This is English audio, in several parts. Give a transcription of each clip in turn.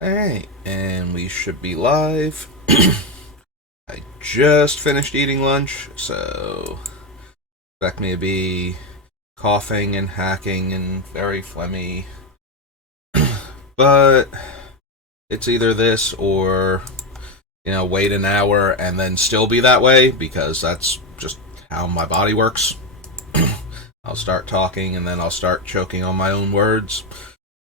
Alright, and we should be live. I just finished eating lunch, so expect me to be coughing and hacking and very phlegmy. But it's either this or, wait an hour and then still be that way, because that's just how my body works. I'll start talking and then I'll start choking on my own words.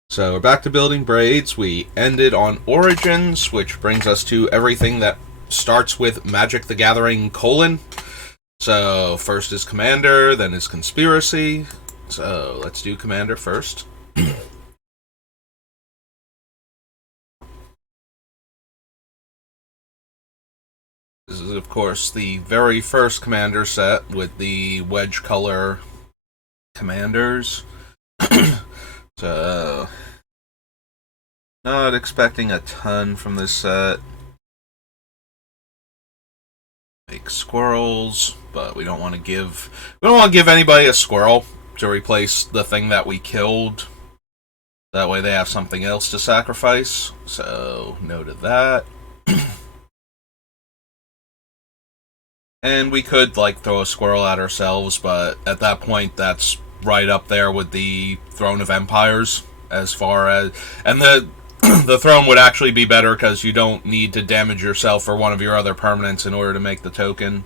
So we're back to building Braids. We ended on Origins, which brings us to everything that starts with Magic the Gathering : So first is Commander, then is Conspiracy. So let's do Commander first. This is, of course, the very first Commander set with the wedge color commanders. So, not expecting a ton from this set. Make squirrels, but we don't want to give anybody a squirrel to replace the thing that we killed. That way they have something else to sacrifice. So, noted that. And we could, throw a squirrel at ourselves, but at that point, that's right up there with the Throne of Empires, as far as... And the throne would actually be better, because you don't need to damage yourself or one of your other permanents in order to make the token.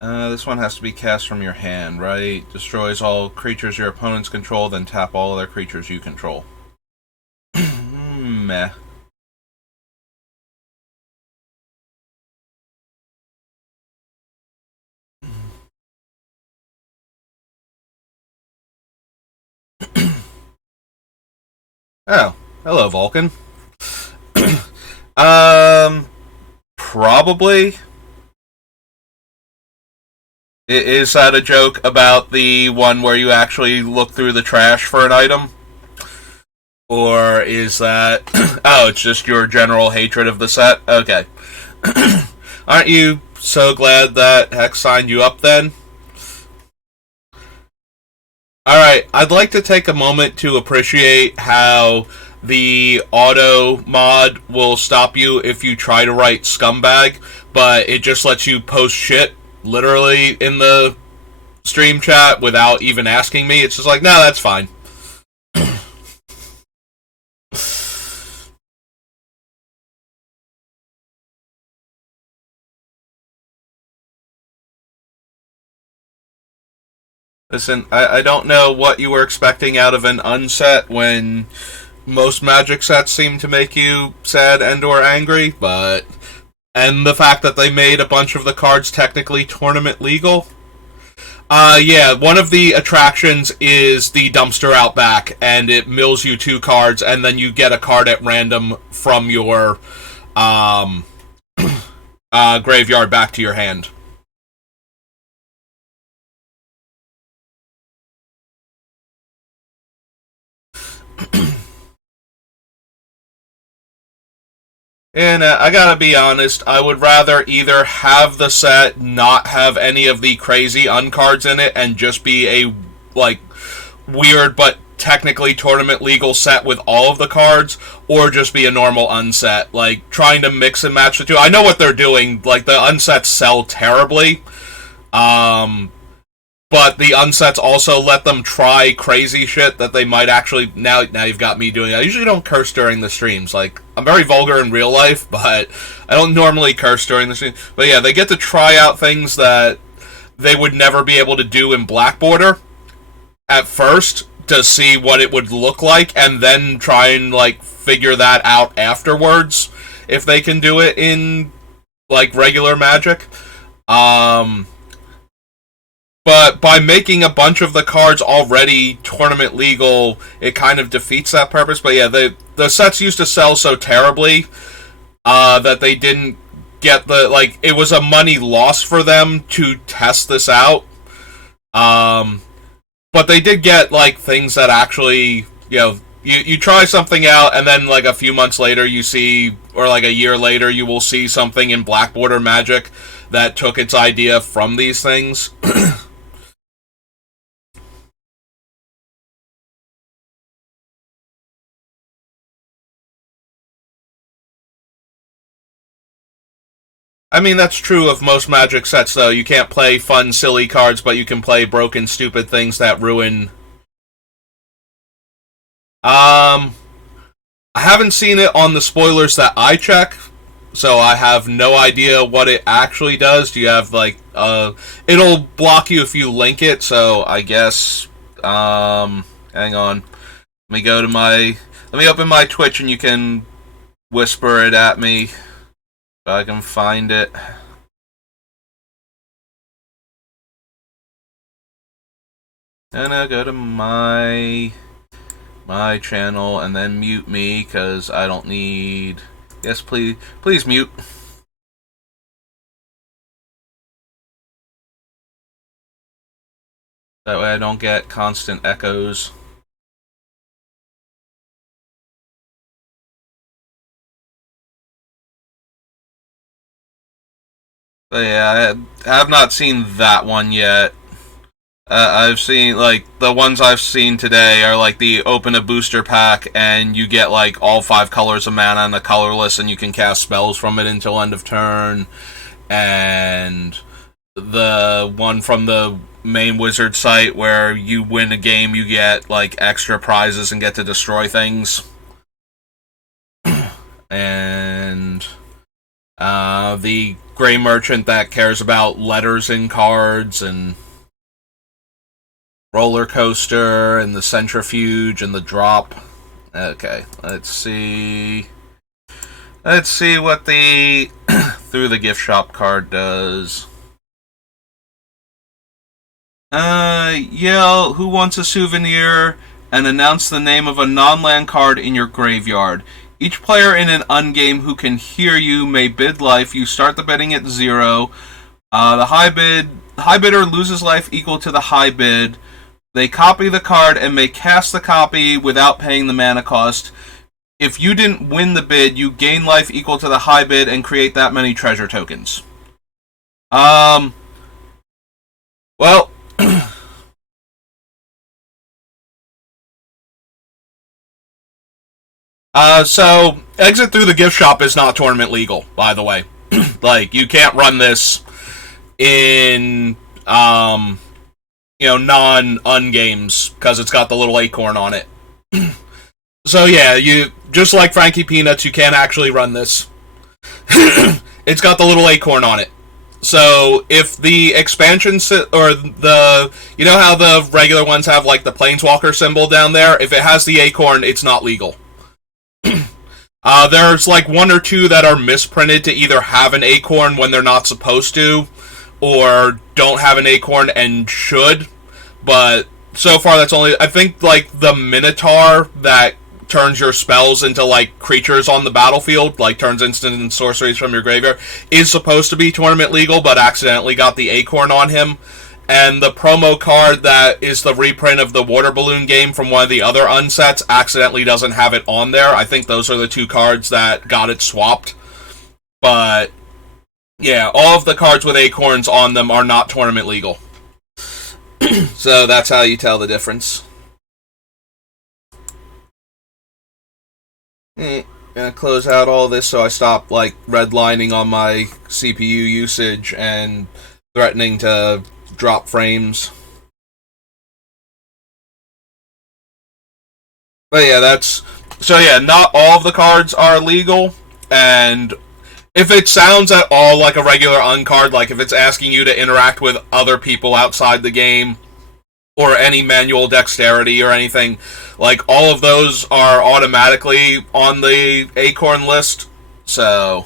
This one has to be cast from your hand, right? Destroys all creatures your opponents control, then tap all other creatures you control. Meh. Oh, hello, Vulcan. Probably. Is that a joke about the one where you actually look through the trash for an item? Or is that... Oh, it's just your general hatred of the set? Okay. Aren't you so glad that Hex signed you up then? Alright, I'd like to take a moment to appreciate how the auto mod will stop you if you try to write scumbag, but it just lets you post shit literally in the stream chat without even asking me. It's just like, no, that's fine. Listen, I don't know what you were expecting out of an unset when most Magic sets seem to make you sad and or angry, but... And the fact that they made a bunch of the cards technically tournament legal. Yeah, one of the attractions is the dumpster out back, and it mills you 2 cards, and then you get a card at random from your graveyard back to your hand. And I gotta be honest, I would rather either have the set not have any of the crazy uncards in it and just be a, weird but technically tournament legal set with all of the cards, or just be a normal unset. Trying to mix and match the two. I know what they're doing. The unsets sell terribly. But the unsets also let them try crazy shit that they might actually... Now you've got me doing it. I usually don't curse during the streams. I'm very vulgar in real life, but I don't normally curse during the stream. But yeah, they get to try out things that they would never be able to do in Black Border at first to see what it would look like, and then try and, figure that out afterwards if they can do it in, regular Magic. But by making a bunch of the cards already tournament legal, it kind of defeats that purpose. But yeah, the sets used to sell so terribly that they didn't get the... it was a money loss for them to test this out. But they did get, things that actually, you try something out, and then, a few months later you see, or, a year later, you will see something in Black Border Magic that took its idea from these things. I mean, that's true of most Magic sets, though. You can't play fun, silly cards, but you can play broken, stupid things that ruin. I haven't seen it on the spoilers that I check, so I have no idea what it actually does. Do you have, like, it'll block you if you link it, so I guess, hang on. Let me open my Twitch and you can whisper it at me if I can find it. And I'll go to my channel and then mute me because I don't need. Yes, please mute. That way I don't get constant echoes. But yeah, I have not seen that one yet. I've seen, like, the ones I've seen today are, like, the open a booster pack and you get, like, all 5 colors of mana and the colorless and you can cast spells from it until end of turn. And the one from the main wizard site where you win a game, you get, like, extra prizes and get to destroy things. And the Grey Merchant that cares about letters in cards and Roller Coaster and the Centrifuge and the Drop. Okay, let's see. Let's see what the Through the Gift Shop card does. Yell, who wants a souvenir, and announce the name of a non-land card in your graveyard. Each player in an ungame who can hear you may bid life. You start the bidding at 0. The high bidder loses life equal to the high bid. They copy the card and may cast the copy without paying the mana cost. If you didn't win the bid, you gain life equal to the high bid and create that many treasure tokens. Well, so exit through the gift shop is not tournament legal, by the way. Like, you can't run this in non-ungames, because it's got the little acorn on it. So yeah, you just like Frankie Peanuts, you can't actually run this. It's got the little acorn on it. So if the expansion or the how the regular ones have like the planeswalker symbol down there, if it has the acorn, it's not legal. There's like 1 or 2 that are misprinted to either have an acorn when they're not supposed to, or don't have an acorn and should, but so far that's only, I think, like, the Minotaur that turns your spells into, like, creatures on the battlefield, like, turns instant and sorceries from your graveyard, is supposed to be tournament legal, but accidentally got the acorn on him. And the promo card that is the reprint of the water balloon game from one of the other unsets accidentally doesn't have it on there. I think those are the 2 cards that got it swapped. But yeah, all of the cards with acorns on them are not tournament legal. So that's how you tell the difference. Gonna close out all this so I stop, like, redlining on my CPU usage and threatening to drop frames. But yeah, not all of the cards are legal, and if it sounds at all like a regular uncard, like if it's asking you to interact with other people outside the game, or any manual dexterity or anything, like, all of those are automatically on the acorn list. So,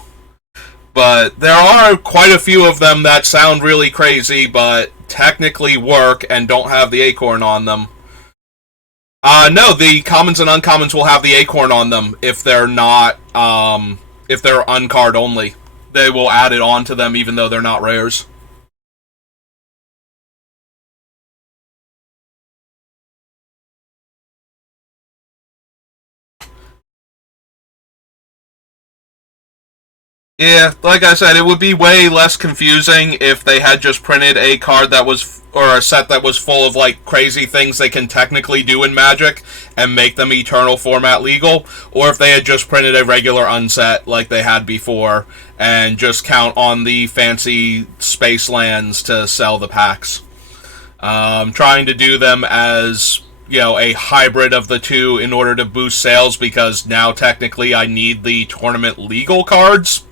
but there are quite a few of them that sound really crazy, but technically work and don't have the acorn on them. No, the commons and uncommons will have the acorn on them if they're not, if they're uncard only. They will add it on to them even though they're not rares. Yeah, like I said, it would be way less confusing if they had just printed a card that was or a set that was full of like crazy things they can technically do in Magic and make them Eternal format legal, or if they had just printed a regular unset like they had before and just count on the fancy space lands to sell the packs. Trying to do them as, you know, a hybrid of the two in order to boost sales, because now technically I need the tournament legal cards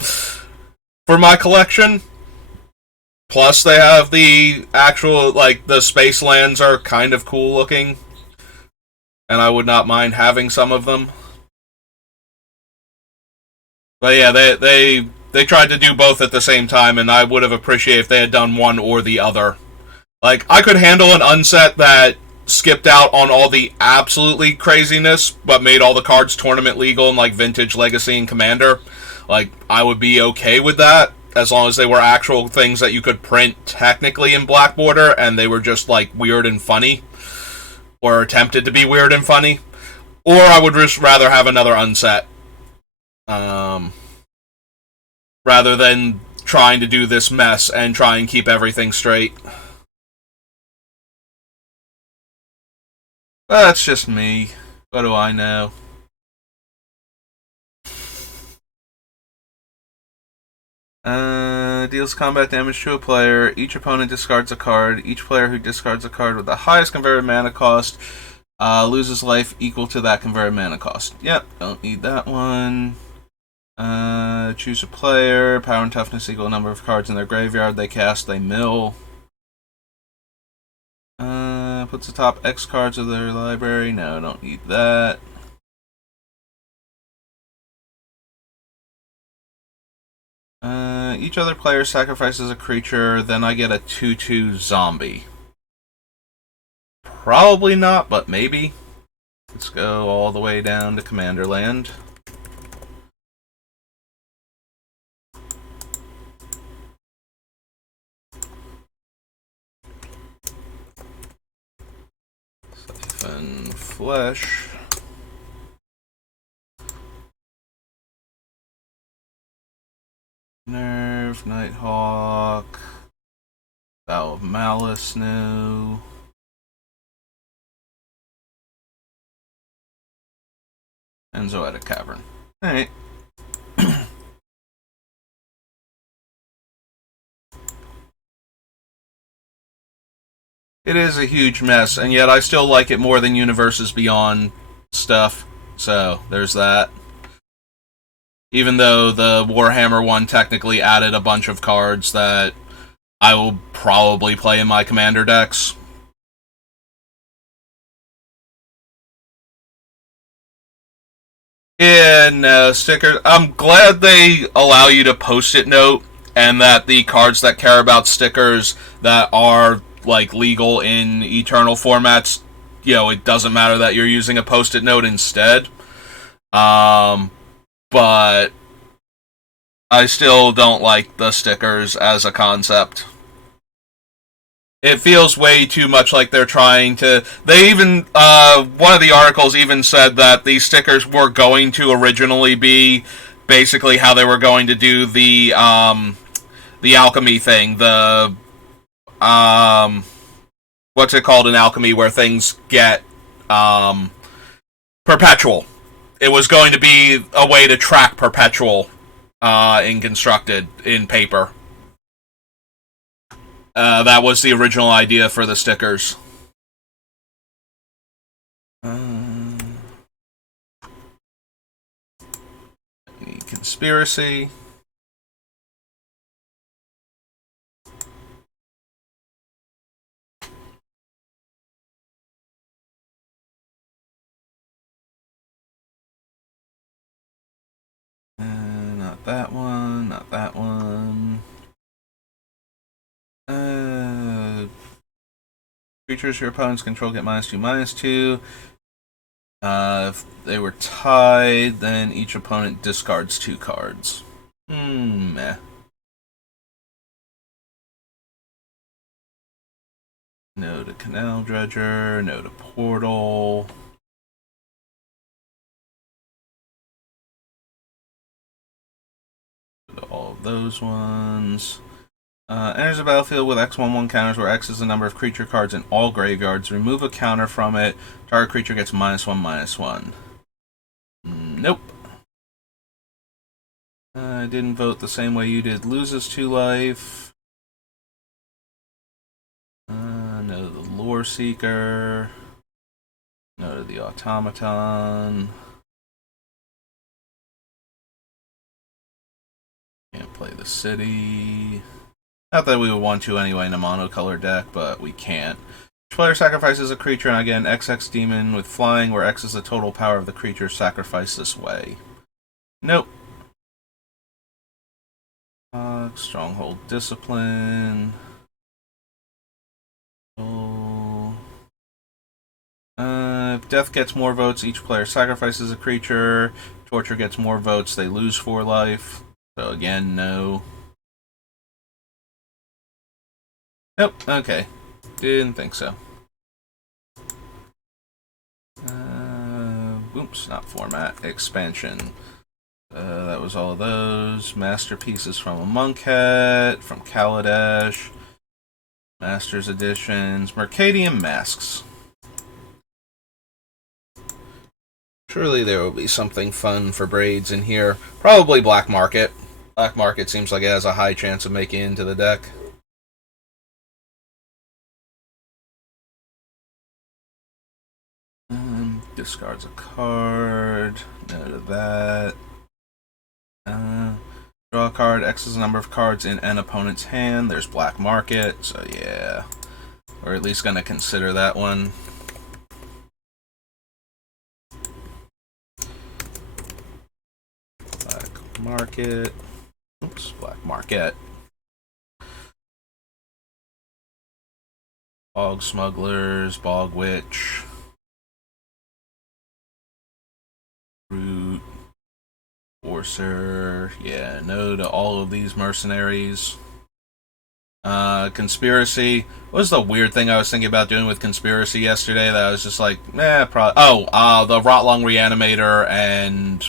for my collection. Plus, they have the actual, like, the space lands are kind of cool looking, and I would not mind having some of them. But yeah, they tried to do both at the same time, and I would have appreciated if they had done one or the other. Like, I could handle an unset that skipped out on all the absolutely craziness, but made all the cards tournament legal in, like, Vintage, Legacy, and Commander. Like, I would be okay with that, as long as they were actual things that you could print technically in Black Border, and they were just, like, weird and funny. Or attempted to be weird and funny. Or I would just rather have another unset. Rather than trying to do this mess and try and keep everything straight. That's just me. What do I know? Deals combat damage to a player. Each opponent discards a card. Each player who discards a card with the highest converted mana cost loses life equal to that converted mana cost. Yep, don't need that one. Choose a player. Power and toughness equal number of cards in their graveyard. They cast, they mill. Puts the top X cards of their library. No, don't need that. Each other player sacrifices a creature, then I get a 2/2 zombie. Probably not, but maybe. Let's go all the way down to Commander Land. Siphon Flesh. Nerve, Nighthawk. Vow of Malice, no. And Zoetic Cavern. Alright. It is a huge mess, and yet I still like it more than Universes Beyond stuff. So, there's that. Even though the Warhammer one technically added a bunch of cards that I will probably play in my Commander decks. Yeah, no, stickers. I'm glad they allow you to post-it note, and that the cards that care about stickers that are, like, legal in Eternal formats, you know, it doesn't matter that you're using a post-it note instead. But I still don't like the stickers as a concept. It feels way too much like they're trying to. They even one of the articles even said that these stickers were going to originally be basically how they were going to do the alchemy thing. The what's it called in alchemy where things get perpetual. It was going to be a way to track perpetual in constructed in paper. That was the original idea for the stickers. Conspiracy. Not that one, not that one. Creatures your opponents control get -2/-2. If they were tied, then each opponent discards 2 cards. Meh. No to Canal Dredger, no to Portal. All of those ones. Enters the battlefield with X11 counters, where X is the number of creature cards in all graveyards. Remove a counter from it. Target creature gets -1/-1. Nope. I didn't vote the same way you did. Loses 2 life. No to the Lore Seeker. No to the Automaton. Can't play the city. Not that we would want to anyway in a monocolor deck, but we can't. Each player sacrifices a creature, and I get an XX Demon with flying, where X is the total power of the creature sacrificed this way. Nope. Stronghold Discipline. If Death gets more votes, each player sacrifices a creature. Torture gets more votes, they lose 4 life. So again, no. Nope, okay. Didn't think so. Oops, not format. Expansion. That was all of those. Masterpieces from a Monkhead, from Kaladesh. Masters Editions. Mercadian Masks. Surely there will be something fun for Braids in here. Probably Black Market. Black Market seems like it has a high chance of making it into the deck. Discards a card. No to that. Draw a card. X is the number of cards in an opponent's hand. There's Black Market, so yeah. We're at least going to consider that one. Black Market. Oops, Black Market. Bog Smugglers, Bog Witch. Root. Forcer. Yeah, no to all of these mercenaries. Conspiracy. What was the weird thing I was thinking about doing with Conspiracy yesterday that I was just like, probably. Oh, the Rotlong Reanimator and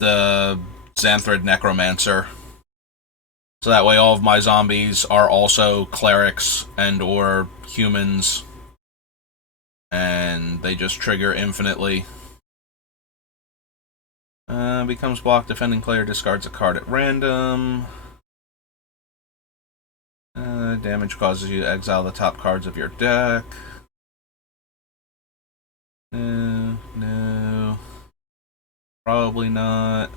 the Xanthrid Necromancer. So that way all of my zombies are also clerics and or humans. And they just trigger infinitely. Becomes blocked. Defending player discards a card at random. Damage causes you to exile the top cards of your deck. No. Probably not.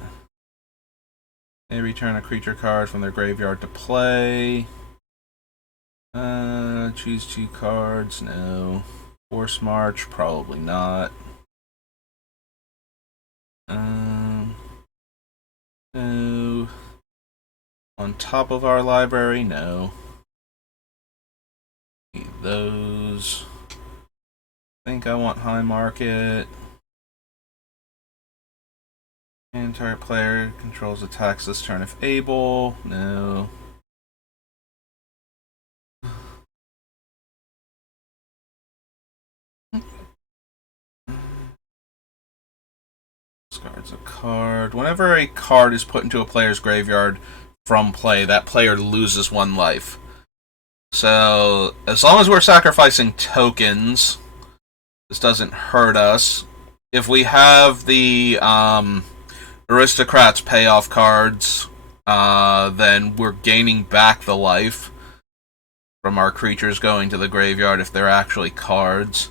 They return a creature card from their graveyard to play. Choose 2 cards. No. Force March. Probably not. No. On top of our library, no. Need those. I think I want High Market. Entire player controls attacks this turn if able. No. Discards a card. Whenever a card is put into a player's graveyard from play, that player loses 1 life. So, as long as we're sacrificing tokens, this doesn't hurt us. If we have the Aristocrats payoff cards, then we're gaining back the life from our creatures going to the graveyard if they're actually cards.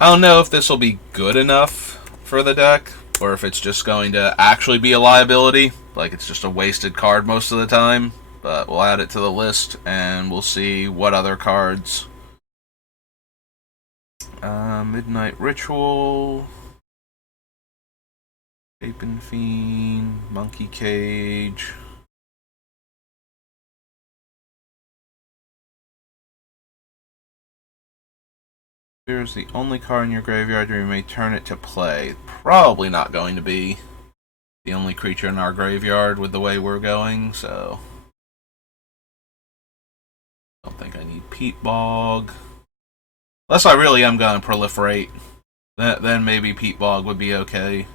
I don't know if this will be good enough for the deck, or if it's just going to actually be a liability, like it's just a wasted card most of the time. But we'll add it to the list, and we'll see what other cards. Midnight Ritual, Apin Fiend, Monkey Cage. Here's the only card in your graveyard, you may turn it to play. Probably not going to be the only creature in our graveyard with the way we're going, so I don't think I need Peat Bog. Unless I really am going to proliferate. Then maybe Peat Bog would be okay.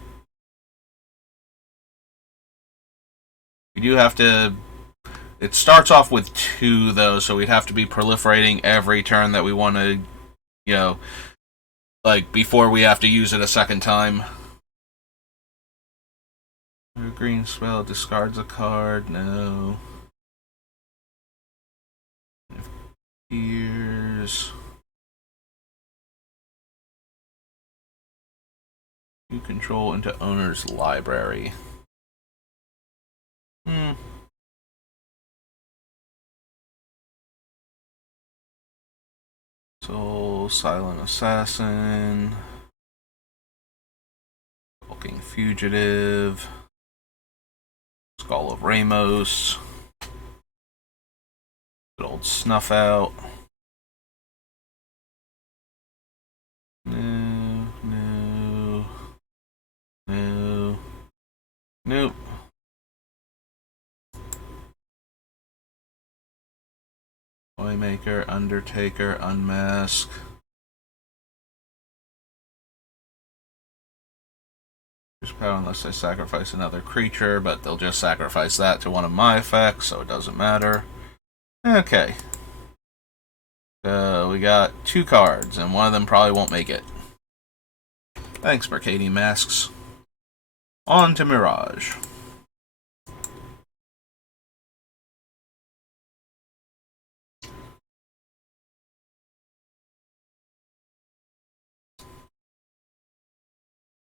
We do have to. It starts off with 2 though, so we'd have to be proliferating every turn that we want to, you know, like before we have to use it a second time. Green spell discards a card. No. Here's. You control into owner's library. Soul, Silent Assassin, Hulking Fugitive, Skull of Ramos, good old Snuff Out. No, no, no, nope. Toymaker, Undertaker, Unmask. There's power unless they sacrifice another creature, but they'll just sacrifice that to one of my effects, so it doesn't matter. Okay. So we got 2 cards, and one of them probably won't make it. Thanks, Mercadian Masks. On to Mirage.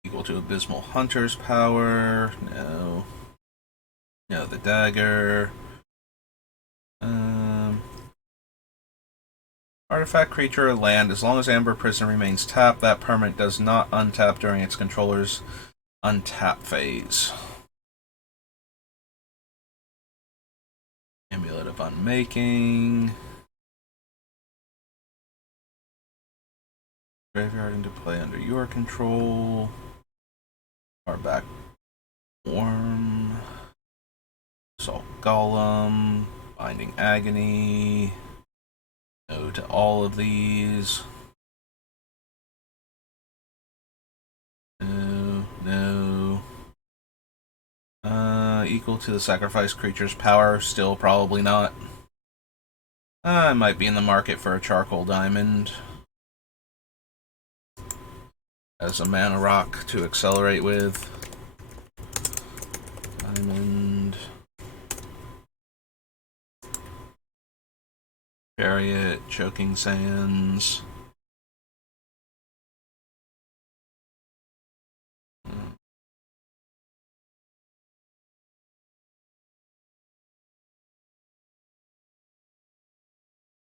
Equal to Abysmal Hunter's power. No. No, the dagger. Artifact, creature, or land. As long as Amber Prison remains tapped, that permanent does not untap during its controller's untap phase. Amulet of Unmaking. Graveyard into play under your control. Hardback Worm. Assault Golem. Binding Agony. No to all of these. No, no. Equal to the sacrifice creature's power. Still probably not. I might be in the market for a charcoal diamond. As a mana rock to accelerate with. Diamond. Chariot, Choking Sands.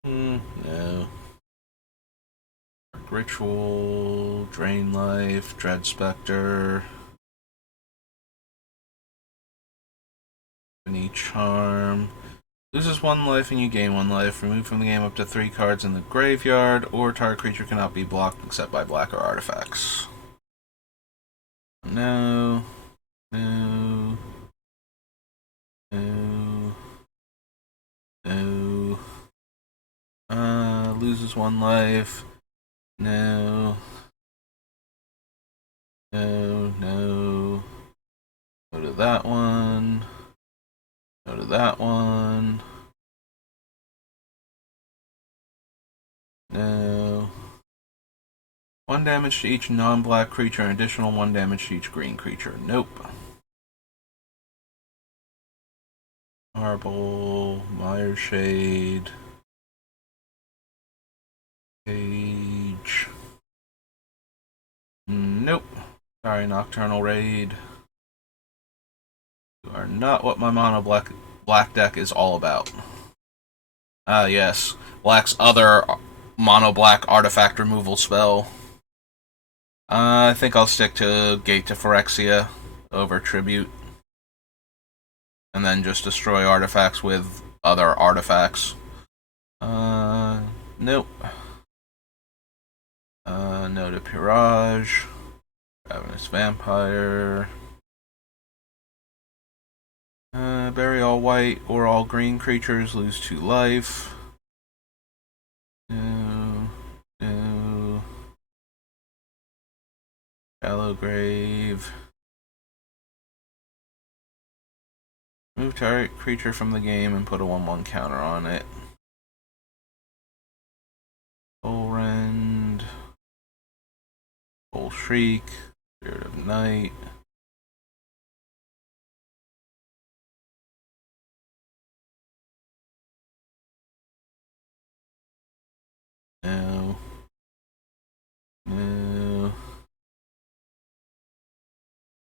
No. Ritual, Drain Life, Dread Spectre. Any Charm. Loses 1 life and you gain 1 life. Remove from the game up to 3 cards in the graveyard, or target creature cannot be blocked except by black or artifacts. No. No. No. No. Loses 1 life. No. No, no. Go to that one. Go to that one. No. 1 damage to each non-black creature and additional 1 damage to each green creature. Nope. Marble, Mire Shade. Page. Nope. Sorry, Nocturnal Raid. You are not what my mono black deck is all about. Yes. Black's other mono black artifact removal spell. I think I'll stick to Gate to Phyrexia over Tribute. And then just destroy artifacts with other artifacts. Nope. No to Pirage. Ravenous Vampire. Bury all white or all green creatures, lose 2 life. No. No. Shallow Grave. Remove target creature from the game and put a 1/1 counter on it. Full Rend. Full Shriek. Spirit of Night. No. No.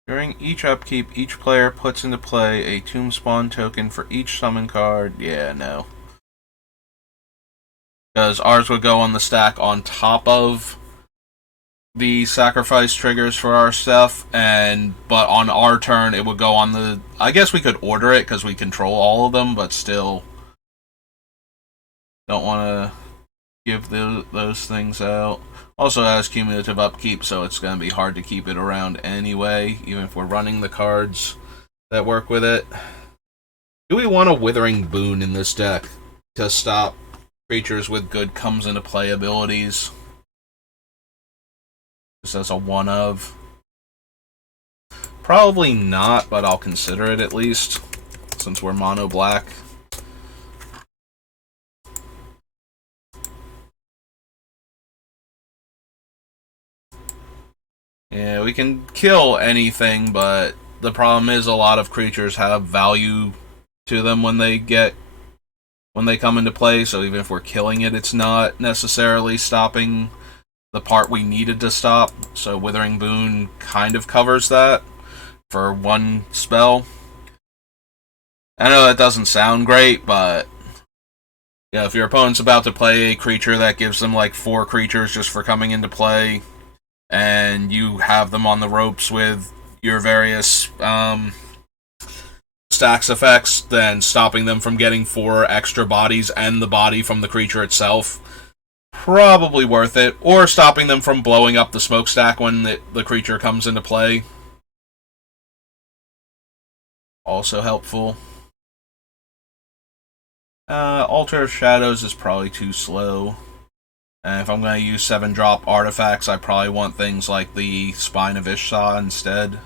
During each upkeep, each player puts into play a Tomb Spawn token for each summon card. Yeah, no. Because ours would go on the stack on top of the sacrifice triggers for our stuff, but on our turn it would go on the... I guess we could order it because we control all of them, but still don't want to give those things out. Also has cumulative upkeep, so it's going to be hard to keep it around anyway, even if we're running the cards that work with it. Do we want a Withering Boon in this deck to stop creatures with good comes into play abilities? Just as a one of? Probably not, but I'll consider it at least, since we're mono black. Yeah, we can kill anything, but the problem is a lot of creatures have value to them when they come into play, so even if we're killing it, it's not necessarily stopping the part we needed to stop. So Withering Boon kind of covers that for one spell. I know that doesn't sound great, but yeah, if your opponent's about to play a creature that gives them like 4 creatures just for coming into play, and you have them on the ropes with your various stacks effects, then stopping them from getting 4 extra bodies and the body from the creature itself, probably worth it. Or stopping them from blowing up the smokestack when the creature comes into play, also helpful. Altar of Shadows is probably too slow. And if I'm going to use 7-drop artifacts, I probably want things like the Spine of Ishsa instead.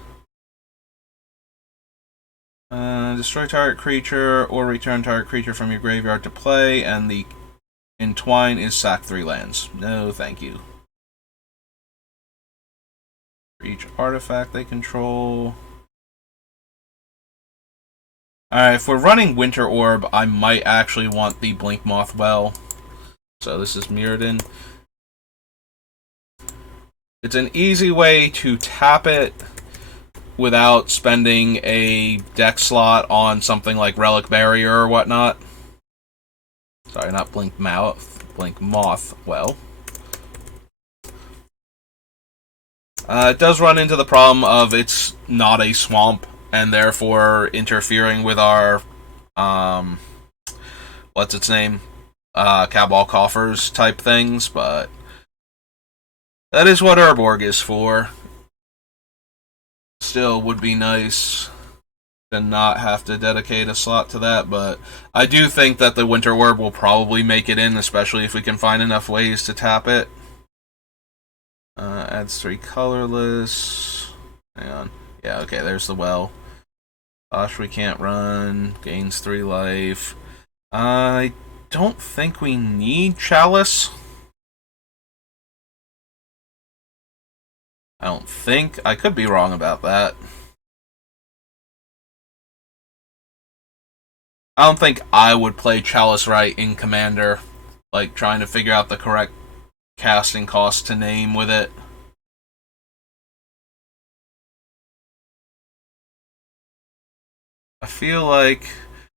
Destroy target creature or return target creature from your graveyard to play, and the Entwine is sack 3 lands. No, thank you. For each artifact they control. Alright, if we're running Winter Orb, I might actually want the Blink Moth Well. So this is Mirrodin. It's an easy way to tap it without spending a deck slot on something like Relic Barrier or whatnot. Sorry, not Blink Moth Well. It does run into the problem of it's not a swamp, and therefore interfering with our what's its name? Cabal Coffers type things, but that is what Urborg is for. Still would be nice to not have to dedicate a slot to that, but I do think that the Winter Orb will probably make it in, especially if we can find enough ways to tap it. Adds 3 colorless. Hang on. Yeah, okay, there's the well. Gosh, we can't run. Gains 3 life. I don't think we need Chalice. I don't think. I could be wrong about that. I don't think I would play Chalice right in Commander, like trying to figure out the correct casting cost to name with it. I feel like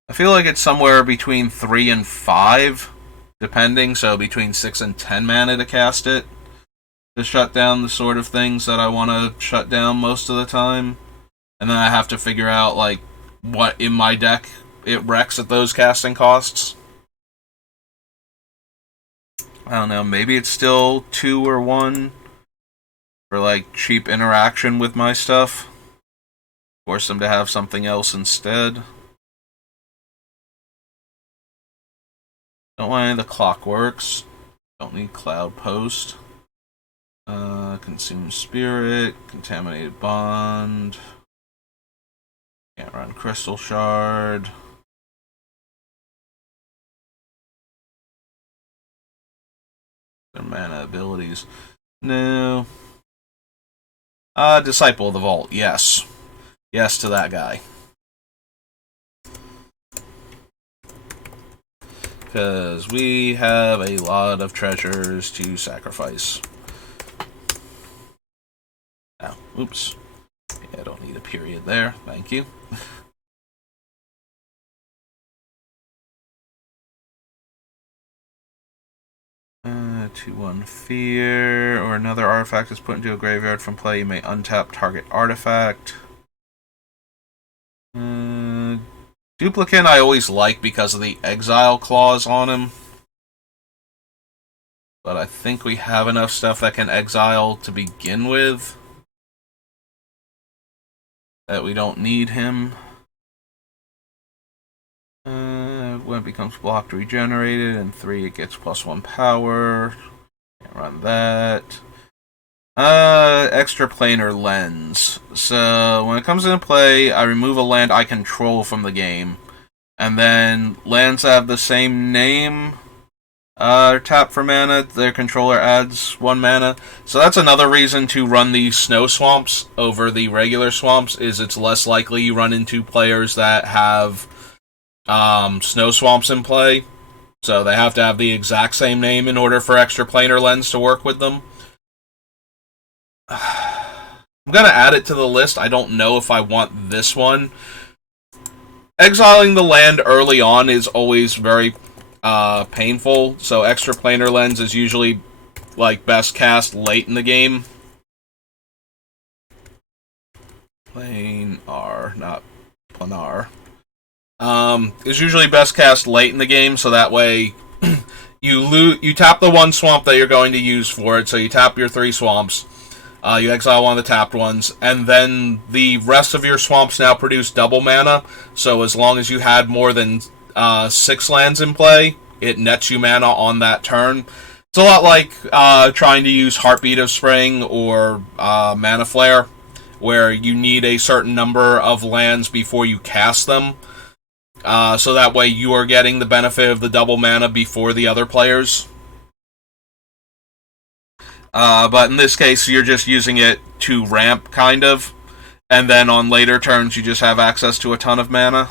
it's somewhere between 3 and 5, depending, so between 6 and 10 mana to cast it, to shut down the sort of things that I want to shut down most of the time. And then I have to figure out, like, what in my deck it wrecks at those casting costs. I don't know, maybe it's still 2 or 1 for, like, cheap interaction with my stuff. Force them to have something else instead. Don't want any of the Clockworks. Don't need Cloud Post. Consume Spirit. Contaminated Bond. Can't run Crystal Shard. Their mana abilities. No. Disciple of the Vault, yes. Yes to that guy. Because we have a lot of treasures to sacrifice. Oh, oops. Yeah, I don't need a period there. Thank you. 2/1 Fear, or another artifact is put into a graveyard from play. You may untap target artifact. Duplicate I always like because of the exile clause on him. But I think we have enough stuff that can exile to begin with, that we don't need him. When it becomes blocked, regenerated, and 3 it gets +1 power. Can't run that. Extra planar lens. So when it comes into play, I remove a land I control from the game, and then lands that have the same name tap for mana. Their controller adds 1 mana. So that's another reason to run the snow swamps over the regular swamps. Is it's less likely you run into players that have snow swamps in play. So they have to have the exact same name in order for extra planar lens to work with them. I'm going to add it to the list. I don't know if I want this one. Exiling the land early on is always very painful, so extra planar lens is usually like best cast late in the game. Planar, not planar. Is usually best cast late in the game, so that way you tap the 1 swamp that you're going to use for it, so you tap your 3 swamps. You exile one of the tapped ones, and then the rest of your swamps now produce double mana, so as long as you had more than 6 lands in play, it nets you mana on that turn. It's a lot like trying to use Heartbeat of Spring or Mana Flare, where you need a certain number of lands before you cast them, so that way you are getting the benefit of the double mana before the other players. But in this case, you're just using it to ramp, kind of. And then on later turns, you just have access to a ton of mana.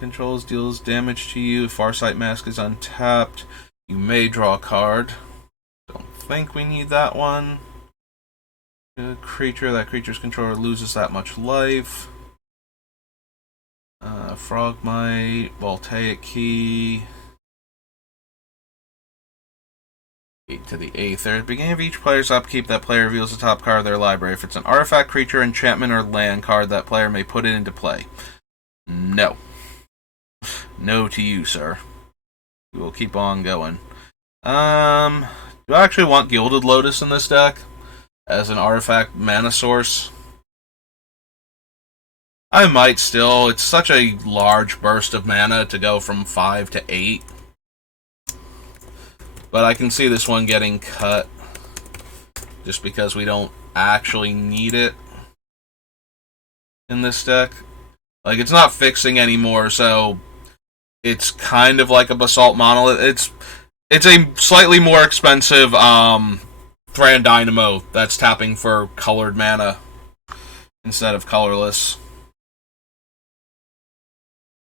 Controls deals damage to you. Farsight Mask is untapped. You may draw a card. Don't think we need that one. A creature, that creature's controller loses that much life. Frogmite, Voltaic Key. 8 to the Aether. At the beginning of each player's upkeep, that player reveals the top card of their library. If it's an artifact, creature, enchantment, or land card, that player may put it into play. No. No to you, sir. We will keep on going. Do I actually want Gilded Lotus in this deck as an artifact mana source? I might still. It's such a large burst of mana to go from 5 to 8. But I can see this one getting cut just because we don't actually need it in this deck. Like, it's not fixing anymore, so it's kind of like a Basalt Monolith. It's a slightly more expensive Thran Dynamo that's tapping for colored mana instead of colorless.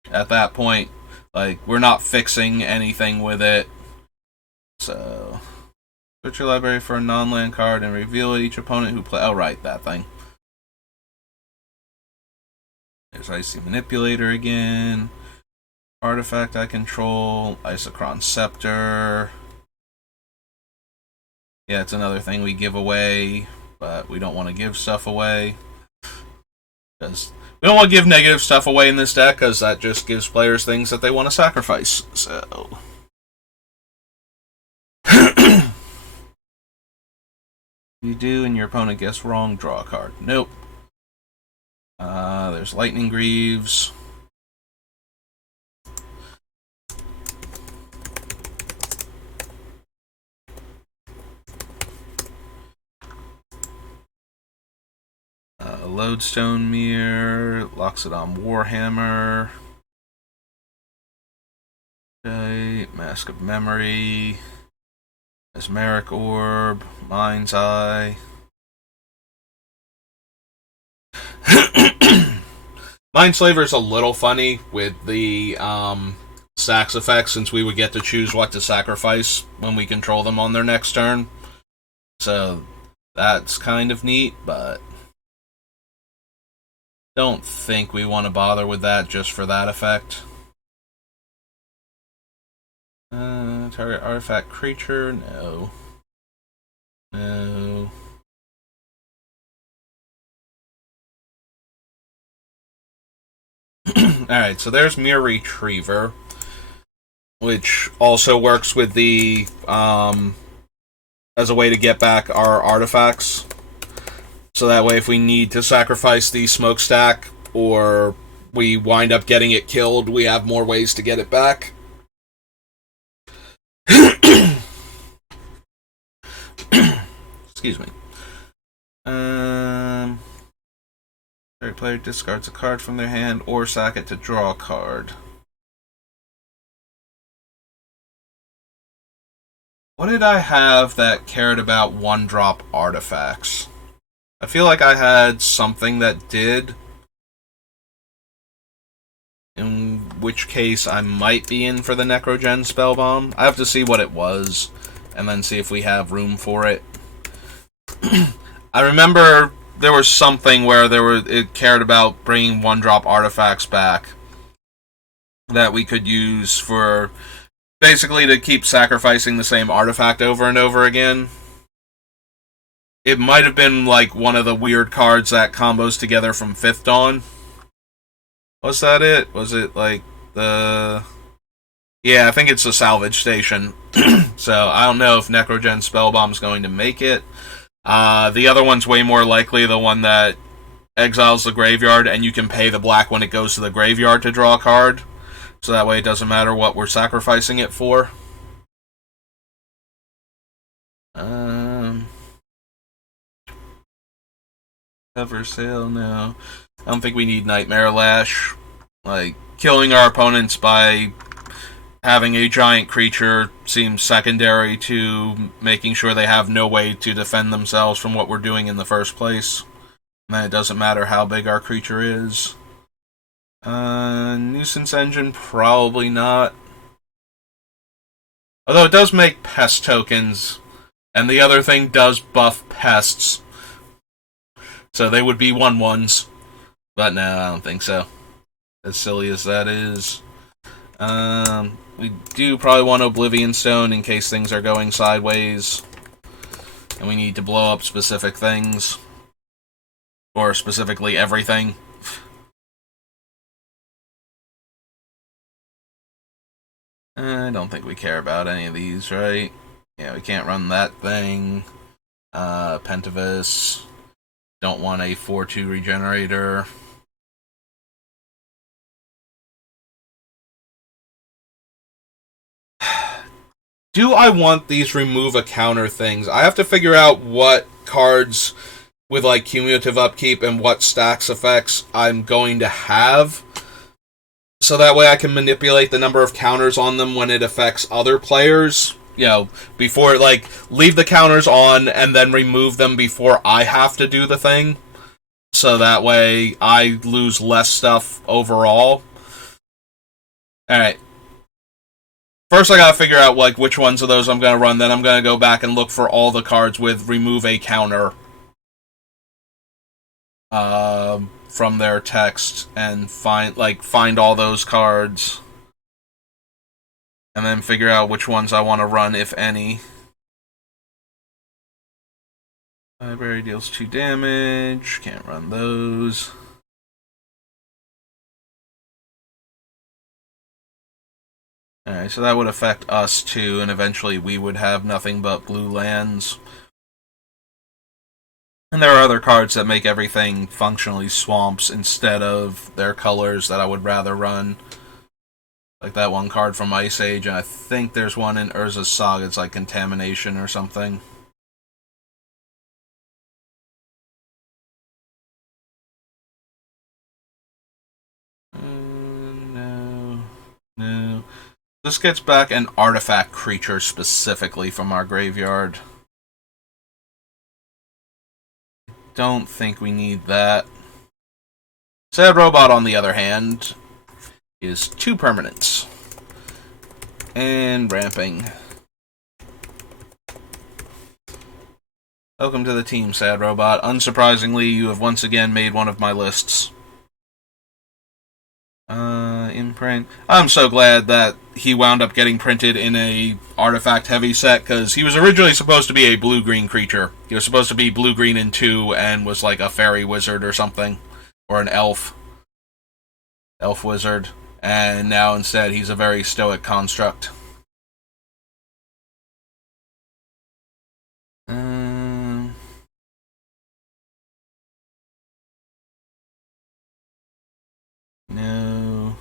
At that point, like, we're not fixing anything with it. So, search your library for a non-land card and reveal it. Each opponent who play. Oh, right, that thing. There's Icy Manipulator again. Artifact I control. Isochron Scepter. Yeah, it's another thing we give away, but we don't want to give stuff away. Because we don't want to give negative stuff away in this deck, because that just gives players things that they want to sacrifice. So, you do, and your opponent gets wrong, draw a card. Nope. There's Lightning Greaves. Lodestone Mirror, Loxodon Warhammer, okay, Mask of Memory, Mesmeric Orb, Mind's Eye. Mindslaver's a little funny with the sax effects, since we would get to choose what to sacrifice when we control them on their next turn. So that's kind of neat, but don't think we want to bother with that just for that effect. Target artifact creature? No. No. Alright, so there's Mirror Retriever, which also works with the, as a way to get back our artifacts. So that way if we need to sacrifice the smokestack, or we wind up getting it killed, we have more ways to get it back. Excuse me. Every player discards a card from their hand or sack it to draw a card. What did I have that cared about one-drop artifacts? I feel like I had something that did. In which case I might be in for the Necrogen Spellbomb. I have to see what it was, and then see if we have room for it. I remember there was something where it cared about bringing one-drop artifacts back that we could use for basically to keep sacrificing the same artifact over and over again. It might have been like one of the weird cards that combos together from Fifth Dawn. Was that it? Was it like the... Yeah, I think it's the salvage station. So I don't know if Necrogen Spellbomb's going to make it. The other one's way more likely the one that exiles the graveyard, and you can pay the black when it goes to the graveyard to draw a card. So that way it doesn't matter what we're sacrificing it for. Cover sale, no. I don't think we need Nightmare Lash. Like, killing our opponents by having a giant creature seems secondary to making sure they have no way to defend themselves from what we're doing in the first place. And then it doesn't matter how big our creature is. Nuisance Engine, probably not. Although it does make pest tokens, and the other thing does buff pests. So they would be 1/1s. But no, I don't think so. As silly as that is. We do probably want Oblivion Stone in case things are going sideways. And we need to blow up specific things. Or specifically everything. I don't think we care about any of these, right? Yeah, we can't run that thing. Pentavis. Don't want a 4/2 regenerator. Do I want these remove a counter things? I have to figure out what cards with like cumulative upkeep and what stacks effects I'm going to have. So that way I can manipulate the number of counters on them when it affects other players. You know, before, like, leave the counters on and then remove them before I have to do the thing. So that way I lose less stuff overall. Alright. First I gotta figure out, like, which ones of those I'm gonna run, then I'm gonna go back and look for all the cards with remove a counter. From their text and find all those cards. And then figure out which ones I want to run, if any. Library deals 2 damage. Can't run those. Alright, so that would affect us too, and eventually we would have nothing but blue lands. And there are other cards that make everything functionally swamps instead of their colors that I would rather run. Like that one card from Ice Age, and I think there's one in Urza's Saga, it's like Contamination or something. This gets back an artifact creature specifically from our graveyard. Don't think we need that. Sad Robot, on the other hand, is 2 permanents. And ramping. Welcome to the team, Sad Robot. Unsurprisingly, you have once again made one of my lists. Imprint. I'm so glad that he wound up getting printed in a artifact-heavy set, because he was originally supposed to be a blue-green creature. He was supposed to be blue-green in 2 and was like a fairy wizard or something. Or an elf. Elf wizard. And now instead he's a very stoic construct. No. No.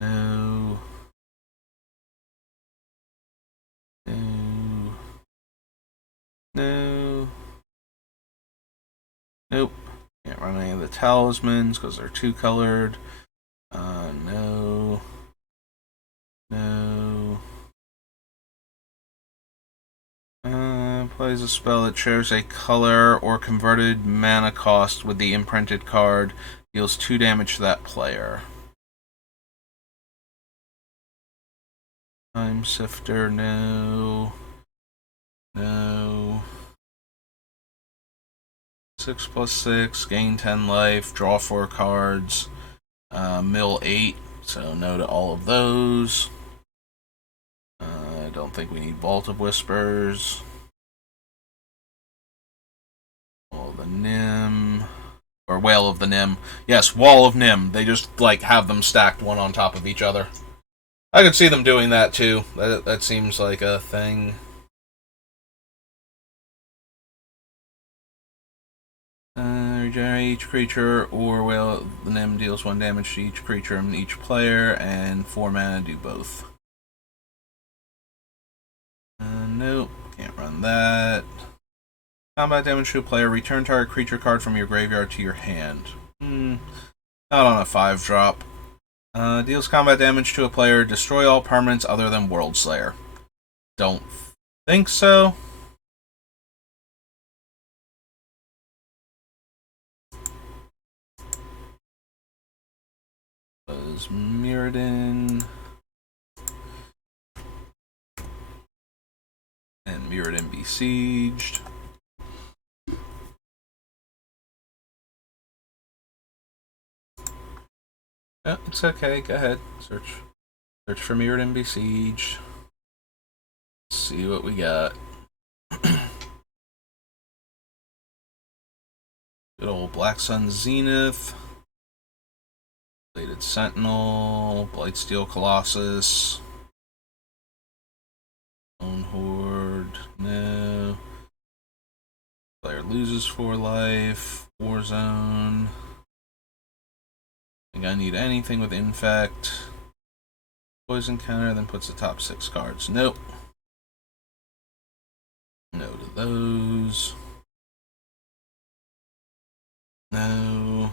No. No. Nope. Can't run any of the talismans because they're 2-colored. No. No. Plays a spell that shares a color or converted mana cost with the imprinted card. Deals 2 damage to that player. Time Sifter, no. No. 6+6, gain 10 life, draw 4 cards. Mill 8, so no to all of those. I don't think we need Vault of Whispers. Wall of the Nim. Or Whale of the Nim. Yes, Wall of Nim. They just, like, have them stacked one on top of each other. I could see them doing that, too. That seems like a thing. Regenerate each creature, or Whale of the Nim deals 1 damage to each creature and each player, and 4 mana do both. Nope, can't run that. Combat damage to a player, return target creature card from your graveyard to your hand. Not on a 5-drop. Deals combat damage to a player, destroy all permanents other than World Slayer. Don't think so. Was Mirrodin. And Mirrodin Besieged. Oh, it's okay, go ahead. Search for Mirrodin Besieged. See what we got. Good old Black Sun Zenith. Bladed Sentinel. Blightsteel Colossus. Lone Horde. No. Player loses 4 life. Warzone. I think I need anything with Infect. Poison counter, then puts the top 6 cards. Nope. No to those. No.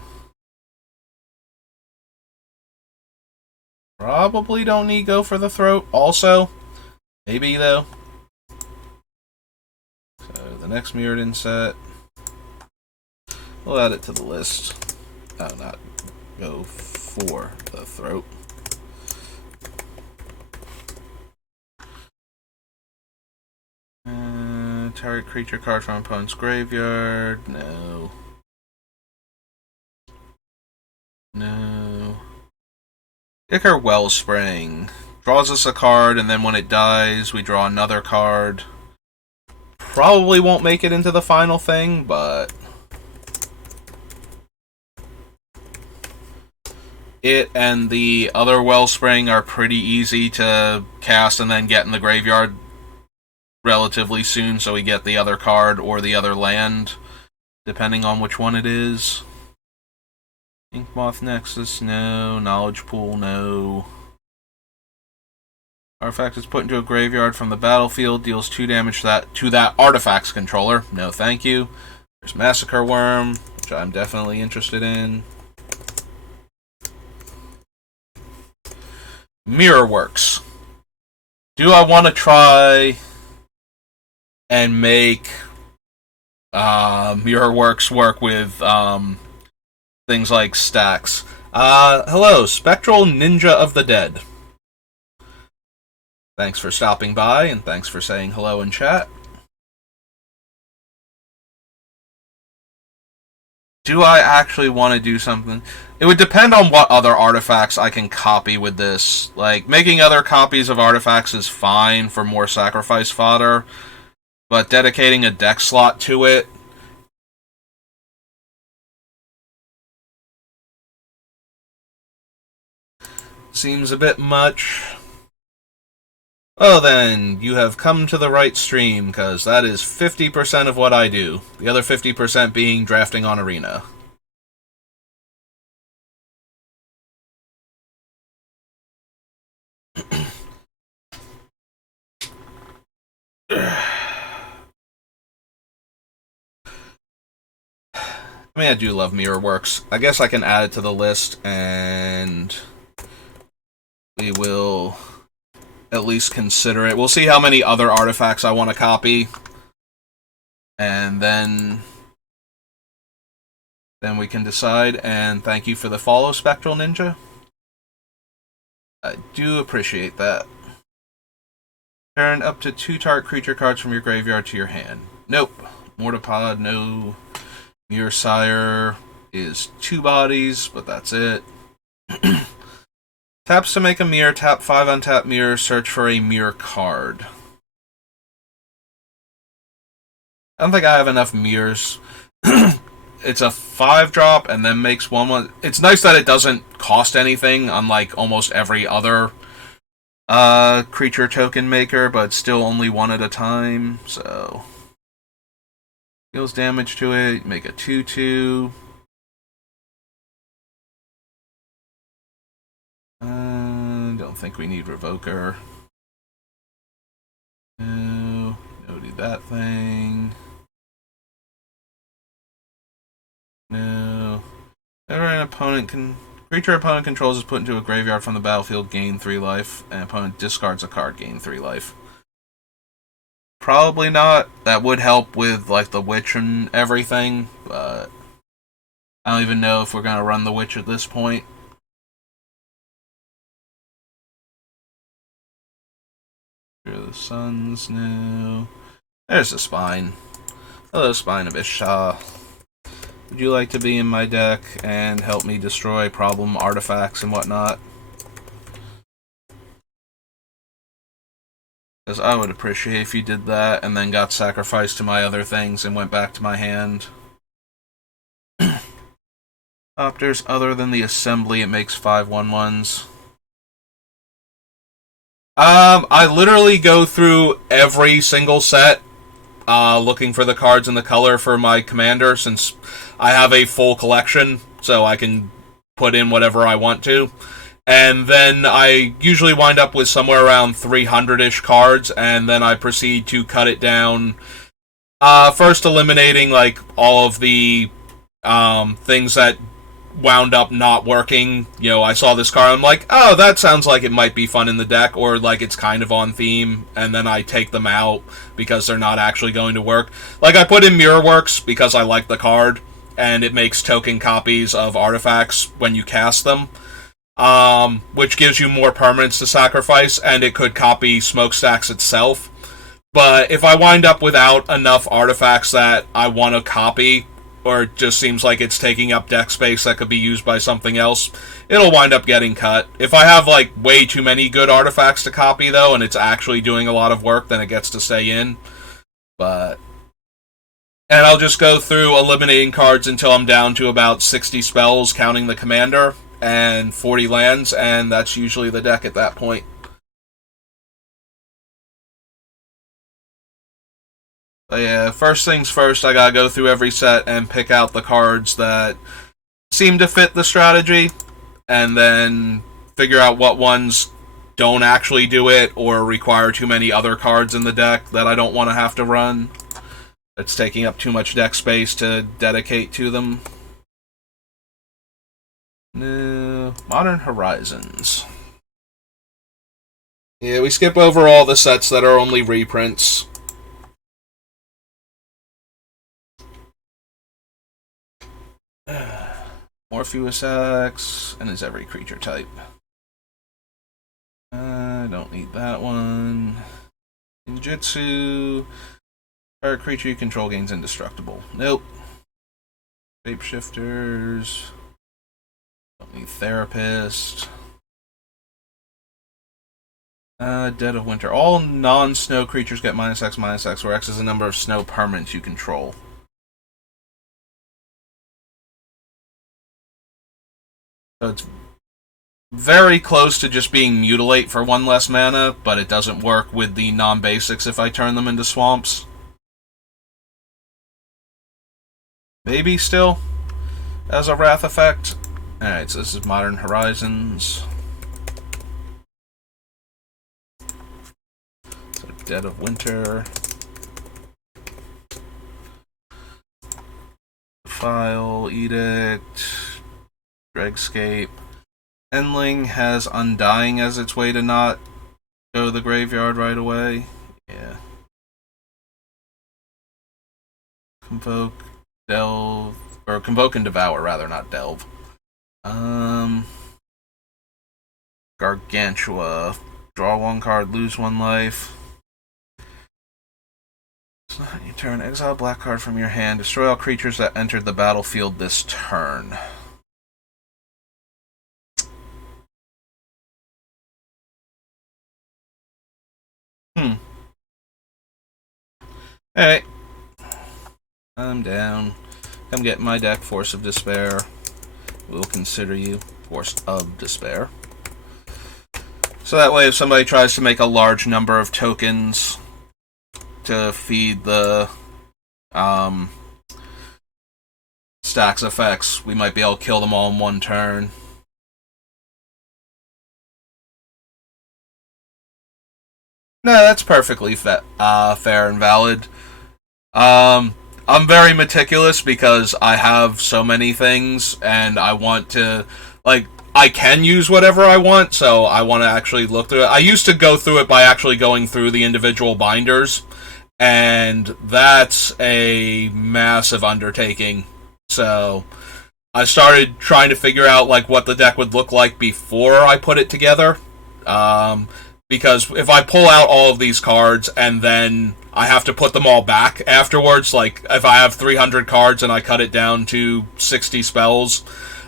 Probably don't need Go for the Throat. Also, maybe though. So the next Mirrodin set. We'll add it to the list. Oh, not Go for the Throat. Target creature card from opponent's graveyard. No. No. Ichor Wellspring. Draws us a card, and then when it dies, we draw another card. Probably won't make it into the final thing, but it and the other Wellspring are pretty easy to cast and then get in the graveyard relatively soon, so we get the other card or the other land, depending on which one it is. Inkmoth Nexus, no. Knowledge Pool, no. Artifact is put into a graveyard from the battlefield, deals 2 damage to that artifact's controller. No thank you. There's Massacre Worm, which I'm definitely interested in. Mirrorworks. Do I want to try and make Mirror Works work with things like stacks? Hello, Spectral Ninja of the Dead. Thanks for stopping by, and thanks for saying hello in chat. Do I actually want to do something? It would depend on what other artifacts I can copy with this. Like, making other copies of artifacts is fine for more sacrifice fodder, but dedicating a deck slot to it... seems a bit much. Oh, then, you have come to the right stream, because that is 50% of what I do. The other 50% being drafting on Arena. I mean, I do love Mirror Works. I guess I can add it to the list, and we will at least consider it. We'll see how many other artifacts I want to copy, and then we can decide. And thank you for the follow, Spectral Ninja. I do appreciate that. Turn up to 2 target creature cards from your graveyard to your hand. Nope. Mortipod, no. Mirror Sire is 2 bodies, but that's it. Taps to make a mirror, tap 5 untap mirror, search for a mirror card. I don't think I have enough mirrors. It's a 5-drop and then makes 1/1. It's nice that it doesn't cost anything, unlike almost every other creature token maker, but still only 1 at a time, so... deals damage to it, make a 2/2. Don't think we need Revoker. No do that thing. No. Whenever an creature opponent controls is put into a graveyard from the battlefield, gain 3 life, and opponent discards a card, gain 3 life. Probably not. That would help with, like, the Witch and everything, but I don't even know if we're going to run the Witch at this point. Here are the Suns, no. There's the Spine. Hello, Spine of Ishtar. Would you like to be in my deck and help me destroy problem artifacts and whatnot? Because I would appreciate if you did that and then got sacrificed to my other things and went back to my hand. Opters, other than the assembly, it makes 5/1/1s. I literally go through every single set looking for the cards and the color for my commander, since I have a full collection, so I can put in whatever I want to. And then I usually wind up with somewhere around 300-ish cards, and then I proceed to cut it down. First eliminating, like, all of the things that wound up not working. You know, I saw this card, I'm like, oh, that sounds like it might be fun in the deck, or like it's kind of on theme, and then I take them out because they're not actually going to work. Like, I put in Mirror Works because I like the card, and it makes token copies of artifacts when you cast them, which gives you more permanents to sacrifice, and it could copy Smokestacks itself. But if I wind up without enough artifacts that I want to copy, or it just seems like it's taking up deck space that could be used by something else, it'll wind up getting cut. If I have, like, way too many good artifacts to copy, though, and it's actually doing a lot of work, then it gets to stay in. And I'll just go through eliminating cards until I'm down to about 60 spells, counting the commander, and 40 lands, and that's usually the deck at that point. But yeah, first things first, I gotta go through every set and pick out the cards that seem to fit the strategy, and then figure out what ones don't actually do it, or require too many other cards in the deck that I don't want to have to run. It's taking up too much deck space to dedicate to them. No. Modern Horizons. Yeah, we skip over all the sets that are only reprints. Morpheus X, and is every creature type. I don't need that one. Ninjutsu. Our creature you control gains indestructible. Nope. Shapeshifters. Don't need Therapist. Dead of Winter. All non-snow creatures get -X/-X, where X is the number of snow permanents you control. So it's very close to just being Mutilate for 1 less mana, but it doesn't work with the non-basics if I turn them into swamps. Maybe still, as a Wrath effect. Alright, so this is Modern Horizons. So Dead of Winter. File, Edict, Dregscape. Endling has Undying as its way to not go to the graveyard right away. Yeah. Convoke, Delve, or Convoke and Devour, rather, not Delve. Gargantua. Draw 1 card, lose 1 life. You turn, exile black card from your hand. Destroy all creatures that entered the battlefield this turn. Alright. I'm down. Come get my deck, Force of Despair. We'll consider you Force of Despair. So that way if somebody tries to make a large number of tokens to feed the stacks effects, we might be able to kill them all in 1 turn. No, that's perfectly fair and valid. I'm very meticulous because I have so many things, and I want to, like, I can use whatever I want, so I want to actually look through it. I used to go through it by actually going through the individual binders, and that's a massive undertaking. So I started trying to figure out, like, what the deck would look like before I put it together. Because if I pull out all of these cards and then I have to put them all back afterwards, like if I have 300 cards and I cut it down to 60 spells,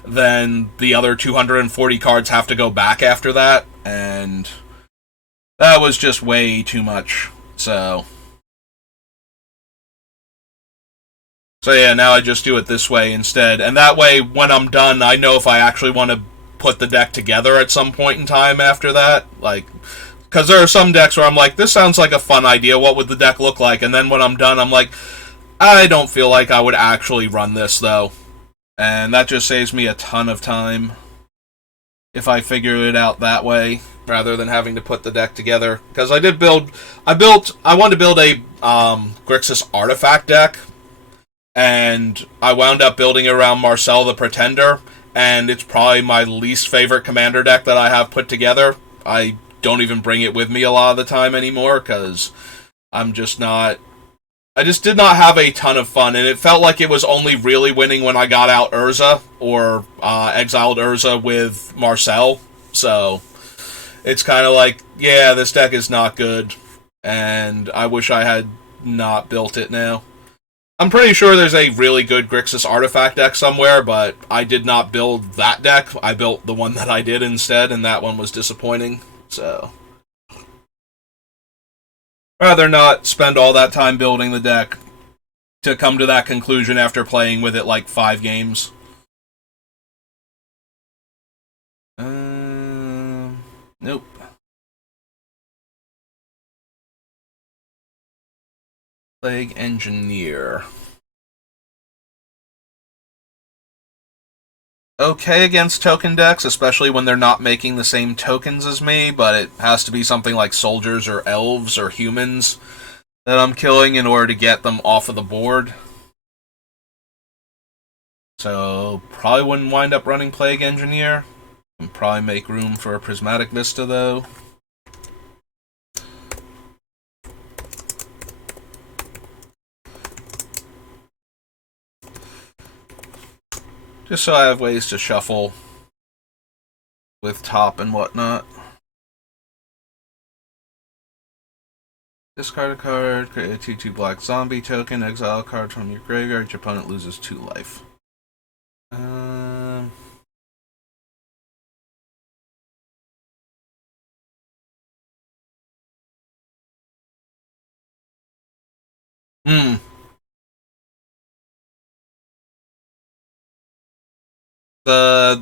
then the other 240 cards have to go back after that, and that was just way too much. So yeah, now I just do it this way instead, and that way when I'm done, I know if I actually want to put the deck together at some point in time after that, like, because there are some decks where I'm like, this sounds like a fun idea, what would the deck look like? And then when I'm done, I'm like, I don't feel like I would actually run this, though. And that just saves me a ton of time if I figure it out that way, rather than having to put the deck together. Because I wanted to build a Grixis Artifact deck, and I wound up building around Marcel the Pretender, and it's probably my least favorite commander deck that I have put together. I don't even bring it with me a lot of the time anymore, because I just did not have a ton of fun, and it felt like it was only really winning when I got out Urza, or exiled Urza with Marcel, so it's kind of like, yeah, this deck is not good, and I wish I had not built it now. I'm pretty sure there's a really good Grixis Artifact deck somewhere, but I did not build that deck. I built the one that I did instead, and that one was disappointing. So rather not spend all that time building the deck to come to that conclusion after playing with it like 5 games. Nope. Plague Engineer. Okay against token decks, especially when they're not making the same tokens as me, but it has to be something like soldiers or elves or humans that I'm killing in order to get them off of the board. So probably wouldn't wind up running Plague Engineer. Can probably make room for a Prismatic Vista, though. Just so I have ways to shuffle with top and whatnot. Discard a card, create a 2/2 black zombie token, exile a card from your graveyard, your opponent loses 2 life.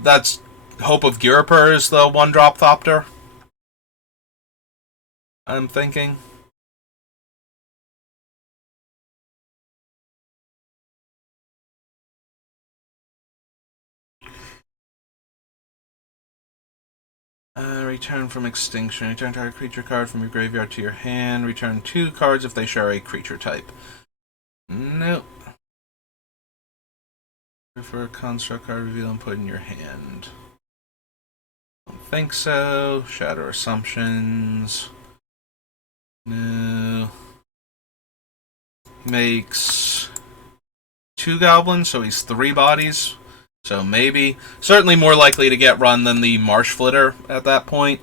That's Hope of Gurapur is the 1-drop Thopter, I'm thinking. Return from extinction. Return target creature card from your graveyard to your hand. Return 2 cards if they share a creature type. Nope. For a construct card, reveal and put in your hand. Don't think so. Shatter Assumptions. No. Makes 2 goblins, so he's 3 bodies. So maybe. Certainly more likely to get run than the Marsh Flitter at that point.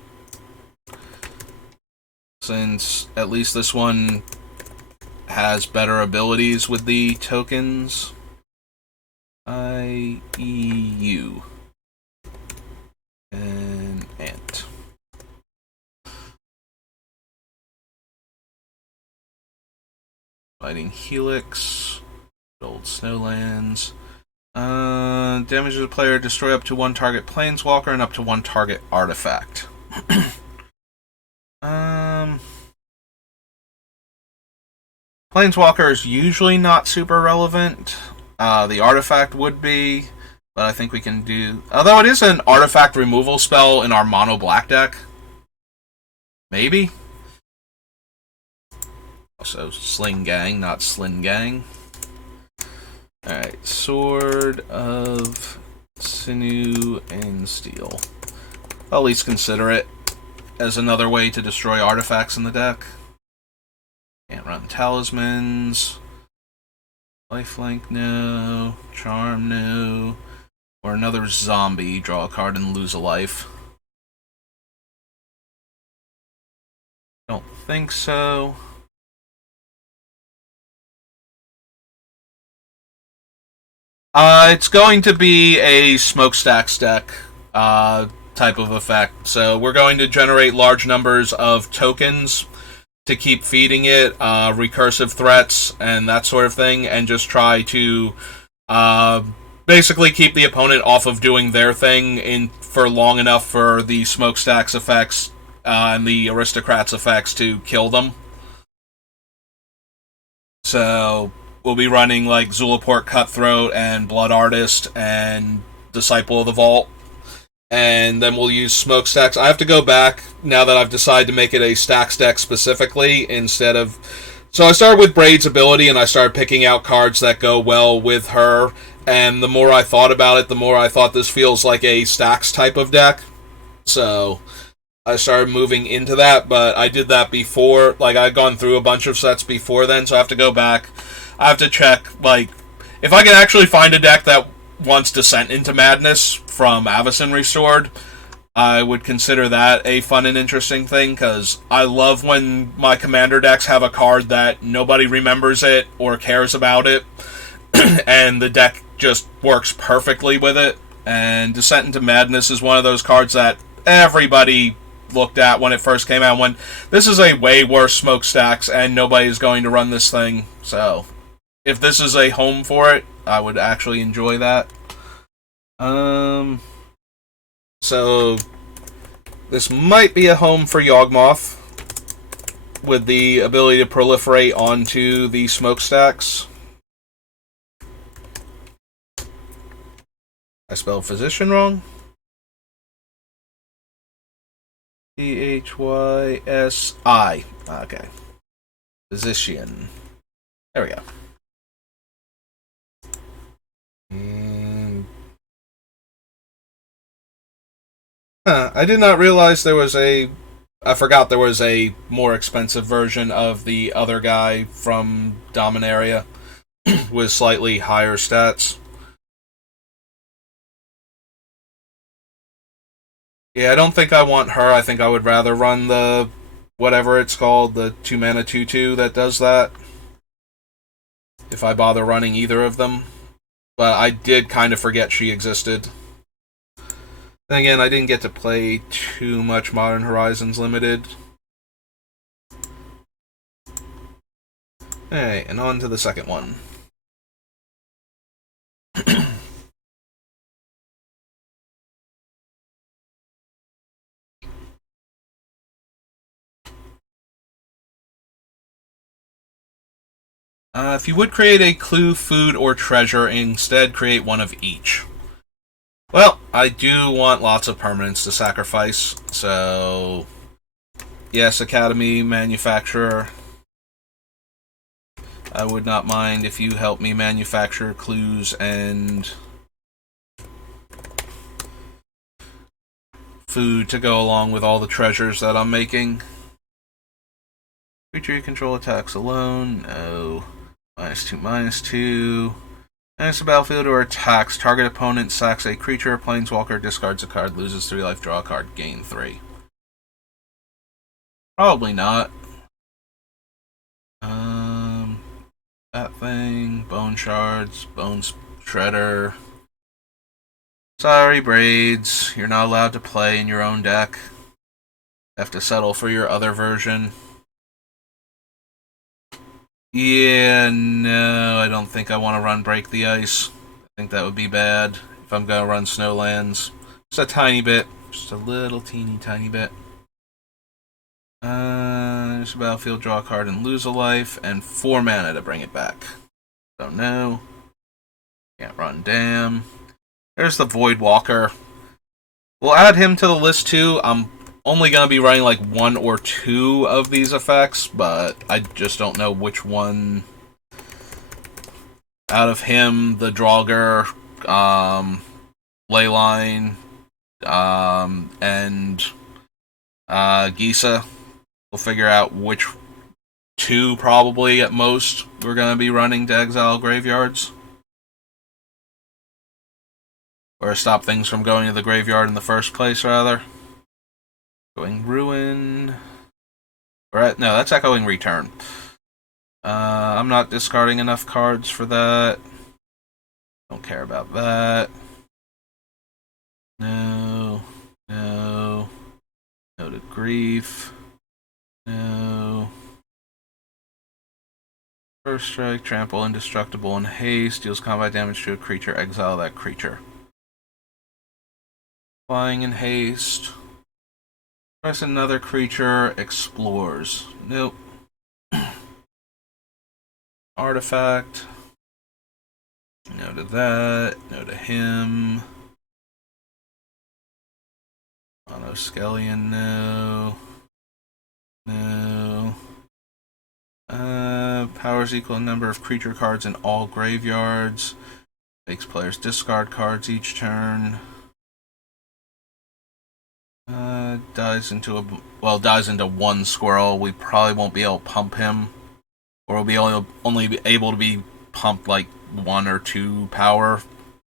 Since at least this one has better abilities with the tokens. IEU. And Ant. Fighting Helix. Old Snowlands. Damages a player, destroy up to 1 target planeswalker and up to 1 target artifact. Planeswalker is usually not super relevant. The artifact would be, but I think we can do... Although it is an artifact removal spell in our mono black deck. Maybe? Also, Sling Gang, not Slin Gang. Alright, Sword of Sinew and Steel. I'll at least consider it as another way to destroy artifacts in the deck. Can't run Talismans. Lifelink, no. Charm, no. Or another zombie, draw a card and lose a life. Don't think so. It's going to be a smokestacks deck type of effect. So we're going to generate large numbers of tokens to keep feeding it, recursive threats and that sort of thing, and just try to basically keep the opponent off of doing their thing for long enough for the smokestacks effects and the aristocrats effects to kill them. So we'll be running like Zulaport Cutthroat and Blood Artist and Disciple of the Vault. And then we'll use smokestacks. I have to go back now that I've decided to make it a stacks deck specifically instead of... So I started with Braids' ability and I started picking out cards that go well with her. And the more I thought about it, the more I thought this feels like a stacks type of deck. So I started moving into that, but I did that before. Like, I'd gone through a bunch of sets before then, so I have to go back. I have to check, like, if I can actually find a deck that wants Descent into Madness from Avacyn Restored, I would consider that a fun and interesting thing, because I love when my commander decks have a card that nobody remembers it or cares about it, and the deck just works perfectly with it. And Descent into Madness is one of those cards that everybody looked at when it first came out, when this is a way worse smokestacks and nobody's going to run this thing. So if this is a home for it, I would actually enjoy that. So this might be a home for Yawgmoth with the ability to proliferate onto the smokestacks. I spelled physician wrong. P-H-Y-S-I. Okay. Physician. There we go. And... I did not realize there was a... I forgot there was a more expensive version of the other guy from Dominaria with slightly higher stats. Yeah, I don't think I want her. I think I would rather run the whatever it's called, the 2-mana 2/2 that does that. If I bother running either of them. But I did kind of forget she existed. Then again, I didn't get to play too much Modern Horizons Limited. Hey, and on to the second one. If you would create a clue, food, or treasure, instead create one of each. Well, I do want lots of permanents to sacrifice, so yes, Academy Manufacturer. I would not mind if you help me manufacture clues and food to go along with all the treasures that I'm making. Creature you control attacks alone. No. -2/-2. Enters the battlefield or attacks. Target opponent sacks a creature, planeswalker, discards a card, loses 3 life, draw a card, gain 3. Probably not. That thing. Bone shards. Bone shredder. Sorry, Braids. You're not allowed to play in your own deck. You have to settle for your other version. Yeah, no, I don't think I want to run Break the Ice. I think that would be bad if I'm going to run Snowlands. Just a tiny bit. Just a little teeny tiny bit. There's a battlefield, draw a card, and lose a life, and 4 mana to bring it back. So no. Can't run Dam. There's the Void Walker. We'll add him to the list too. I'm only going to be running like 1 or 2 of these effects, but I just don't know which one out of him, the Draugr, Leyline, and Gisa. We'll figure out which 2 probably at most we're going to be running to exile graveyards. Or stop things from going to the graveyard in the first place, rather. Echoing Ruin. No, that's Echoing Return. I'm not discarding enough cards for that. Don't care about that. No. No. No to Grief. No. First strike, trample, indestructible, and haste. Deals combat damage to a creature, exile that creature. Flying in haste. Press another creature, explores. Nope. Artifact. No to that. No to him. Monoskellion, no. No. Powers equal number of creature cards in all graveyards. Makes players discard cards each turn. Dies into 1 squirrel. We probably won't be able to pump him. Or we'll be only able to be pumped like 1 or 2 power,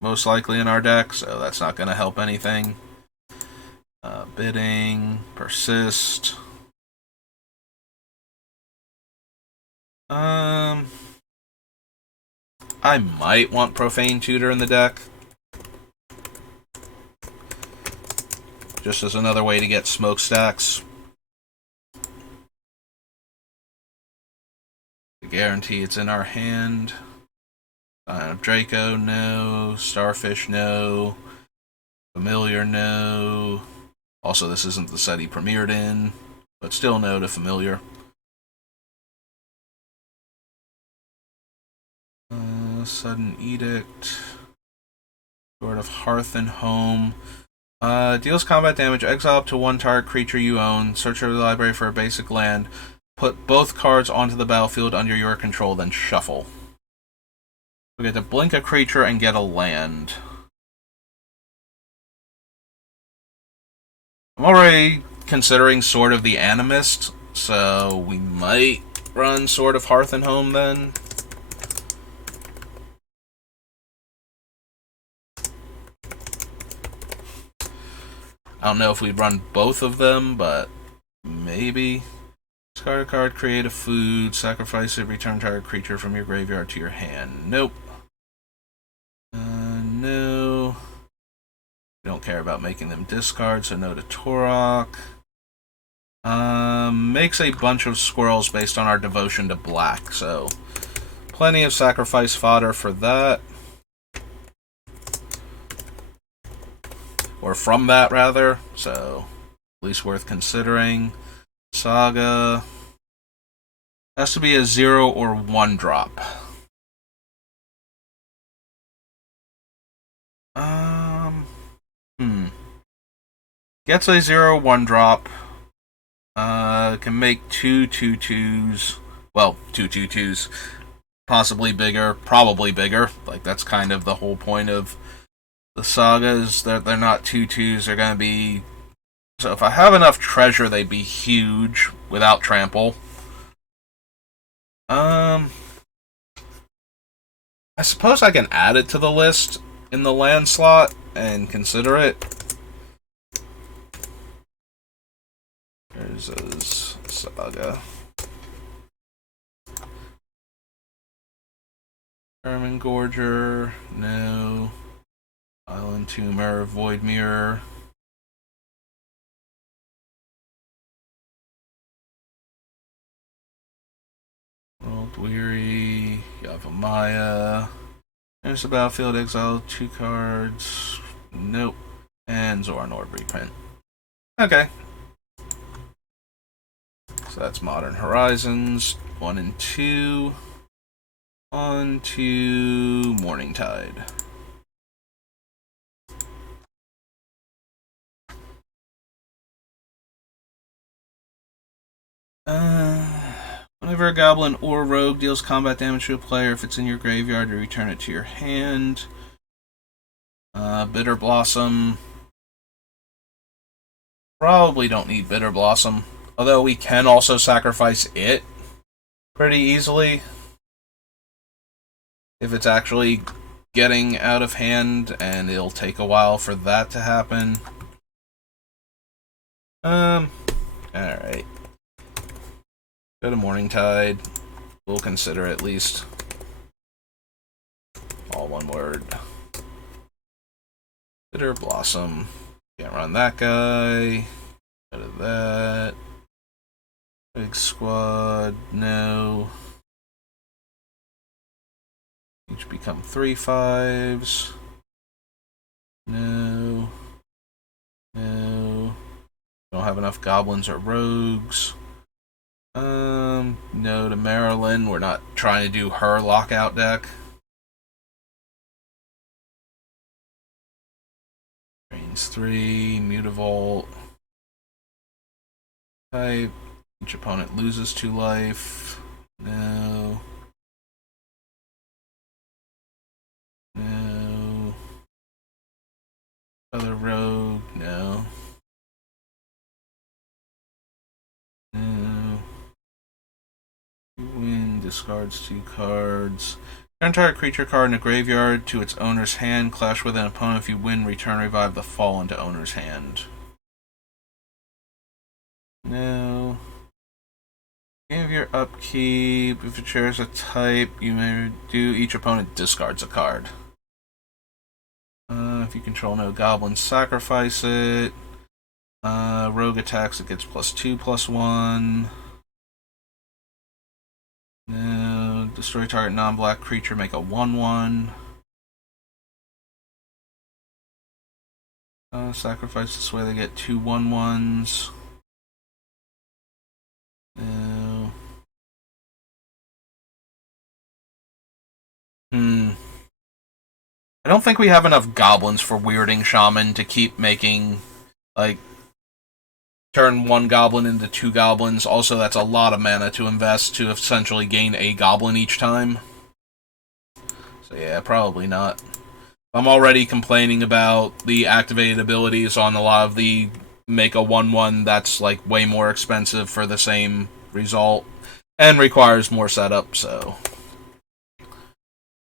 most likely, in our deck, so that's not going to help anything. Bidding, persist. I might want Profane Tutor in the deck. Just as another way to get smokestacks. To guarantee it's in our hand. Draco, no. Starfish, no. Familiar, no. Also, this isn't the set he premiered in, but still no to Familiar. Sudden Edict. Sword of Hearth and Home. Deals combat damage. Exile up to 1 target creature you own. Search your library for a basic land. Put both cards onto the battlefield under your control, then shuffle. We get to blink a creature and get a land. I'm already considering Sword of the Animist, so we might run Sword of Hearth and Home then. I don't know if we'd run both of them, but maybe. Discard a card, create a food, sacrifice it, return target creature from your graveyard to your hand. Nope. No. We don't care about making them discard, so no to Torok. Makes a bunch of squirrels based on our devotion to black, so plenty of sacrifice fodder for that. Or from that, rather, so at least worth considering. Saga has to be a 0 or 1 drop. Gets a 0/1 drop. Can make 2/2/2s. Well, 2/2/2s. Possibly bigger. Probably bigger. Like, that's kind of the whole point of the sagas. That they're not 2/2s. They're going to be... So if I have enough treasure, they'd be huge without trample. I suppose I can add it to the list in the land slot and consider it. There's a saga. Ermine Gorger, no. Island Tumor, Void Mirror. World Weary, Yavimaya. There's the Battlefield Exile, 2 cards. Nope. And Zoranor reprint. Okay. So that's Modern Horizons 1 and 2. On to Morningtide. Whenever a goblin or rogue deals combat damage to a player, if it's in your graveyard, you return it to your hand. Bitter Blossom. Probably don't need Bitter Blossom. Although we can also sacrifice it pretty easily. If it's actually getting out of hand, and it'll take a while for that to happen. Alright. Go to Morningtide. We'll consider at least. All one word. Bitter Blossom. Can't run that guy. Go to that. Big Squad. No. Each become 3/5s. No. No. Don't have enough goblins or rogues. No to Marilyn. We're not trying to do her lockout deck. Drains 3, Mutavault. Type. Each opponent loses 2 life. No. No. Other rogue. No. No. Win. Discards 2 cards. Turn target creature card in a graveyard to its owner's hand. Clash with an opponent. If you win, return revive the fall into owner's hand. No. Give your upkeep. If it shares a type, you may do. Each opponent discards a card. If you control no goblins, sacrifice it. Rogue attacks, it gets +2/+1. No. Destroy target non-black creature, make a 1/1. Sacrifice this way they get 2 1/1s. No. I don't think we have enough goblins for Weirding Shaman to keep making, like, turn 1 goblin into 2 goblins. Also, that's a lot of mana to invest to essentially gain a goblin each time. So yeah, probably not. I'm already complaining about the activated abilities on a lot of the make a 1/1 that's like way more expensive for the same result and requires more setup, so.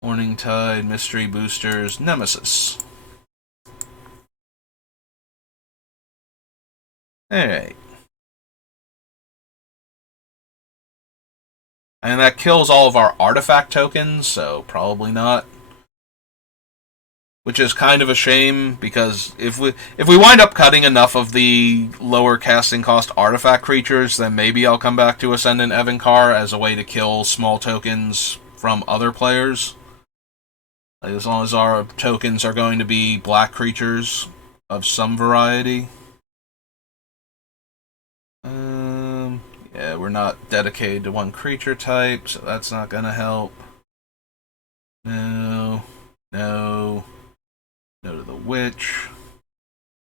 Morningtide, Mystery Boosters, Nemesis. Alright. And that kills all of our artifact tokens, so probably not. Which is kind of a shame, because if we wind up cutting enough of the lower casting cost artifact creatures, then maybe I'll come back to Ascendant Evankar as a way to kill small tokens from other players. Like, as long as our tokens are going to be black creatures of some variety. Yeah, we're not dedicated to one creature type, so that's not gonna help. No. No. No to the witch.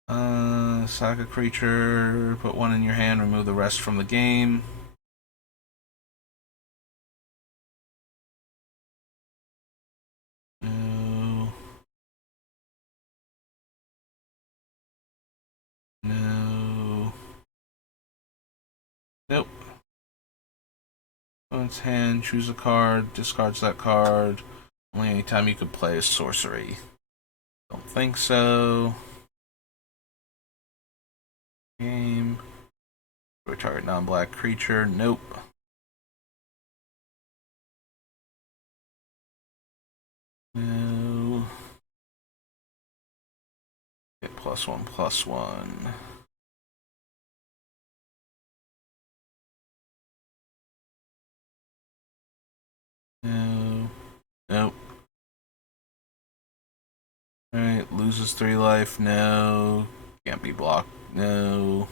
Sack a creature, put one in your hand, remove the rest from the game. No. No. Nope. One's hand, choose a card, discards that card. Only any time you could play a sorcery. Don't think so. Game. Target non-black creature. Nope. No. Get +1/+1. No. Nope. Alright, loses 3 life. No. Can't be blocked. No.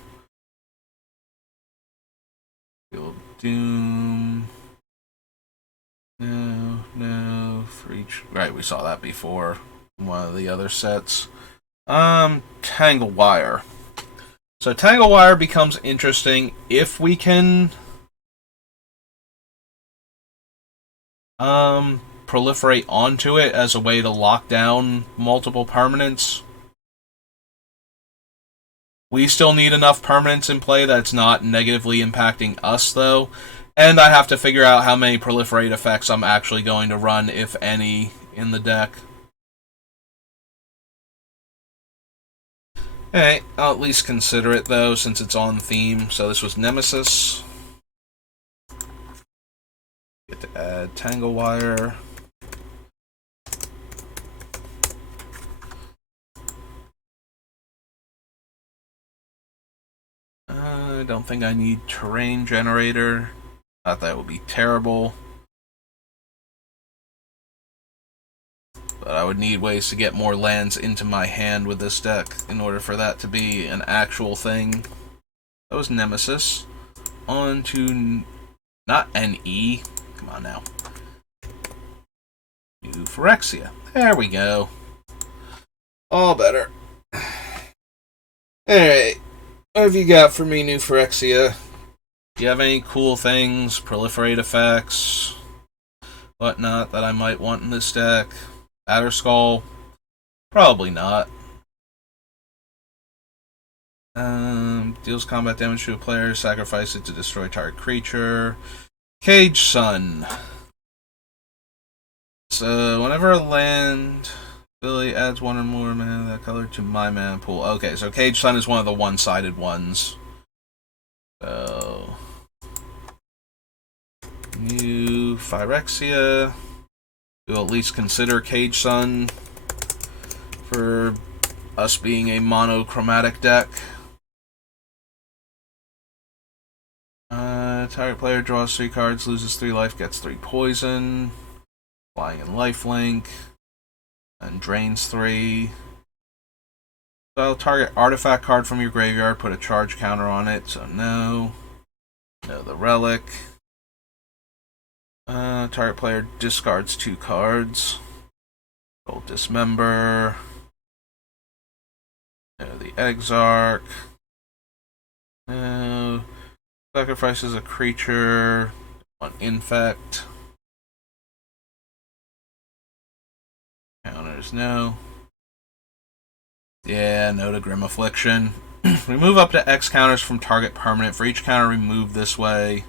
Field Doom. No. No. For each. Right, we saw that before. One of the other sets. Tangle Wire. So Tangle Wire becomes interesting if we can proliferate onto it as a way to lock down multiple permanents. We still need enough permanents in play that's not negatively impacting us, though. And I have to figure out how many proliferate effects I'm actually going to run, if any, in the deck. Alright, I'll at least consider it, though, since it's on theme. So this was Nemesis. Get to add Tangle Wire. I don't think I need Terrain Generator. Not that would be terrible. But I would need ways to get more lands into my hand with this deck in order for that to be an actual thing. That was Nemesis. On to... not NE. Come on now. New Phyrexia. There we go. All better. Alright. What have you got for me, New Phyrexia? Do you have any cool things, proliferate effects, whatnot, that I might want in this deck? Batterskull? Probably not. Deals combat damage to a player, sacrifice it to destroy target creature. Cage Sun. So, whenever a land ability adds one or more mana that color to my mana pool. Okay, so Cage Sun is one of the one-sided ones. So, new Phyrexia. We'll at least consider Cage Sun for us being a monochromatic deck. Target player draws 3 cards, loses 3 life, gets 3 poison. Flying in lifelink. And drains 3. So target artifact card from your graveyard, put a charge counter on it, so no. No, the relic. Target player discards 2 cards. Roll Dismember. No, the Exarch. No. Sacrifices a creature. One Infect. Counters, no. Yeah, no to Grim Affliction. Remove up to X counters from target permanent. For each counter removed this way.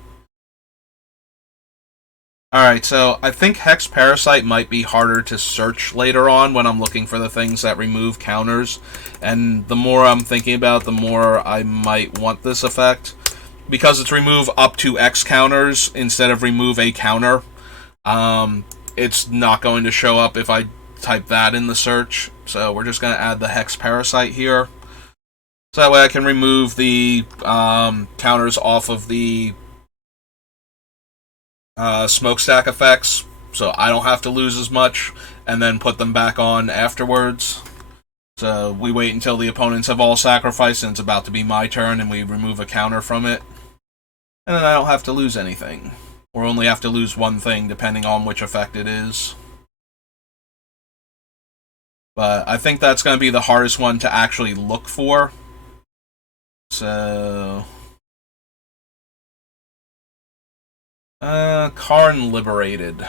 Alright, so I think Hex Parasite might be harder to search later on when I'm looking for the things that remove counters. And the more I'm thinking about it, the more I might want this effect. Because it's remove up to X counters instead of remove a counter, it's not going to show up if I type that in the search. So we're just going to add the Hex Parasite here. So that way I can remove the counters off of the smokestack effects, so I don't have to lose as much, and then put them back on afterwards. So we wait until the opponents have all sacrificed and it's about to be my turn, and we remove a counter from it. And then I don't have to lose anything. Or only have to lose one thing, depending on which effect it is. But I think that's going to be the hardest one to actually look for. So... Karn Liberated.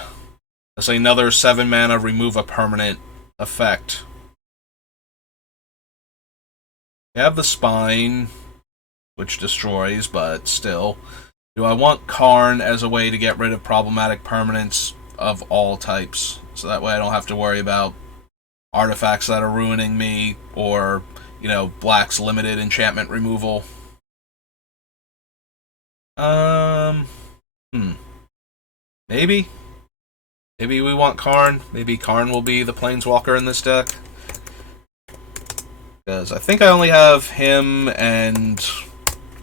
That's another 7 mana remove a permanent effect. We have the Spine, which destroys, but still. Do I want Karn as a way to get rid of problematic permanents of all types? So that way I don't have to worry about artifacts that are ruining me, or, you know, Black's limited enchantment removal. Maybe? Maybe we want Karn. Maybe Karn will be the Planeswalker in this deck. Because I think I only have him and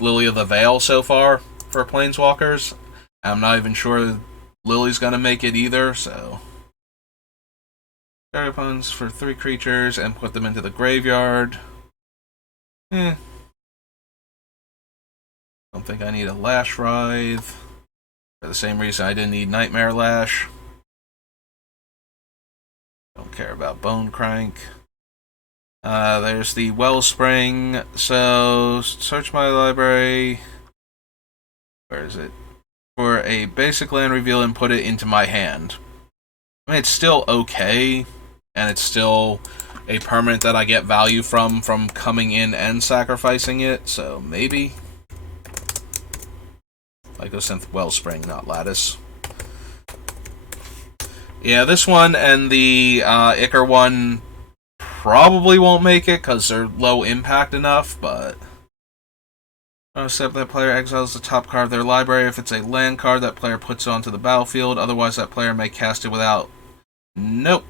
Lily of the Veil so far for Planeswalkers. I'm not even sure Lily's going to make it either, so... Target opponents for 3 creatures and put them into the graveyard. Don't think I need a Lash Writhe. For the same reason I didn't need Nightmare Lash. Don't care about Bone Crank. There's the Wellspring. So, search my library. Where is it? For a basic land reveal and put it into my hand. I mean, it's still okay. And it's still a permanent that I get value from coming in and sacrificing it. So, maybe. Lycosynth Wellspring, not Lattice. Yeah, this one and the Icar one probably won't make it because they're low impact enough, but... Except that player exiles the top card of their library if it's a land card that player puts onto the battlefield. Otherwise, that player may cast it without... Nope.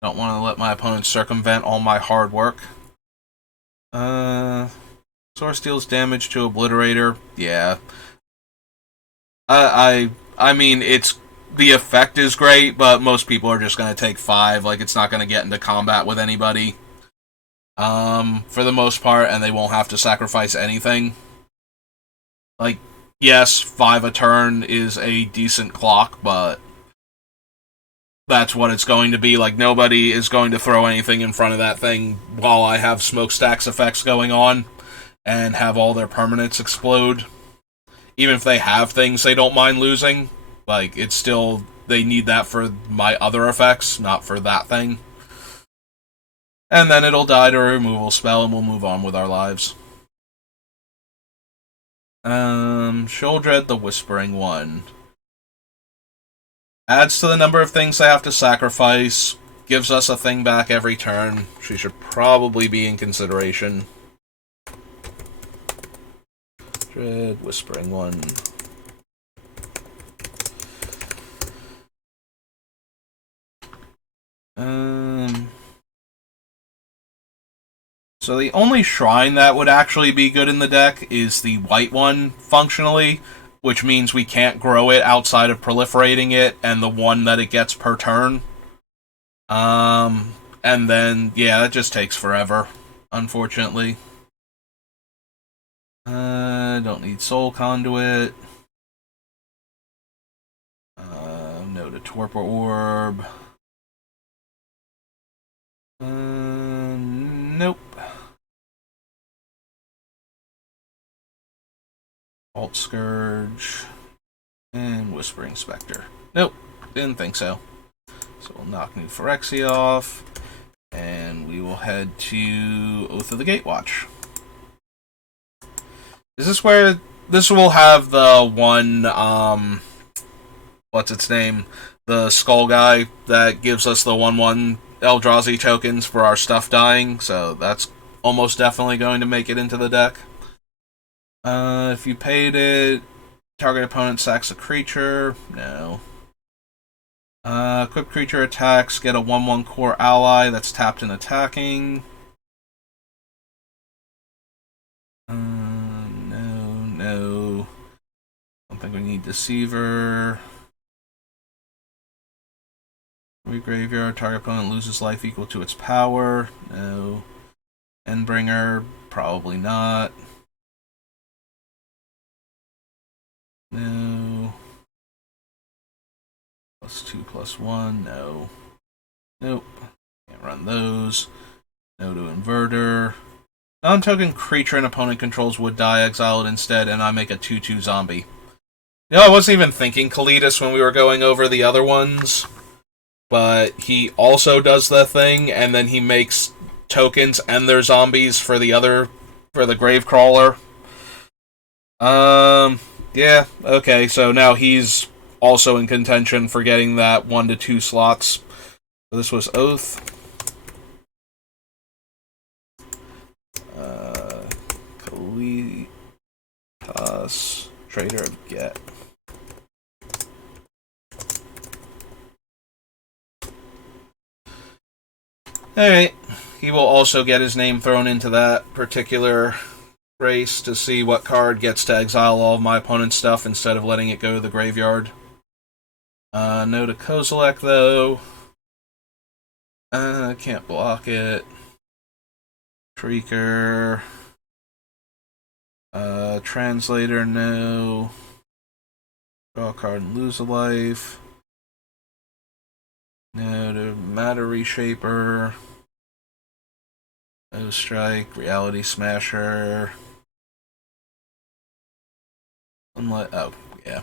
Don't want to let my opponent circumvent all my hard work. Source deals damage to Obliterator. Yeah. I mean, it's... The effect is great, but most people are just going to take 5. Like, it's not going to get into combat with anybody. For the most part, and they won't have to sacrifice anything. Like, yes, 5 a turn is a decent clock, but that's what it's going to be. Like, nobody is going to throw anything in front of that thing while I have smokestacks effects going on and have all their permanents explode. Even if they have things they don't mind losing, like, it's still, they need that for my other effects, not for that thing. And then it'll die to a removal spell, and we'll move on with our lives. Sheoldred the Whispering One. Adds to the number of things I have to sacrifice. Gives us a thing back every turn. She should probably be in consideration. Sheoldred, Whispering One. So the only shrine that would actually be good in the deck is the white one, functionally, which means we can't grow it outside of proliferating it, and the one that it gets per turn. And then, yeah, that just takes forever, unfortunately. Don't need Soul Conduit. No to Torpor Orb. Nope. Alt Scourge. And Whispering Spectre. Nope, didn't think so. So we'll knock New Phyrexia off. And we will head to Oath of the Gatewatch. Is this where... This will have the one, what's its name, the skull guy that gives us the 1/1 Eldrazi tokens for our stuff dying, so that's almost definitely going to make it into the deck. If you paid it, target opponent sacks a creature. No. Equipped creature attacks, get a 1/1 core ally that's tapped and attacking. No. I don't think we need Deceiver. Graveyard, target opponent loses life equal to its power. No. Endbringer, probably not. No. +2/+1, no. Nope. Can't run those. No to Inverter. Non-token creature an opponent controls would die, exiled instead, and I make a 2/2 zombie. You know, I wasn't even thinking Kalidas when we were going over the other ones, but he also does the thing, and then he makes tokens and their zombies for the Gravecrawler. Yeah, okay, so now he's also in contention for getting that 1 to 2 slots. So this was Oath. Kalitas, Trader of Get. Alright, he will also get his name thrown into that particular race to see what card gets to exile all of my opponent's stuff instead of letting it go to the graveyard. No to Kozilek, though. Can't block it. Shrieker. Translator, no. Draw a card and lose a life. No to Matter Reshaper. No Strike. Reality Smasher. Oh, yeah.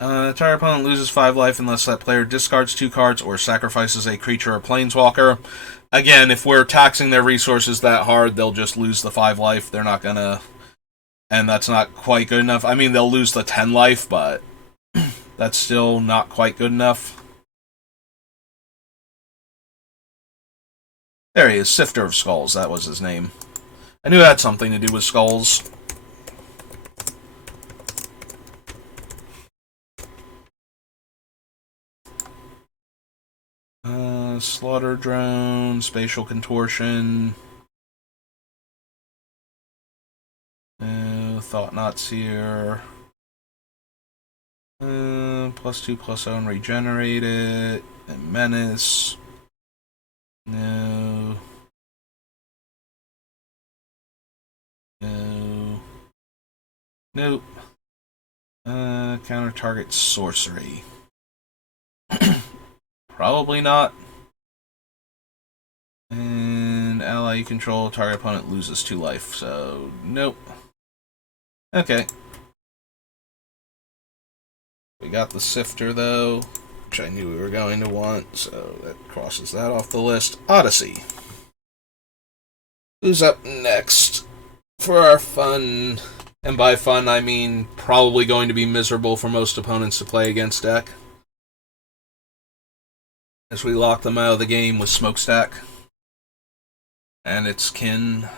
Target opponent loses 5 life unless that player discards 2 cards or sacrifices a creature or planeswalker. Again, if we're taxing their resources that hard, they'll just lose the 5 life. They're not gonna... And that's not quite good enough. I mean, they'll lose the 10 life, but that's still not quite good enough. There he is, Sifter of Skulls, that was his name. I knew it had something to do with skulls. Slaughter Drone, Spatial Contortion. Thought-Knot Seer. +2/+0 regenerate it. And Menace. No. No. Nope. Counter target sorcery. Probably not. And ally you control, target opponent loses 2 life, so nope. Okay. We got the Sifter, though, which I knew we were going to want, so that crosses that off the list. Odyssey. Who's up next for our fun? And by fun, I mean probably going to be miserable for most opponents to play against deck. As we lock them out of the game with Smokestack and its kin.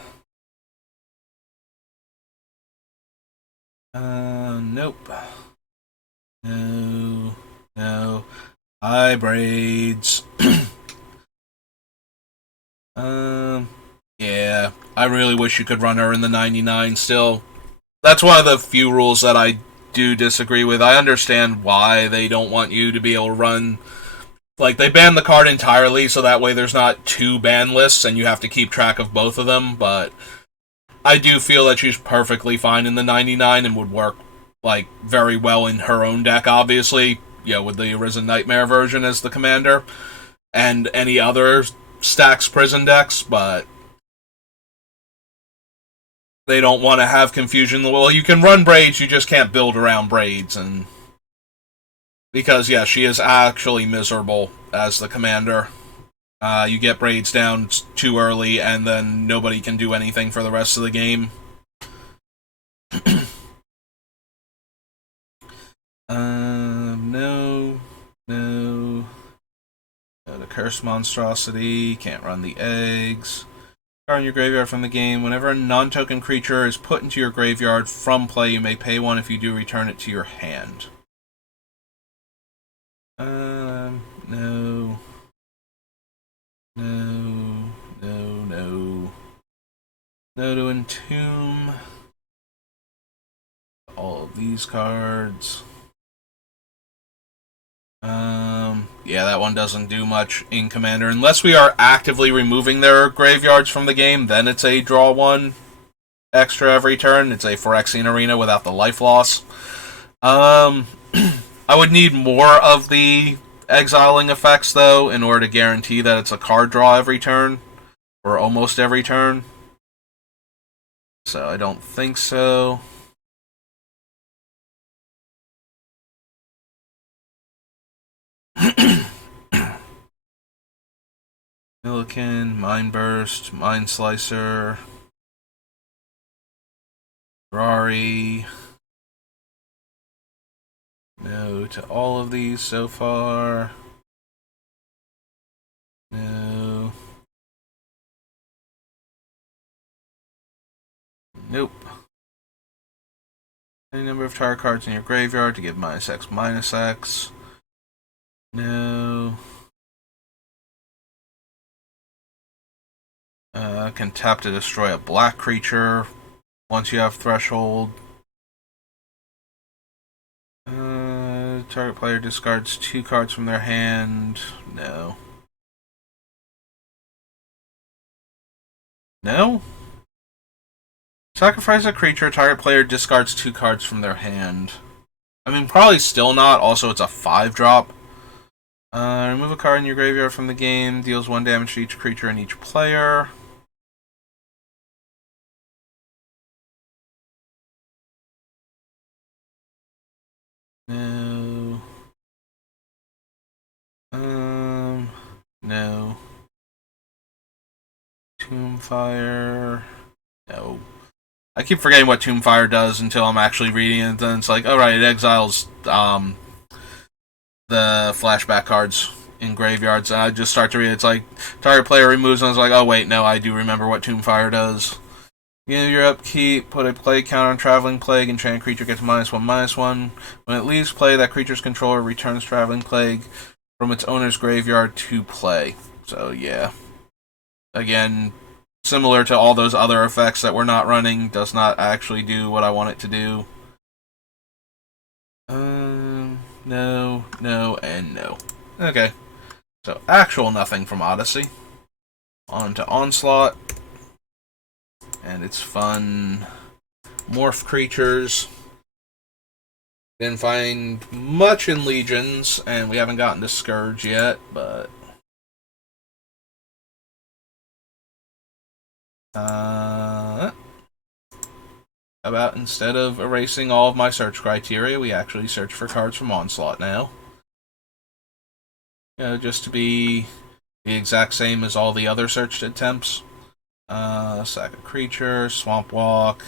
Nope. No. Hi, Braids. Yeah, I really wish you could run her in the 99 still. That's one of the few rules that I do disagree with. I understand why they don't want you to be able to run... Like, they banned the card entirely, so that way there's not 2 ban lists, and you have to keep track of both of them, but I do feel that she's perfectly fine in the 99 and would work, like, very well in her own deck, obviously, with the Arisen Nightmare version as the commander, and any other Stacks Prison decks, but they don't want to have confusion. Well, you can run Braids, you just can't build around Braids, and... Because, yeah, she is actually miserable as the commander. You get Braids down too early, and then nobody can do anything for the rest of the game. No. Curse Monstrosity. Can't run the eggs. Card in your graveyard from the game. Whenever a non-token creature is put into your graveyard from play, you may pay one. If you do, return it to your hand. No. No. No, no. No to Entomb. All of these cards. Yeah, that one doesn't do much in Commander. Unless we are actively removing their graveyards from the game, then it's a draw one extra every turn. It's a Phyrexian Arena without the life loss. I would need more of the exiling effects, though, in order to guarantee that it's a card draw every turn. Or almost every turn. So I don't think so. Milliken, Mind Burst, Mind Slicer, Ferrari. No to all of these so far. No. Nope. Any number of target cards in your graveyard to give -X/-X. No. Can tap to destroy a black creature once you have Threshold. Target player discards 2 cards from their hand. No. No? Sacrifice a creature, target player discards 2 cards from their hand. I mean, probably still not. Also, it's a 5-drop. Remove a card in your graveyard from the game. Deals 1 damage to each creature and each player. No. No. Tombfire. No. I keep forgetting what Tombfire does until I'm actually reading it. Then it's like, alright, it exiles the flashback cards in graveyards. And I just start to read it. It's like, target player removes, and I was like, oh wait, no, I do remember what Tombfire does. Beginning of your upkeep, put a plague counter on Traveling Plague, enchanted creature gets -1/-1. When it leaves play, that creature's controller returns Traveling Plague from its owner's graveyard to play. So, yeah. Again, similar to all those other effects that we're not running, does not actually do what I want it to do. No, no, and no. Okay. So, actual nothing from Odyssey. On to Onslaught. And it's fun. Morph creatures. Didn't find much in Legions, and we haven't gotten to Scourge yet, but... how about instead of erasing all of my search criteria, we actually search for cards from Onslaught now. You know, just to be the exact same as all the other searched attempts. Sack a creature, Swamp Walk.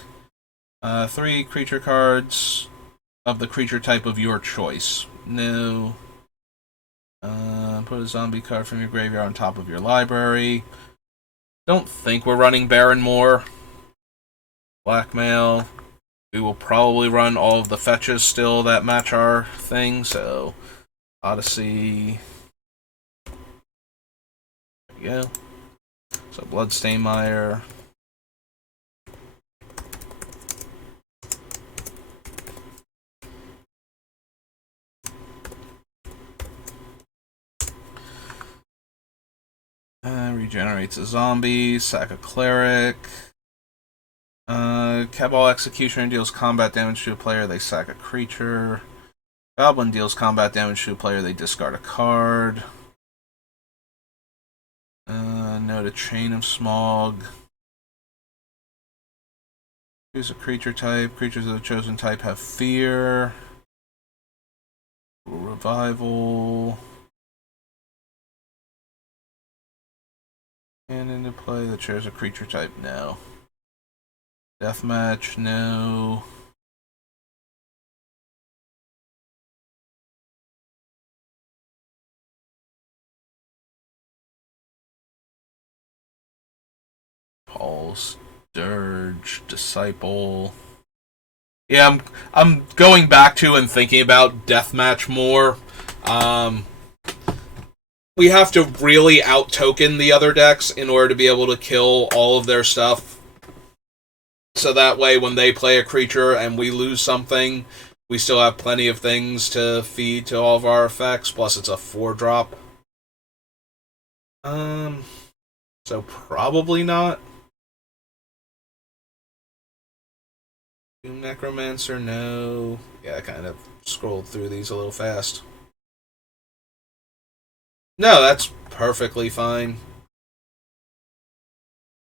3 creature cards of the creature type of your choice. No. Put a zombie card from your graveyard on top of your library. Don't think we're running Baron more. Blackmail. We will probably run all of the fetches still that match our thing, so Odyssey. There we go. So Bloodstainmire. Regenerates a zombie. Sack a cleric. Cabal Executioner deals combat damage to a player, they sack a creature. Goblin deals combat damage to a player, they discard a card. No to Chain of Smog. Choose a creature type. Creatures of the chosen type have fear. Revival. And into play that shares a creature type, no. Deathmatch, no. Paul's Dirge, Disciple. Yeah, I'm going back to and thinking about Deathmatch more. We have to really out-token the other decks in order to be able to kill all of their stuff. So that way, when they play a creature and we lose something, we still have plenty of things to feed to all of our effects. Plus, it's a 4-drop. So probably not. Necromancer, no. Yeah, I kind of scrolled through these a little fast. No, that's perfectly fine.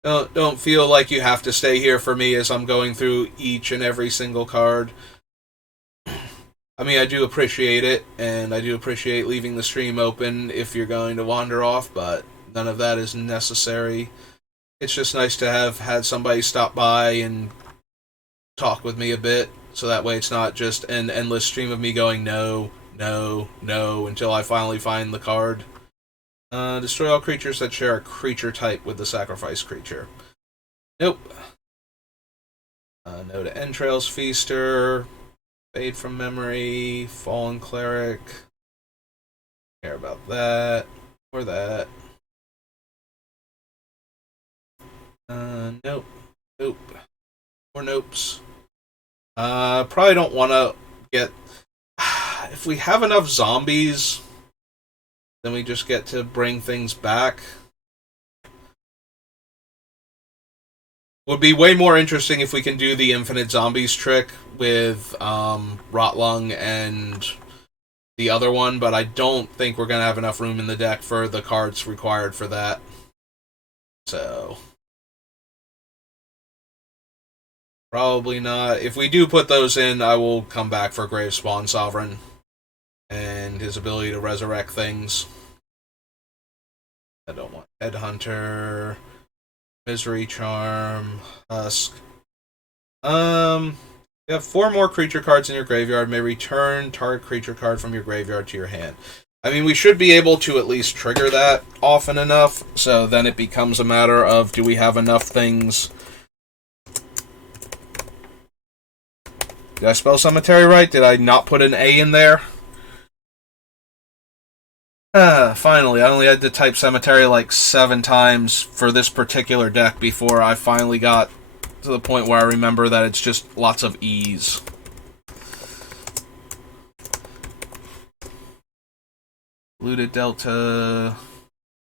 Don't feel like you have to stay here for me as I'm going through each and every single card. I mean, I do appreciate it, and I do appreciate leaving the stream open if you're going to wander off, but none of that is necessary. It's just nice to have had somebody stop by and talk with me a bit, so that way it's not just an endless stream of me going no, no, no, until I finally find the card. Destroy all creatures that share a creature type with the sacrifice creature. Nope. No to Entrails Feaster. Fade from Memory. Fallen Cleric. Care about that. Or that. Nope. Nope. Or nopes. Probably don't want to get... If we have enough zombies... Then we just get to bring things back. Would be way more interesting if we can do the infinite zombies trick with Rotlung and the other one, but I don't think we're going to have enough room in the deck for the cards required for that. So... Probably not. If we do put those in, I will come back for Gravespawn Sovereign. And his ability to resurrect things. I don't want Headhunter, Misery Charm, Husk. You have 4 more creature cards in your graveyard. May return target creature card from your graveyard to your hand. I mean, we should be able to at least trigger that often enough, so then it becomes a matter of, do we have enough things? Did I spell Cemetery right? Did I not put an A in there? Finally, I only had to type Cemetery like 7 times for this particular deck before I finally got to the point where I remember that it's just lots of E's. Looted Delta.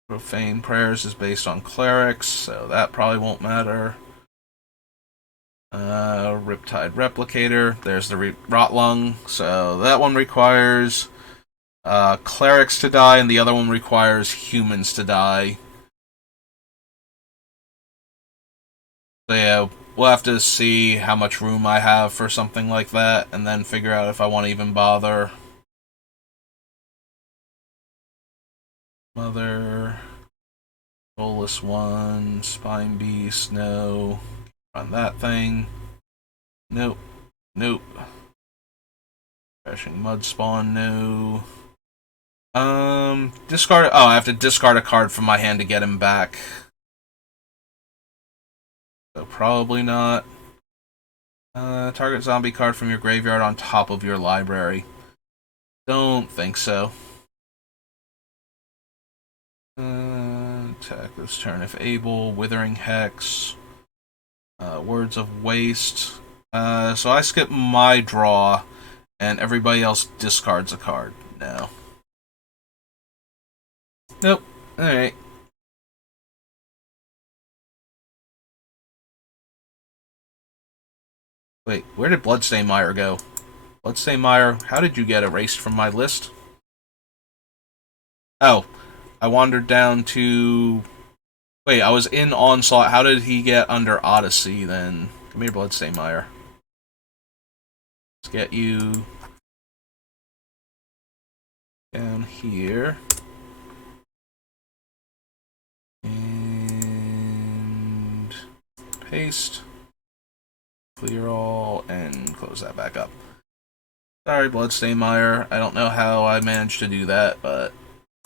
Profane Prayers is based on Clerics, so that probably won't matter. Riptide Replicator. There's the Rotlung, so that one requires... clerics to die, and the other one requires humans to die. So yeah, we'll have to see how much room I have for something like that, and then figure out if I want to even bother. Mother... Soulless One, Spine Beast, no. Run that thing. Nope. Nope. Crashing Mud Spawn, no. Discard... Oh, I have to discard a card from my hand to get him back. So probably not. Target zombie card from your graveyard on top of your library. Don't think so. Attack this turn if able. Withering Hex. Words of Waste. So I skip my draw, and everybody else discards a card. No. Nope. Alright. Wait, where did Bloodstain Mire go? Bloodstain Mire, how did you get erased from my list? Oh, I wandered down to... Wait, I was in Onslaught. How did he get under Odyssey, then? Come here, Bloodstain Mire. Let's get you... down here. And... paste. Clear all, and close that back up. Sorry, Bloodstain Mire. I don't know how I managed to do that, but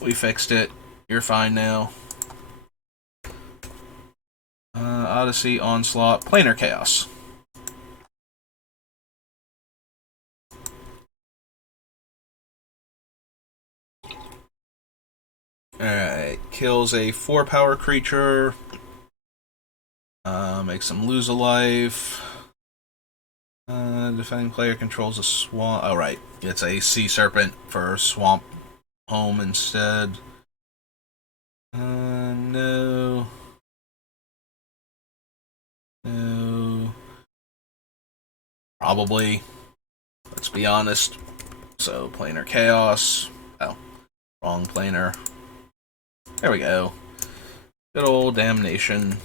we fixed it. You're fine now. Odyssey, Onslaught, Planar Chaos. Alright, kills a 4-power creature. Makes them lose a life. Defending player controls a swamp. Oh, right. It's a Sea Serpent for Swamp Home instead. No. No. Probably. Let's be honest. So, Planar Chaos. Oh, wrong planar. There we go. Good old Damnation.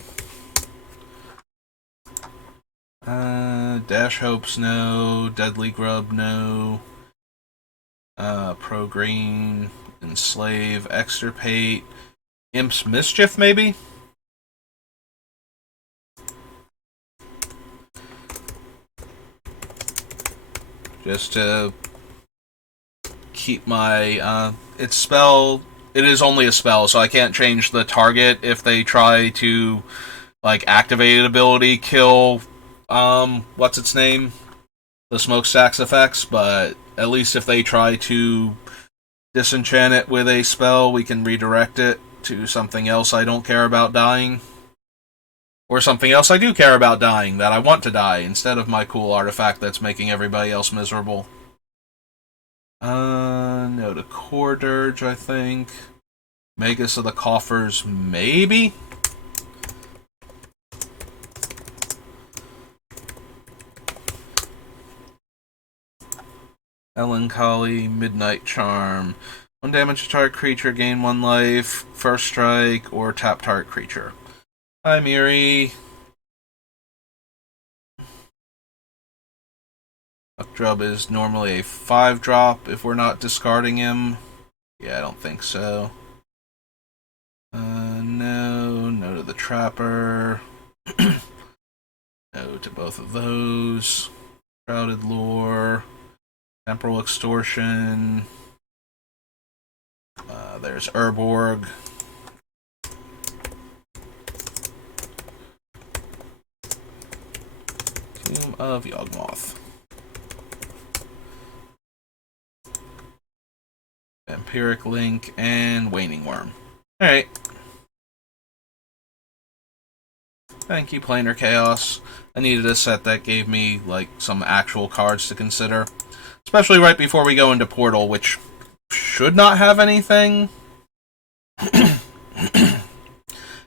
Dash Hopes, no. Deadly Grub, no. Pro Green. Enslave. Extirpate. Imp's Mischief, maybe? Just to keep my its spell. It is only a spell, so I can't change the target if they try to like activate an ability, kill what's its name? The smokestack's effects, but at least if they try to disenchant it with a spell, we can redirect it to something else I don't care about dying. Or something else I do care about dying, that I want to die, instead of my cool artifact that's making everybody else miserable. No to Core Dirge, I think. Magus of the Coffers, maybe? Melancholy, Midnight Charm. 1 damage to target creature, gain 1 life, first strike, or tap target creature. Hi, Miri. Updrub is normally a 5-drop if we're not discarding him. Yeah, I don't think so. No to the Trapper. No to both of those. Shrouded Lore. Temporal Extortion. There's Urborg. Tomb of Yawgmoth. Vampiric Link, and Waning Worm. Alright. Thank you, Planar Chaos. I needed a set that gave me, like, some actual cards to consider. Especially right before we go into Portal, which should not have anything.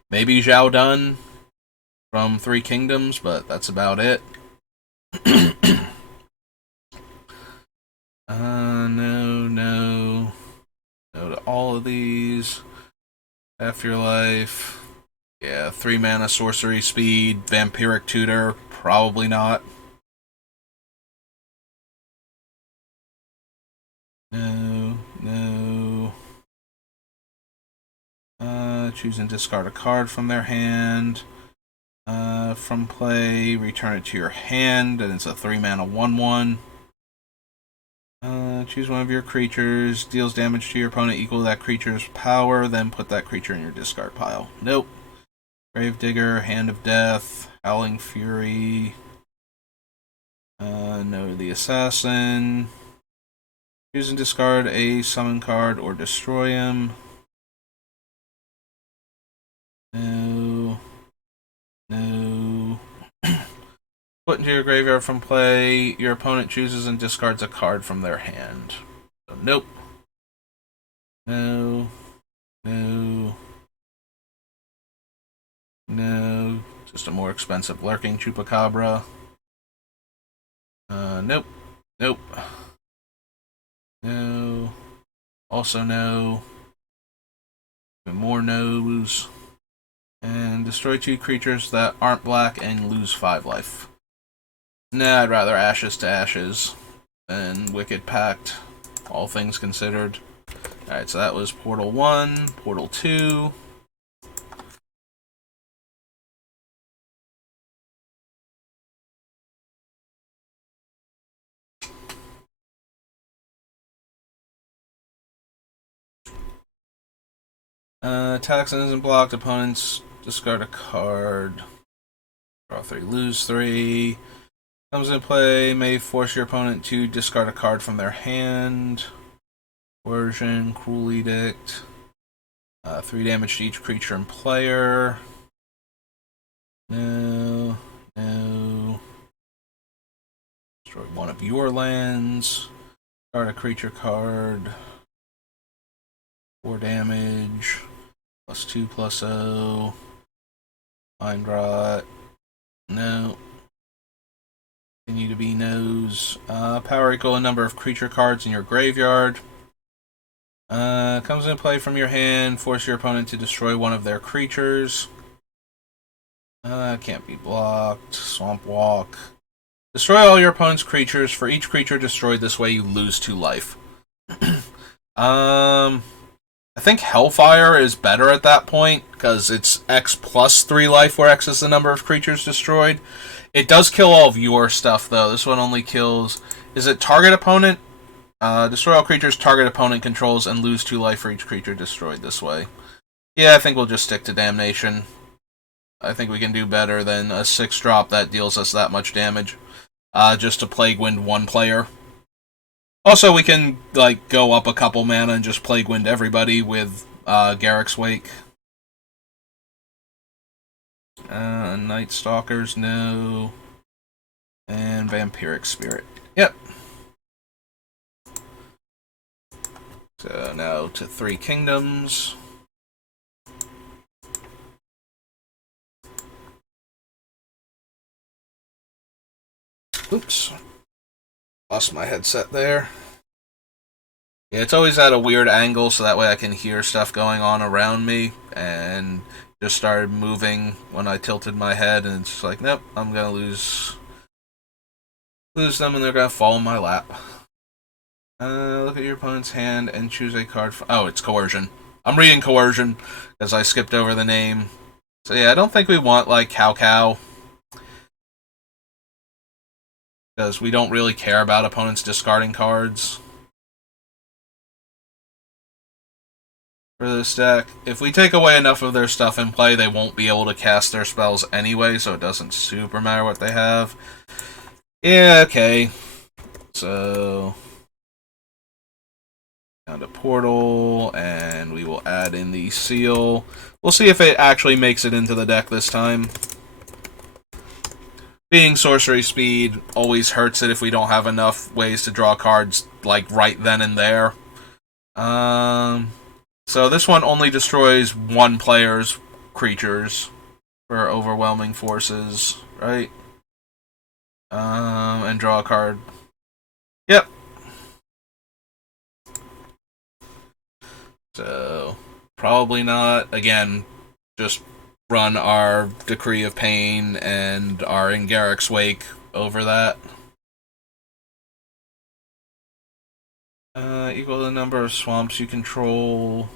Maybe Zhao Dun from Three Kingdoms, but that's about it. No. No to all of these. Half your life. Yeah, 3 mana sorcery speed. Vampiric Tutor, probably not. No. Choose and discard a card from their hand. From play, return it to your hand, and it's a 3 mana 1/1. Choose one of your creatures, deals damage to your opponent equal to that creature's power, then put that creature in your discard pile. Nope. Gravedigger, Hand of Death, Howling Fury. No to the Assassin. Choose and discard a summon card or destroy him. No. Put into your graveyard from play. Your opponent chooses and discards a card from their hand. So, nope. No. Just a more expensive Lurking Chupacabra. Nope. No. Also no. Even more no's. And destroy 2 creatures that aren't black and lose 5 life. Nah, I'd rather Ashes to Ashes than Wicked Pact, all things considered. Alright, so that was Portal 1, Portal 2. Taxon isn't blocked, opponents discard a card. Draw 3, lose 3. Comes into play, may force your opponent to discard a card from their hand. Coercion, Cruel Edict. 3 damage to each creature and player. No. Destroy one of your lands. Start a creature card. 4 damage. +2/+0. Mind Rot. No. Continue to be no's. Power equal a number of creature cards in your graveyard. Comes into play from your hand. Force your opponent to destroy one of their creatures. Can't be blocked. Swamp Walk. Destroy all your opponent's creatures. For each creature destroyed this way, you lose 2 life. I think Hellfire is better at that point, because it's X plus 3 life, where X is the number of creatures destroyed. It does kill all of your stuff, though. This one only kills... Is it target opponent? Destroy all creatures target opponent controls and lose 2 life for each creature destroyed this way. Yeah, I think we'll just stick to Damnation. I think we can do better than a 6-drop that deals us that much damage. Just to Plague Wind 1 player. Also, we can like go up a couple mana and just Plague Wind everybody with Garrick's Wake. Night Stalkers, no. And Vampiric Spirit. Yep. So now to 3 Kingdoms. Oops. Lost my headset there. Yeah, it's always at a weird angle, so that way I can hear stuff going on around me, and just started moving when I tilted my head, and it's just like, nope, I'm gonna lose them, and they're gonna fall in my lap. Look at your opponent's hand and choose a card. Oh, it's Coercion. I'm reading Coercion, because I skipped over the name. So yeah, I don't think we want, like, Cow. Because we don't really care about opponents discarding cards. For this deck, if we take away enough of their stuff in play, they won't be able to cast their spells anyway, so it doesn't super matter what they have. Yeah, okay. So... Found a portal, and we will add in the seal. We'll see if it actually makes it into the deck this time. Being sorcery speed always hurts it if we don't have enough ways to draw cards, like, right then and there. So this one only destroys one player's creatures for overwhelming forces, right? And draw a card. Yep. So, probably not. Again, just run our Decree of Pain and our In Garrick's Wake over that. Equal to the number of swamps you control.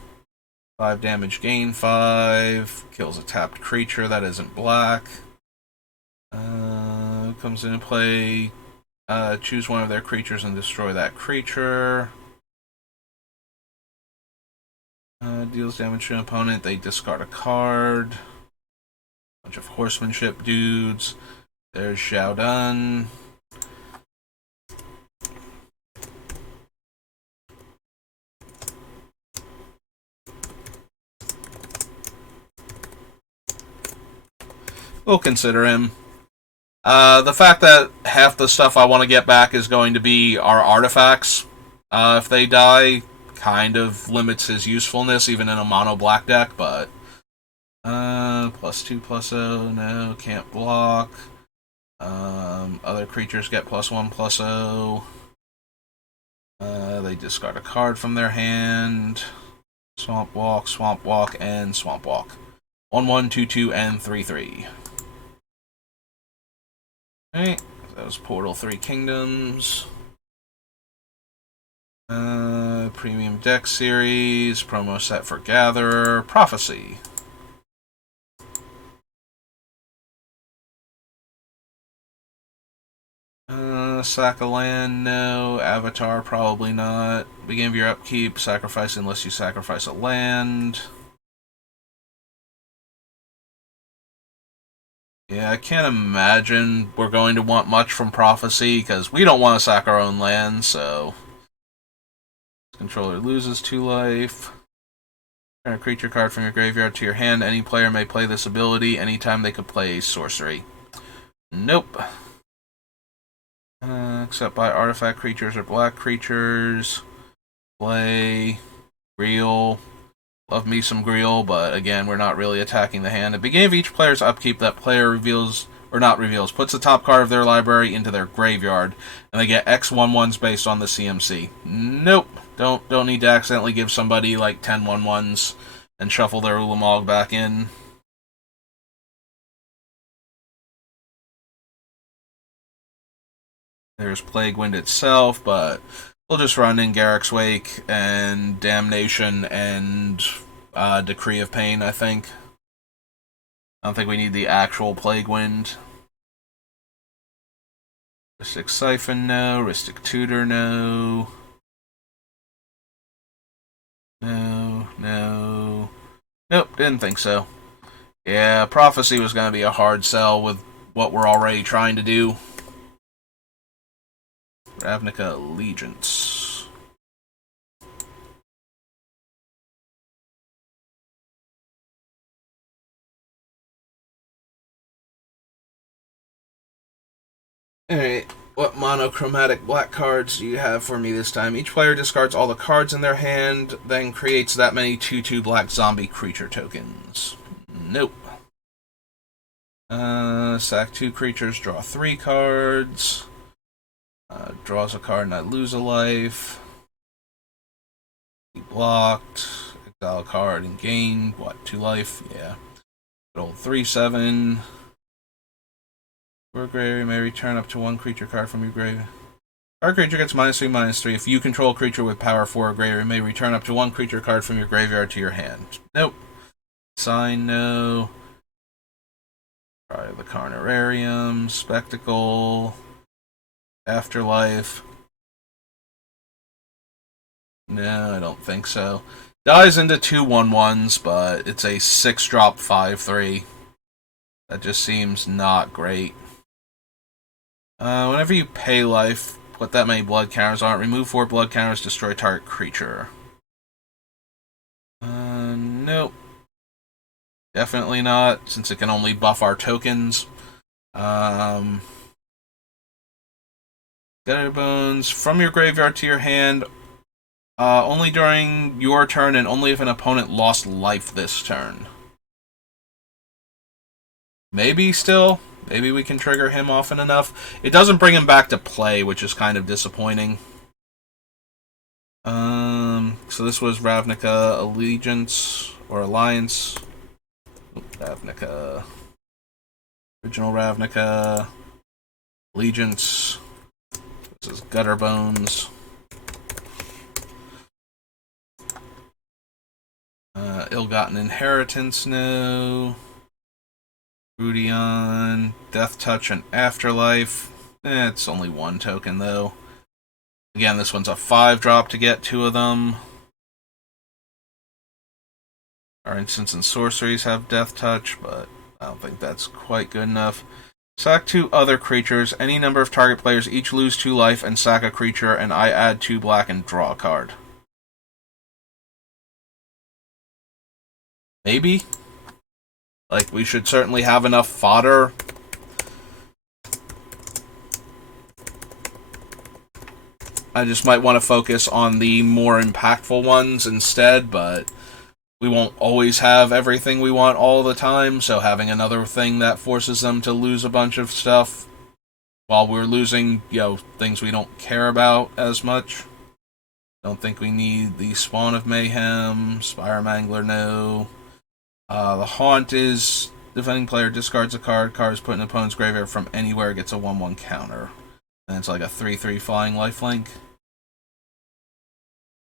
5 damage, gain 5. Kills a tapped creature that isn't black. Comes into play. Choose one of their creatures and destroy that creature. Deals damage to an opponent. They discard a card. Bunch of horsemanship dudes. There's Xiaodun. We'll consider him. The fact that half the stuff I want to get back is going to be our artifacts, if they die, kind of limits his usefulness, even in a mono black deck, but... +2/+0, no, can't block. Other creatures get +1/+0. They discard a card from their hand. Swamp Walk, and Swamp Walk. 1/1, 2/2, and 3/3. Alright, that was Portal 3 Kingdoms. Premium Deck Series, promo set for Gatherer, Prophecy. Sack a land, no. Avatar, probably not. Beginning of your upkeep, sacrifice unless you sacrifice a land. Yeah, I can't imagine we're going to want much from Prophecy, because we don't want to sack our own land, so... Controller loses 2 life. Turn a creature card from your graveyard to your hand. Any player may play this ability anytime they could play sorcery. Nope. Except by artifact creatures or black creatures. Play. Reel. Love me some Greel, but again, we're not really attacking the hand. At the beginning of each player's upkeep, that player reveals, or not reveals, puts the top card of their library into their graveyard, and they get X 1/1s based on the CMC. Nope. Don't need to accidentally give somebody like 10 1/1s and shuffle their Ulamog back in. There's Plague Wind itself, but we'll just run in Garrick's Wake and Damnation and Decree of Pain, I think. I don't think we need the actual Plague Wind. Rhystic Siphon, no. Rhystic Tutor, no. No. Nope, didn't think so. Yeah, Prophecy was going to be a hard sell with what we're already trying to do. Ravnica Allegiance. Alright, what monochromatic black cards do you have for me this time? Each player discards all the cards in their hand, then creates that many 2/2 black zombie creature tokens. Nope. Sack 2 creatures, draw 3 cards. Draws a card and I lose a life. Be blocked. Exile a card and gain, 2 life? Yeah. Good old 3/7. Your graveyard may return up to 1 creature card from your graveyard. Our creature gets -3/-3. If you control a creature with power 4 or greater, it may return up to 1 creature card from your graveyard to your hand. Nope. Sign, no. Cry of the Carnararium. Spectacle. Afterlife. No, I don't think so. Dies into 2 1/1s, but it's a 6-drop 5/3. That just seems not great. Whenever you pay life, put that many blood counters on it. Remove 4 blood counters, destroy target creature. Nope. Definitely not, since it can only buff our tokens. Gutter Bones. From your graveyard to your hand, only during your turn and only if an opponent lost life this turn. Maybe still. Maybe we can trigger him often enough. It doesn't bring him back to play, which is kind of disappointing. So this was Ravnica Allegiance, or Alliance. Ravnica. Original Ravnica. Allegiance. This is Gutter Bones. Ill-Gotten Inheritance, no. Rudion, Death Touch, and Afterlife. It's only 1 token, though. Again, this one's a 5-drop to get 2 of them. Our instants and sorceries have Death Touch, but I don't think that's quite good enough. Sack 2 other creatures. Any number of target players each lose 2 life and sack a creature, and I add 2 black and draw a card. Maybe? Like, we should certainly have enough fodder. I just might want to focus on the more impactful ones instead, but we won't always have everything we want all the time, so having another thing that forces them to lose a bunch of stuff while we're losing, things we don't care about as much. Don't think we need the Spawn of Mayhem, Spire Mangler, no. The Haunt is defending player discards a card. Card is put in the opponent's graveyard from anywhere, gets a 1/1 counter. And it's like a 3/3 flying lifelink.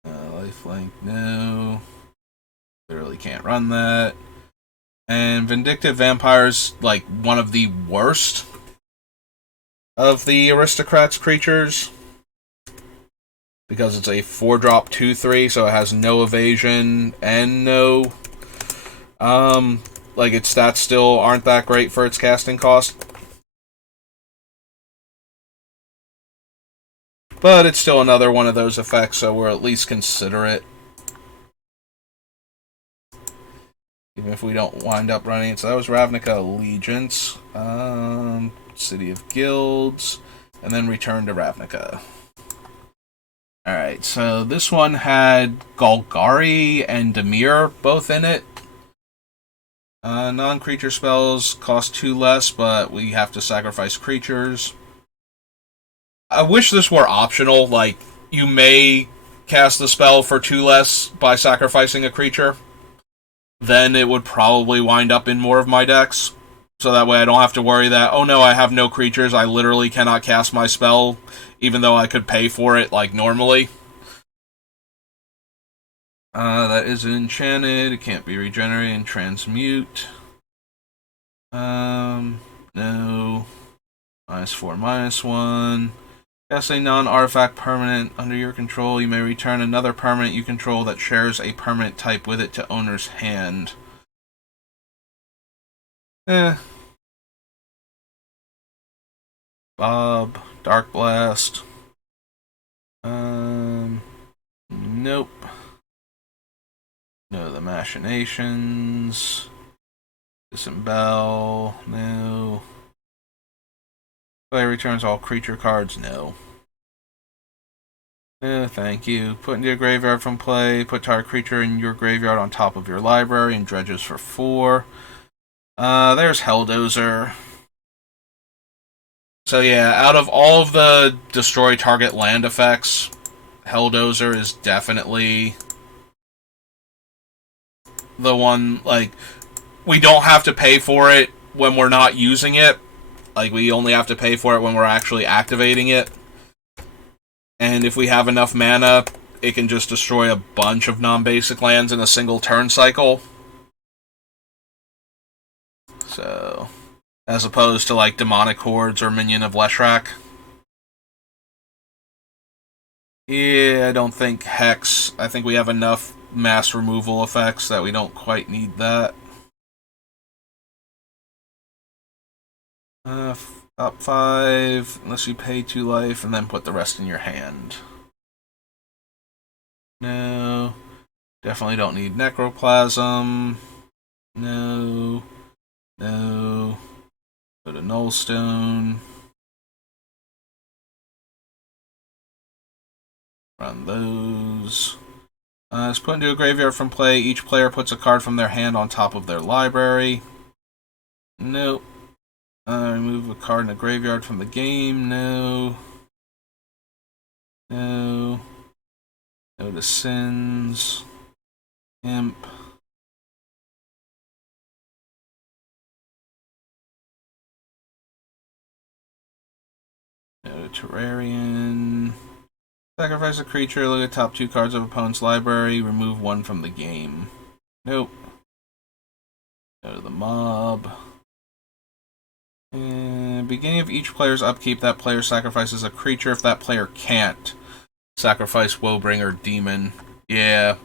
Lifelink, no. Literally can't run that. And Vindictive Vampire's like one of the worst of the Aristocrats creatures. Because it's a 4-drop 2/3, so it has no evasion and no Like, its stats still aren't that great for its casting cost. But it's still another one of those effects, so we'll at least consider it. Even if we don't wind up running it. So that was Ravnica Allegiance. City of Guilds. And then Return to Ravnica. Alright, so this one had Golgari and Dimir both in it. Non-creature spells cost 2 less, but we have to sacrifice creatures. I wish this were optional, like, you may cast the spell for 2 less by sacrificing a creature. Then it would probably wind up in more of my decks. So that way I don't have to worry that, oh no, I have no creatures, I literally cannot cast my spell, even though I could pay for it, like, normally. That is enchanted, it can't be regenerated, and transmute. No. -4, -1. Cast a non-artifact permanent under your control. You may return another permanent you control that shares a permanent type with it to owner's hand. Bob, Dark Blast. Nope. No, the Machinations. Disembowel. No. Player returns all creature cards. No. Thank you. Put into your graveyard from play. Put target creature in your graveyard on top of your library and dredges for 4. There's Helldozer. So yeah, out of all of the destroy target land effects, Helldozer is definitely the one, like, we don't have to pay for it when we're not using it. Like, we only have to pay for it when we're actually activating it. And if we have enough mana, it can just destroy a bunch of non-basic lands in a single turn cycle. So, as opposed to, like, Demonic Hordes or Minion of Leshrac. Yeah, I don't think Hex. I think we have enough mass removal effects that we don't quite need that. Top 5, unless you pay 2 life, and then put the rest in your hand. No. Definitely don't need Necroplasm. No. No. Go to Nullstone. Run those. It's put into a graveyard from play. Each player puts a card from their hand on top of their library. Nope. Remove a card in a graveyard from the game. No. No. No to Sins. Imp. No to Terrarian. Sacrifice a creature, look at top 2 cards of opponent's library, remove 1 from the game. Nope. Go to the mob. And beginning of each player's upkeep, that player sacrifices a creature. If that player can't sacrifice Woebringer Demon, yeah.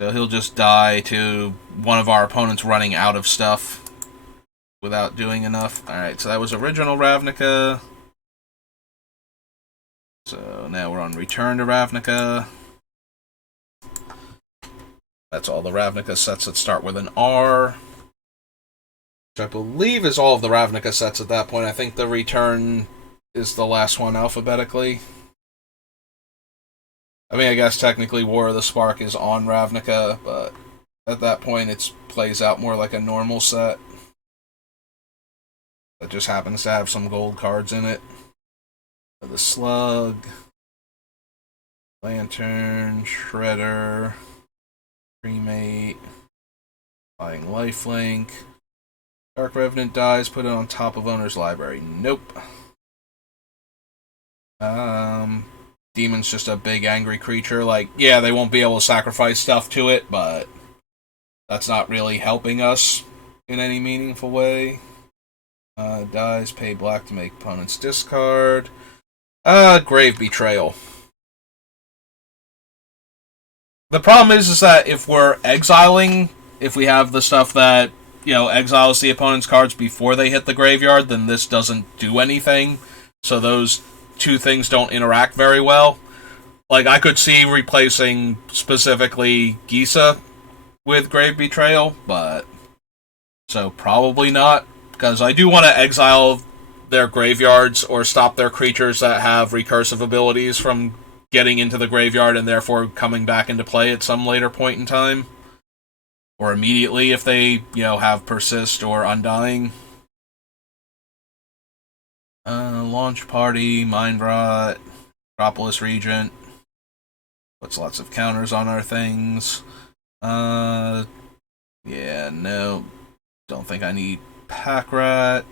So he'll just die to one of our opponents running out of stuff without doing enough. Alright, so that was original Ravnica. So now we're on Return to Ravnica. That's all the Ravnica sets that start with an R. Which I believe is all of the Ravnica sets at that point. I think the Return is the last one alphabetically. I mean, I guess technically War of the Spark is on Ravnica, but at that point it plays out more like a normal set. That just happens to have some gold cards in it. The Slug, Lantern, Shredder, Cremate, Flying Lifelink. Dark Revenant dies, put it on top of owner's library. Nope. Demon's just a big angry creature. Like, yeah, they won't be able to sacrifice stuff to it, but that's not really helping us in any meaningful way. Dies, pay black to make opponents discard. Grave Betrayal. The problem is that if we're exiling, if we have the stuff that, exiles the opponent's cards before they hit the graveyard, then this doesn't do anything. So those two things don't interact very well. Like, I could see replacing specifically Gisa with Grave Betrayal, but... So, probably not, because I do want to exile their graveyards or stop their creatures that have recursive abilities from getting into the graveyard and therefore coming back into play at some later point in time. Or immediately if they, have Persist or Undying. Launch Party, Mind Rot, Metropolis Regent. Puts lots of counters on our things. Yeah, no. Don't think I need Pack Rat.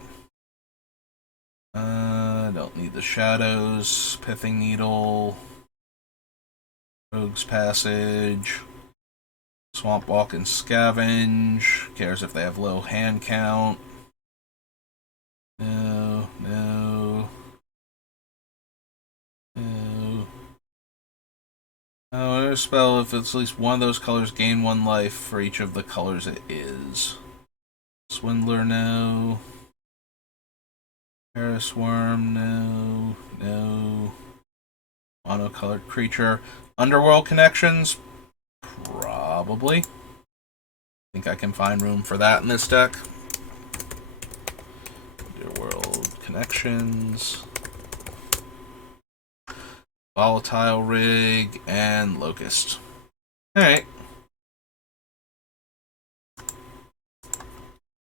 Don't need the Shadows. Pithing Needle. Rogue's Passage. Swamp Walk and Scavenge. Cares if they have low hand count. No, no. No. Another spell, if it's at least one of those colors, gain 1 life for each of the colors it is. Swindler, no. Paris Worm, no. No. Monocolored creature. Underworld Connections? Probably. Think I can find room for that in this deck. Underworld Connections. Volatile Rig, and Locust. Alright.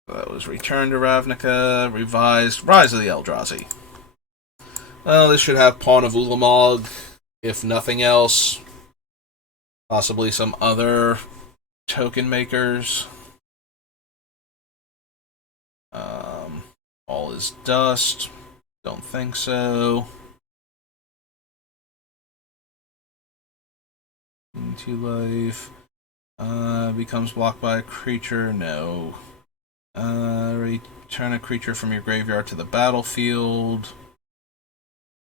That was Return to Ravnica, Revised, Rise of the Eldrazi. Well, this should have Pawn of Ulamog, if nothing else. Possibly some other token makers. All is Dust. Don't think so. Into life. Becomes blocked by a creature. No. Return a creature from your graveyard to the battlefield.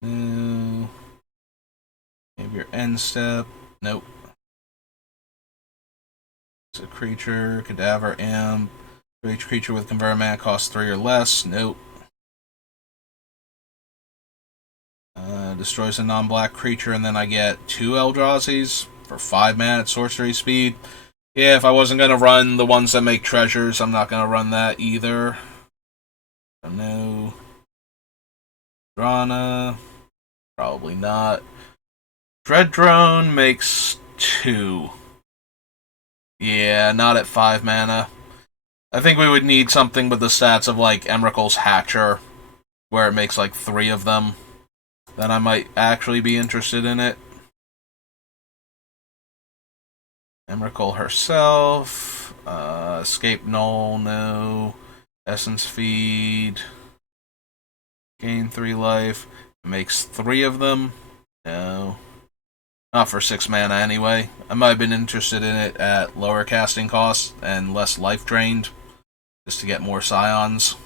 No. Maybe your end step. Nope. It's a creature. Cadaver Imp. For each creature with convert mana costs 3 or less. Nope. Destroys a non-black creature, and then I get 2 Eldrazi's for 5 mana at sorcery speed. Yeah, if I wasn't going to run the ones that make treasures, I'm not going to run that either. No. Drana. Probably not. Dread Drone makes 2. Yeah, not at 5 mana. I think we would need something with the stats of, like, Emrakul's Hatcher, where it makes, like, 3 of them. Then I might actually be interested in it. Emrakul herself. Escape Null, no. Essence Feed. Gain 3 life. It makes 3 of them. No. Not for 6 mana anyway. I might have been interested in it at lower casting costs and less life drained. Just to get more Scions.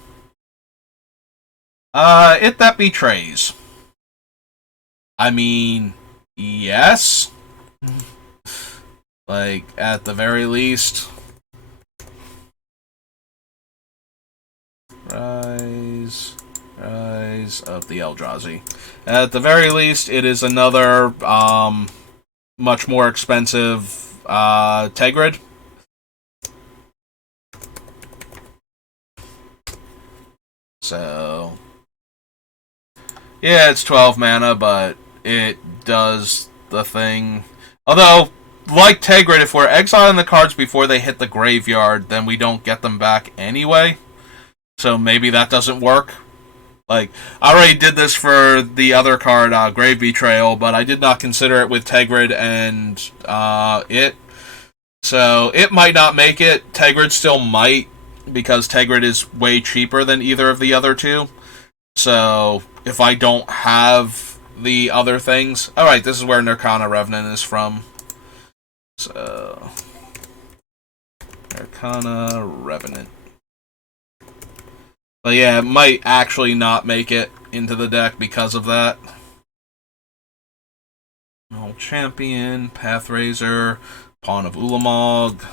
It that betrays. I mean, yes. Like, at the very least. Rise of the Eldrazi. At the very least, it is another, much more expensive, Tegrid. So, yeah, it's 12 mana, but it does the thing. Although, like Tegrid, if we're exiling the cards before they hit the graveyard, then we don't get them back anyway. So maybe that doesn't work. Like, I already did this for the other card, Grave Betrayal, but I did not consider it with Tegrid and it. So it might not make it. Tegrid still might, because Tegrid is way cheaper than either of the other two. So if I don't have the other things... Alright, this is where Nirkana Revenant is from. So... Nirkana Revenant. But yeah, it might actually not make it into the deck because of that. Old Champion, Pathraiser, Pawn of Ulamog.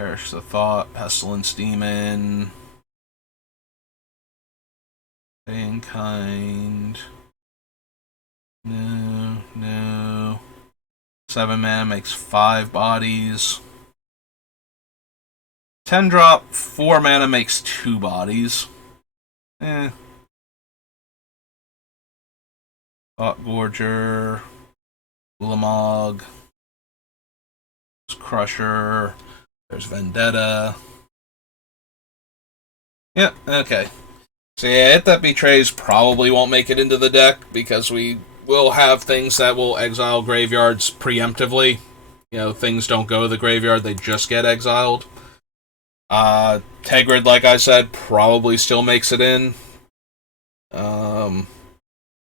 Perish the Thought, Pestilence Demon, Mankind. No. 7 mana makes 5 bodies. 10 drop, 4 mana makes 2 bodies. Thought Gorger, Ulamog, Crusher, there's Vendetta. Yeah, okay. So yeah, It That Betrays probably won't make it into the deck because we will have things that will exile graveyards preemptively. You know, things don't go to the graveyard, they just get exiled. Tegrid, like I said, probably still makes it in.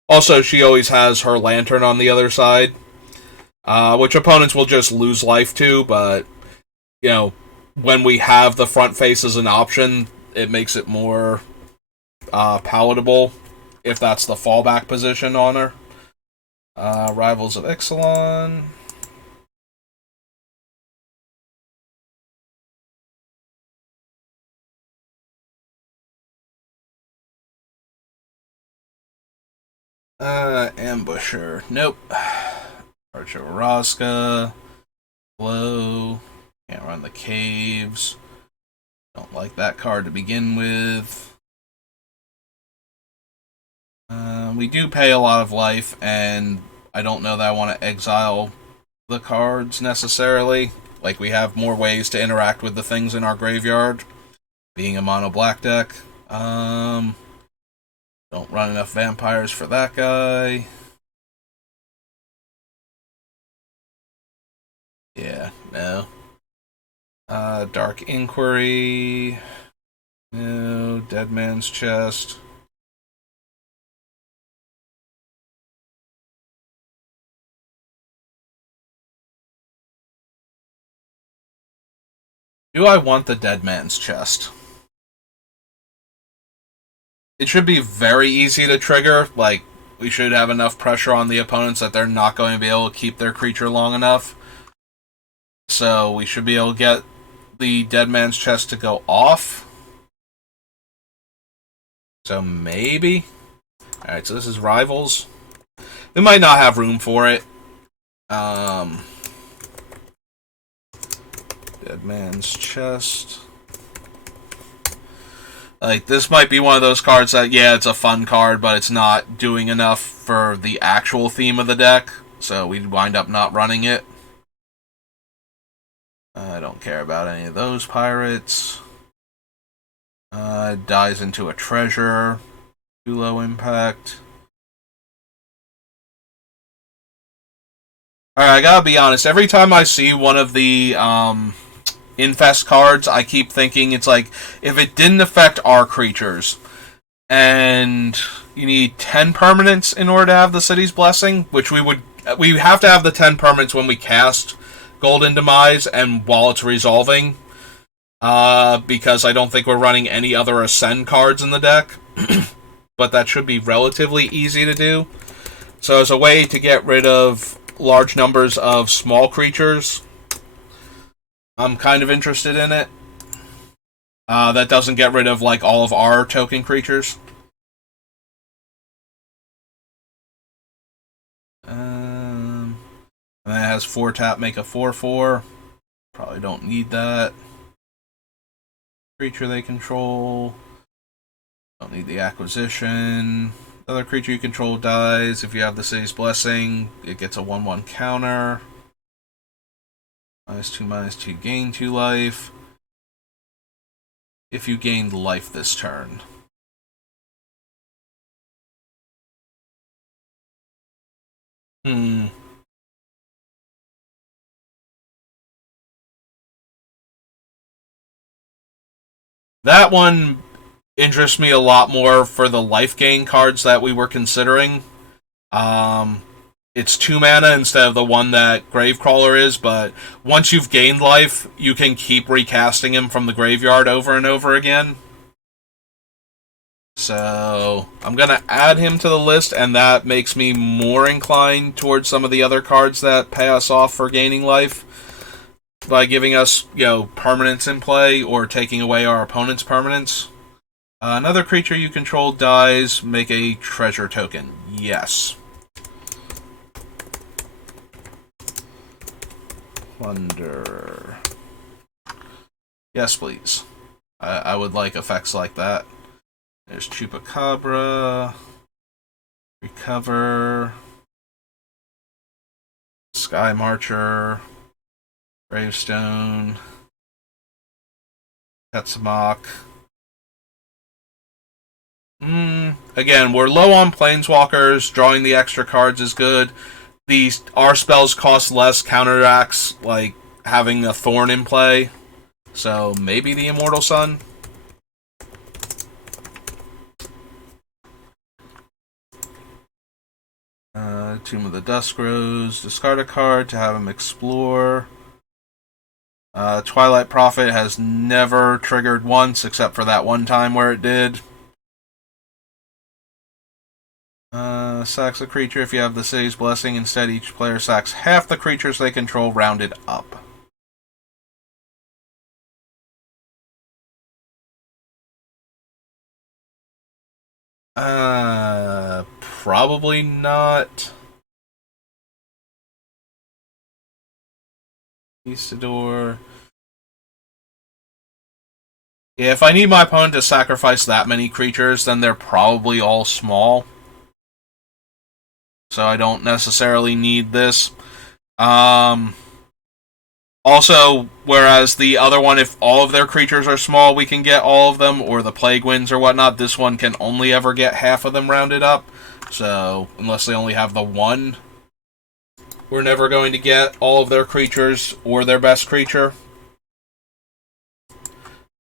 Also, she always has her Lantern on the other side, which opponents will just lose life to, but, you know, when we have the front face as an option, it makes it more palatable if that's the fallback position on her. Rivals of Ixalan. Ambusher. Nope. Archer Raska. Blow. Can't run the caves. Don't like that card to begin with. We do pay a lot of life, and I don't know that I want to exile the cards necessarily. Like, we have more ways to interact with the things in our graveyard, being a mono black deck. Don't run enough vampires for that guy. Yeah, no. Dark Inquiry. No. Dead Man's Chest. Do I want the Dead Man's Chest? It should be very easy to trigger. Like, we should have enough pressure on the opponents that they're not going to be able to keep their creature long enough. So we should be able to get the Dead Man's Chest to go off. So maybe. Alright, so this is Rivals. We might not have room for it. Dead Man's Chest. Like, this might be one of those cards that, yeah, it's a fun card, but it's not doing enough for the actual theme of the deck, so we'd wind up not running it. I don't care about any of those pirates. Dies into a treasure. Too low impact. Alright, I gotta be honest, every time I see one of the, Infest cards, I keep thinking it's like, if it didn't affect our creatures, and you need 10 permanents in order to have the City's Blessing, which we have to have the 10 permanents when we cast Golden Demise and while it's resolving, because I don't think we're running any other Ascend cards in the deck, but that should be relatively easy to do. So as a way to get rid of large numbers of small creatures, I'm kind of interested in it. That doesn't get rid of, like, all of our token creatures. And it has 4-tap, make a 4/4. Probably don't need that. Creature they control. Don't need the acquisition. Other creature you control dies. If you have the City's Blessing, it gets a 1/1 counter. -2/-2, gain 2 life. If you gained life this turn. That one interests me a lot more for the life gain cards that we were considering. It's 2 mana instead of the one that Gravecrawler is, but once you've gained life, you can keep recasting him from the graveyard over and over again. So, I'm going to add him to the list, and that makes me more inclined towards some of the other cards that pay us off for gaining life. by giving us, permanents in play or taking away our opponent's permanents. Another creature you control dies, make a treasure token. Yes. Plunder. Yes, please. I would like effects like that. There's Chupacabra. Recover. Sky Marcher. Gravestone. Tetsamok. Again, we're low on Planeswalkers. Drawing the extra cards is good. Our spells cost less, counteracts, like having a Thorn in play. So, maybe the Immortal Sun? Tomb of the Duskrows. Discard a card to have him explore. Twilight Prophet has never triggered once, except for that one time where it did. Sacks a creature if you have the city's blessing. Instead, each player sacks half the creatures they control, rounded up. Probably not. Isidore. Yeah, if I need my opponent to sacrifice that many creatures, then they're probably all small. So I don't necessarily need this. Also, whereas the other one, if all of their creatures are small, we can get all of them, or the Plague Winds or whatnot, this one can only ever get half of them rounded up. So, unless they only have the one, we're never going to get all of their creatures or their best creature.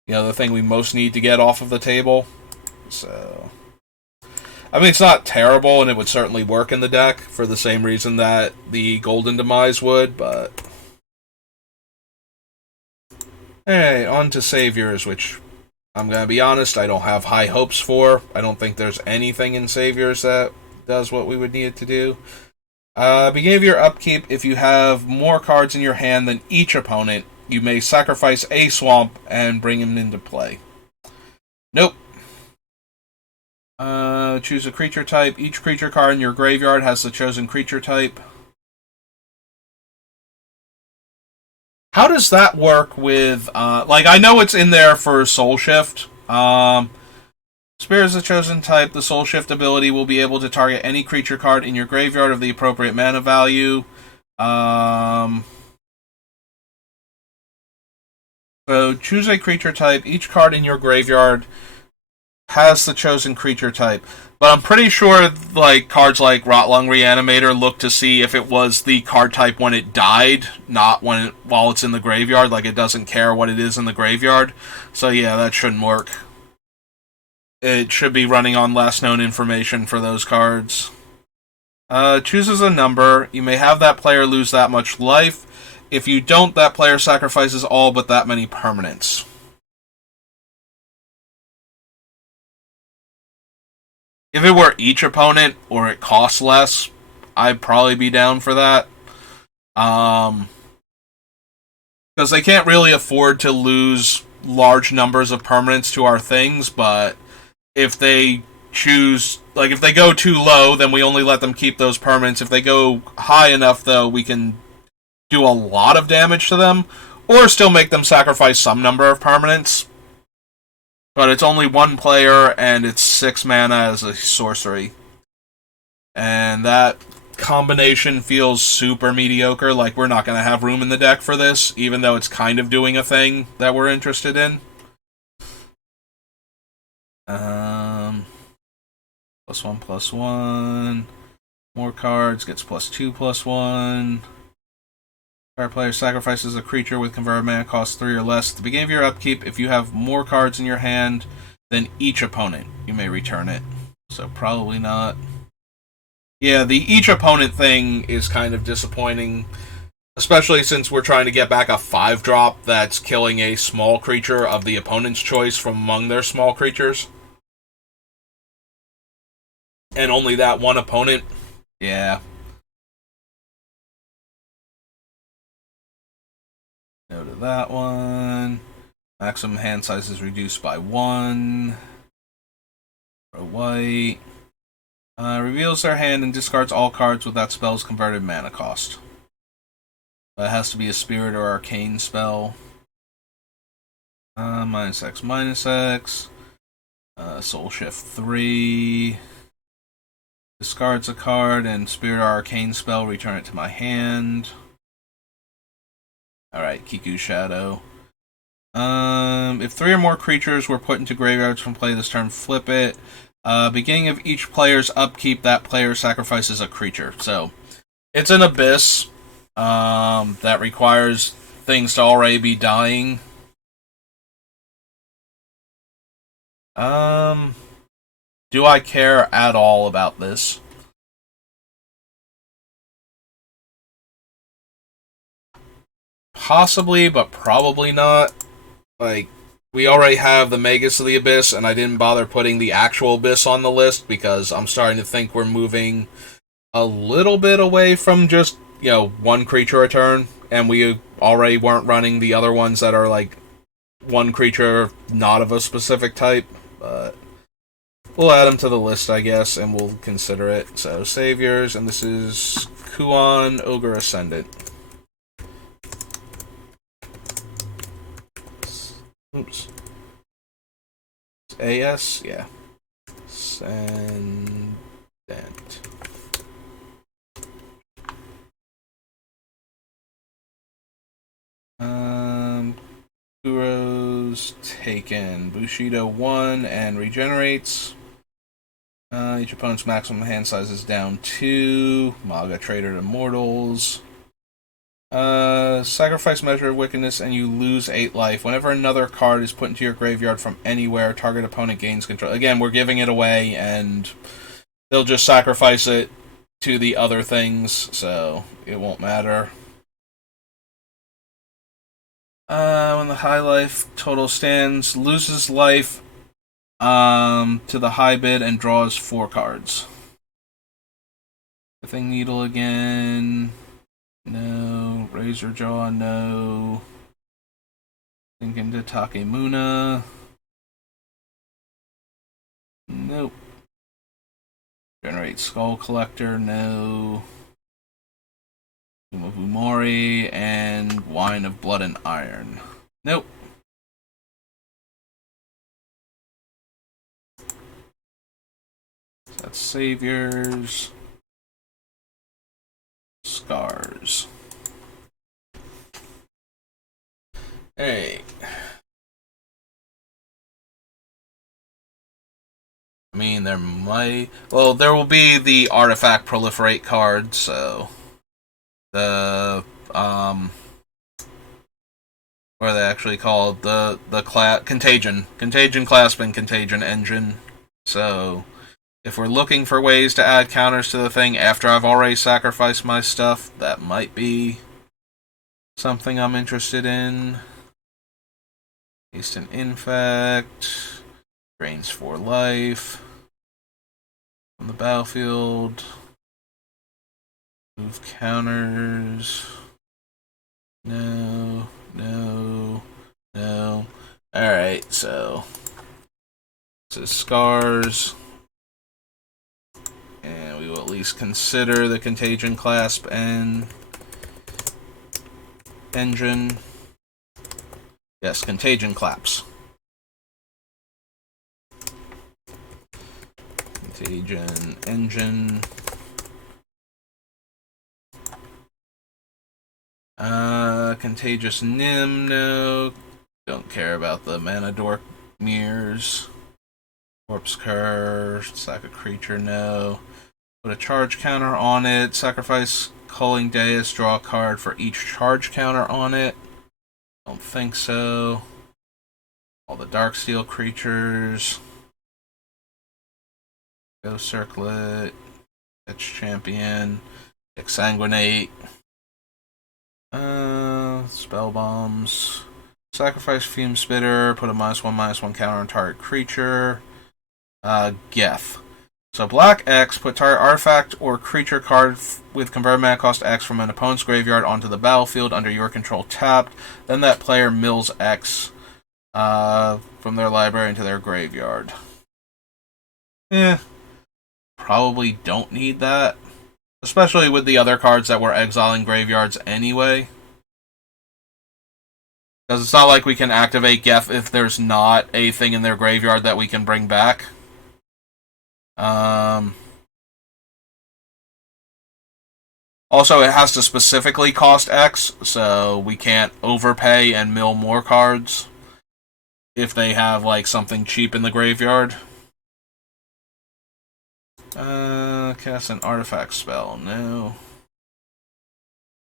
The thing we most need to get off of the table. So, I mean, it's not terrible, and it would certainly work in the deck for the same reason that the Golden Demise would, but... Hey, on to Saviors, which, I'm going to be honest, I don't have high hopes for. I don't think there's anything in Saviors that does what we would need it to do. Beginning of your upkeep, if you have more cards in your hand than each opponent, you may sacrifice a swamp and bring him into play. Nope. Choose a creature type. Each creature card in your graveyard has the chosen creature type. How does that work with, I know it's in there for Soul Shift. Spirit is the chosen type. The Soul Shift ability will be able to target any creature card in your graveyard of the appropriate mana value. So choose a creature type. Each card in your graveyard has the chosen creature type. But I'm pretty sure, cards like Rotlung Reanimator look to see if it was the card type when it died, not while it's in the graveyard. It doesn't care what it is in the graveyard. So yeah, that shouldn't work. It should be running on last known information for those cards. Chooses a number. You may have that player lose that much life. If you don't, that player sacrifices all but that many permanents. If it were each opponent, or it costs less, I'd probably be down for that. Because they can't really afford to lose large numbers of permanents to our things, but if they choose, if they go too low, then we only let them keep those permanents. If they go high enough, though, we can do a lot of damage to them, or still make them sacrifice some number of permanents. But it's only one player, and it's 6 mana as a sorcery. And that combination feels super mediocre. We're not going to have room in the deck for this, even though it's kind of doing a thing that we're interested in. +1/+1. More cards, gets +2/+1. Card player sacrifices a creature with converted mana cost 3 or less. At the beginning of your upkeep, if you have more cards in your hand than each opponent, you may return it. So probably not. Yeah, the each opponent thing is kind of disappointing, especially since we're trying to get back a 5-drop that's killing a small creature of the opponent's choice from among their small creatures. And only that one opponent. Yeah. No to that one. Maximum hand size is reduced by 1. For white. Reveals their hand and discards all cards with that spell's converted mana cost. That has to be a spirit or arcane spell. Minus X, minus X. Soul Shift 3. Discards a card and spirit or arcane spell, return it to my hand. Alright, Kiku Shadow. If 3 or more creatures were put into graveyards from play this turn, flip it. Beginning of each player's upkeep, that player sacrifices a creature. So, it's an abyss that requires things to already be dying. Do I care at all about this? Possibly, but probably not. Like, we already have the Magus of the Abyss, and I didn't bother putting the actual Abyss on the list because I'm starting to think we're moving a little bit away from just, one creature a turn, and we already weren't running the other ones that are like one creature not of a specific type, but we'll add them to the list, I guess, and we'll consider it. So, Saviors, and this is Kuan, Ogre Ascendant. Oops. AS? Yeah. Ascendant. Kuro's taken. Bushido 1 and regenerates. Each opponent's maximum hand size is down 2. Maga Trader to Mortals. Sacrifice Measure of Wickedness and you lose 8 life. Whenever another card is put into your graveyard from anywhere, target opponent gains control. Again, we're giving it away, and they'll just sacrifice it to the other things, so it won't matter. When the high life total stands, loses life to the high bid and draws 4 cards. Thing Needle again. No. Razor Jaw, no. Thinking to Takemuna. Nope. Generate Skull Collector, no. Umabumori, and Wine of Blood and Iron. Nope. So that's Saviors. Scars. Hey. I mean, there might... Well, there will be the Artifact Proliferate card, so... The, what are they actually called? The Contagion. Contagion Clasp and Contagion Engine. So... If we're looking for ways to add counters to the thing after I've already sacrificed my stuff, that might be something I'm interested in. Haste and Infect. Drains 4 life. On the battlefield. Move counters. No. Alright, so... This is Scars. And we will at least consider the Contagion Clasp and Engine. Yes, Contagion Clasp. Contagion Engine. Contagious Nim, no. Don't care about the Mana Dork Mirrors. Corpse Curse, sack a creature, no. Put a charge counter on it. Sacrifice Culling Deus, draw a card for each charge counter on it. Don't think so. All the Darksteel creatures. Go Circlet. Etch Champion. Exsanguinate. Spell Bombs. Sacrifice Fume Spitter. Put a -1/-1 counter on target creature. Geth. So black X, put target artifact or creature card with converted mana cost X from an opponent's graveyard onto the battlefield under your control tapped. Then that player mills X from their library into their graveyard. Probably don't need that. Especially with the other cards that we're exiling graveyards anyway. Because it's not like we can activate Geth if there's not a thing in their graveyard that we can bring back. Also, it has to specifically cost X, so we can't overpay and mill more cards if they have like something cheap in the graveyard. Cast an artifact spell, no.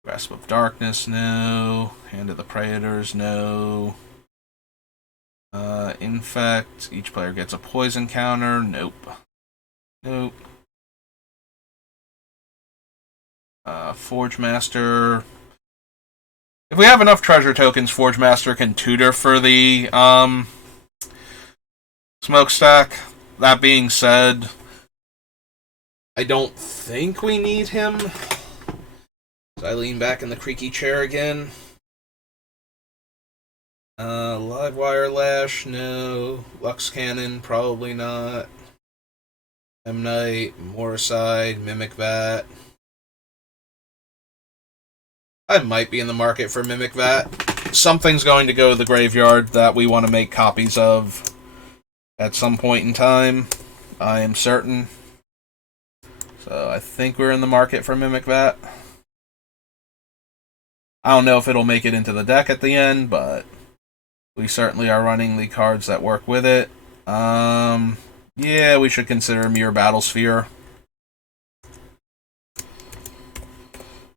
Grasp of Darkness, no. Hand of the Praetors, no. Infect, each player gets a poison counter, nope. Nope. Forge Master. If we have enough treasure tokens, Forge Master can tutor for the smokestack. That being said, I don't think we need him. So I lean back in the creaky chair again. Live Wire Lash, no. Lux Cannon, probably not. M-Knight, Morricide, Mimic Vat. I might be in the market for Mimic Vat. Something's going to go to the graveyard that we want to make copies of at some point in time. I am certain. So I think we're in the market for Mimic Vat. I don't know if it'll make it into the deck at the end, but we certainly are running the cards that work with it. Yeah, we should consider Mirror Battlesphere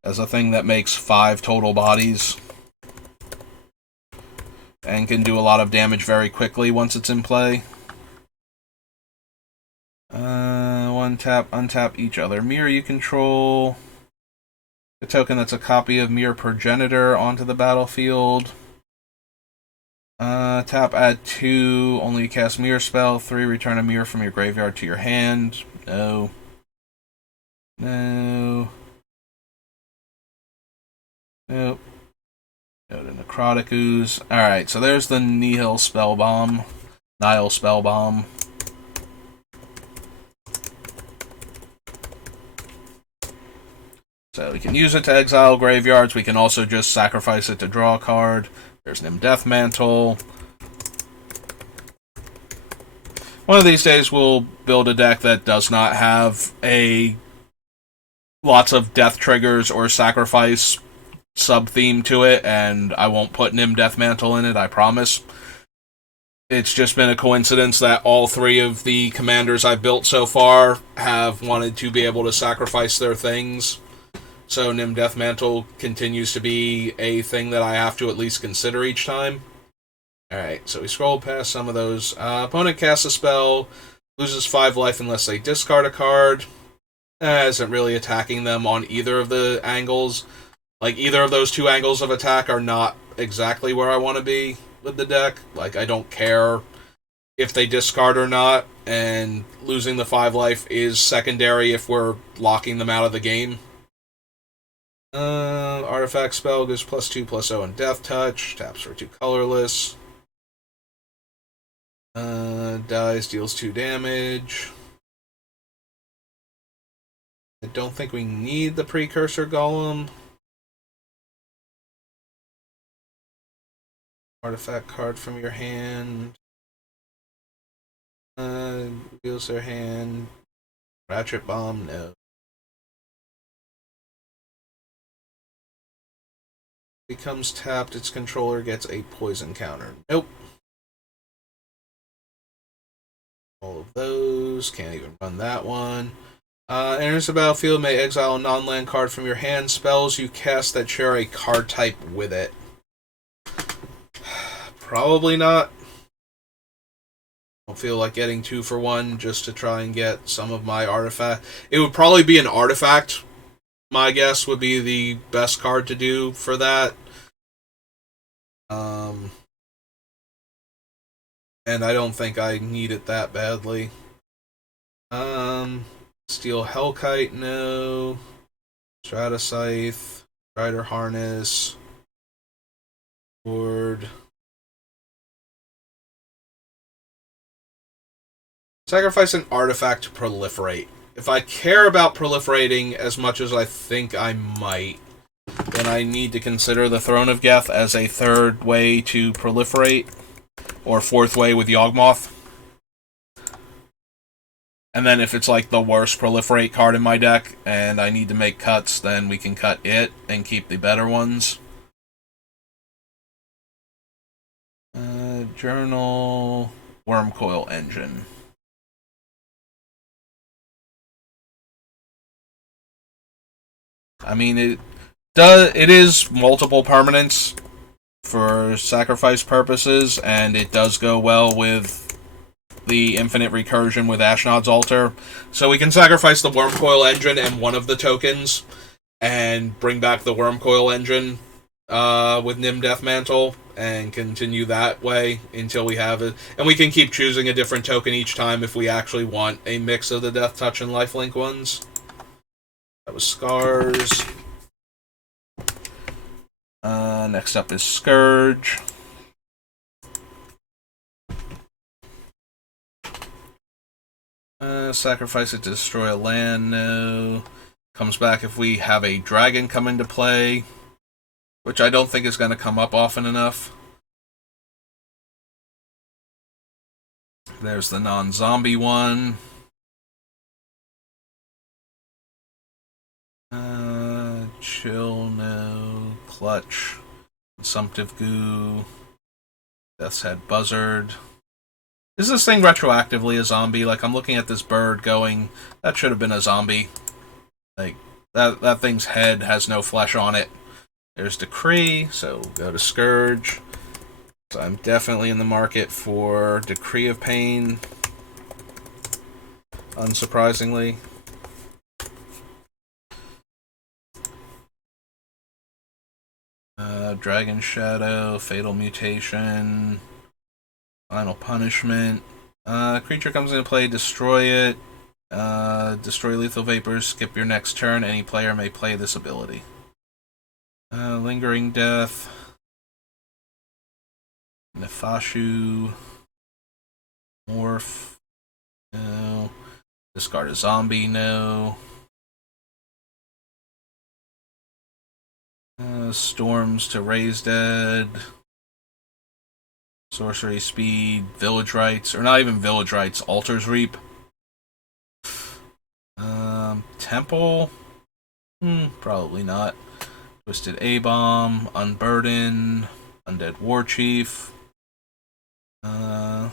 as a thing that makes 5 total bodies and can do a lot of damage very quickly once it's in play. One tap, untap each other mirror you control. A token that's a copy of Mirror Progenitor onto the battlefield. Tap, add 2, only cast mirror spell. 3, return a mirror from your graveyard to your hand. No. No. Nope. Go to Necrotic Ooze. Alright, so there's the Nihil Spellbomb. Nihil Spellbomb. So we can use it to exile graveyards. We can also just sacrifice it to draw a card. There's Nim Deathmantle. One of these days we'll build a deck that does not have lots of death triggers or sacrifice sub-theme to it, and I won't put Nim Deathmantle in it, I promise. It's just been a coincidence that all 3 of the commanders I've built so far have wanted to be able to sacrifice their things. So Nim Deathmantle continues to be a thing that I have to at least consider each time. Alright, so we scrolled past some of those. Opponent casts a spell, loses 5 life unless they discard a card. Isn't really attacking them on either of the angles. Like, either of those 2 angles of attack are not exactly where I want to be with the deck. Like, I don't care if they discard or not, and losing the 5 life is secondary if we're locking them out of the game. Artifact spell gives +2/+0 and Death Touch. Taps for 2 colorless. Dies, deals 2 damage. I don't think we need the Precursor Golem. Artifact card from your hand. Deals their hand. Ratchet Bomb, no. Becomes tapped, its controller gets a poison counter. Nope. All of those. Can't even run that one. Enters the battlefield, may exile a non-land card from your hand. Spells you cast that share a card type with it. Probably not. Don't feel like getting 2 for 1 just to try and get some of my artifact. It would probably be an artifact. My guess would be the best card to do for that. And I don't think I need it that badly. Um, Steel Hellkite, no. Stratascythe, Rider Harness, Board. Sacrifice an artifact to proliferate. If I care about proliferating as much as I think I might, then I need to consider the Throne of Geth as a third way to proliferate, or fourth way with Yawgmoth. And then if it's like the worst proliferate card in my deck, and I need to make cuts, then we can cut it and keep the better ones. Journal, Wormcoil Engine. I mean, it is multiple permanents for sacrifice purposes, and it does go well with the infinite recursion with Ashnod's Altar. So we can sacrifice the Wormcoil Engine and one of the tokens, and bring back the Wormcoil Engine with Nim Deathmantle, and continue that way until we have it. And we can keep choosing a different token each time if we actually want a mix of the Death Touch and Lifelink ones. That was Scars. Next up is Scourge. Sacrifice it to destroy a land, no. Comes back if we have a dragon come into play, which I don't think is going to come up often enough. There's the non-zombie one. Chill, no. Clutch. Consumptive Goo. Death's Head Buzzard. Is this thing retroactively a zombie? Like, I'm looking at this bird going, that should have been a zombie. Like, that thing's head has no flesh on it. There's Decree, so go to Scourge. So I'm definitely in the market for Decree of Pain. Unsurprisingly. Dragon Shadow, Fatal Mutation, Final Punishment. Creature comes into play, destroy it. Destroy lethal vapors, skip your next turn. Any player may play this ability. Lingering Death. Nefashu. Morph. No. Discard a zombie, no. Storms to Raise Dead. Sorcery Speed. Village Rites. Or not even Village Rites. Altar's Reap. Temple? Probably not. Twisted A-Bomb. Unburden. Undead Warchief. Or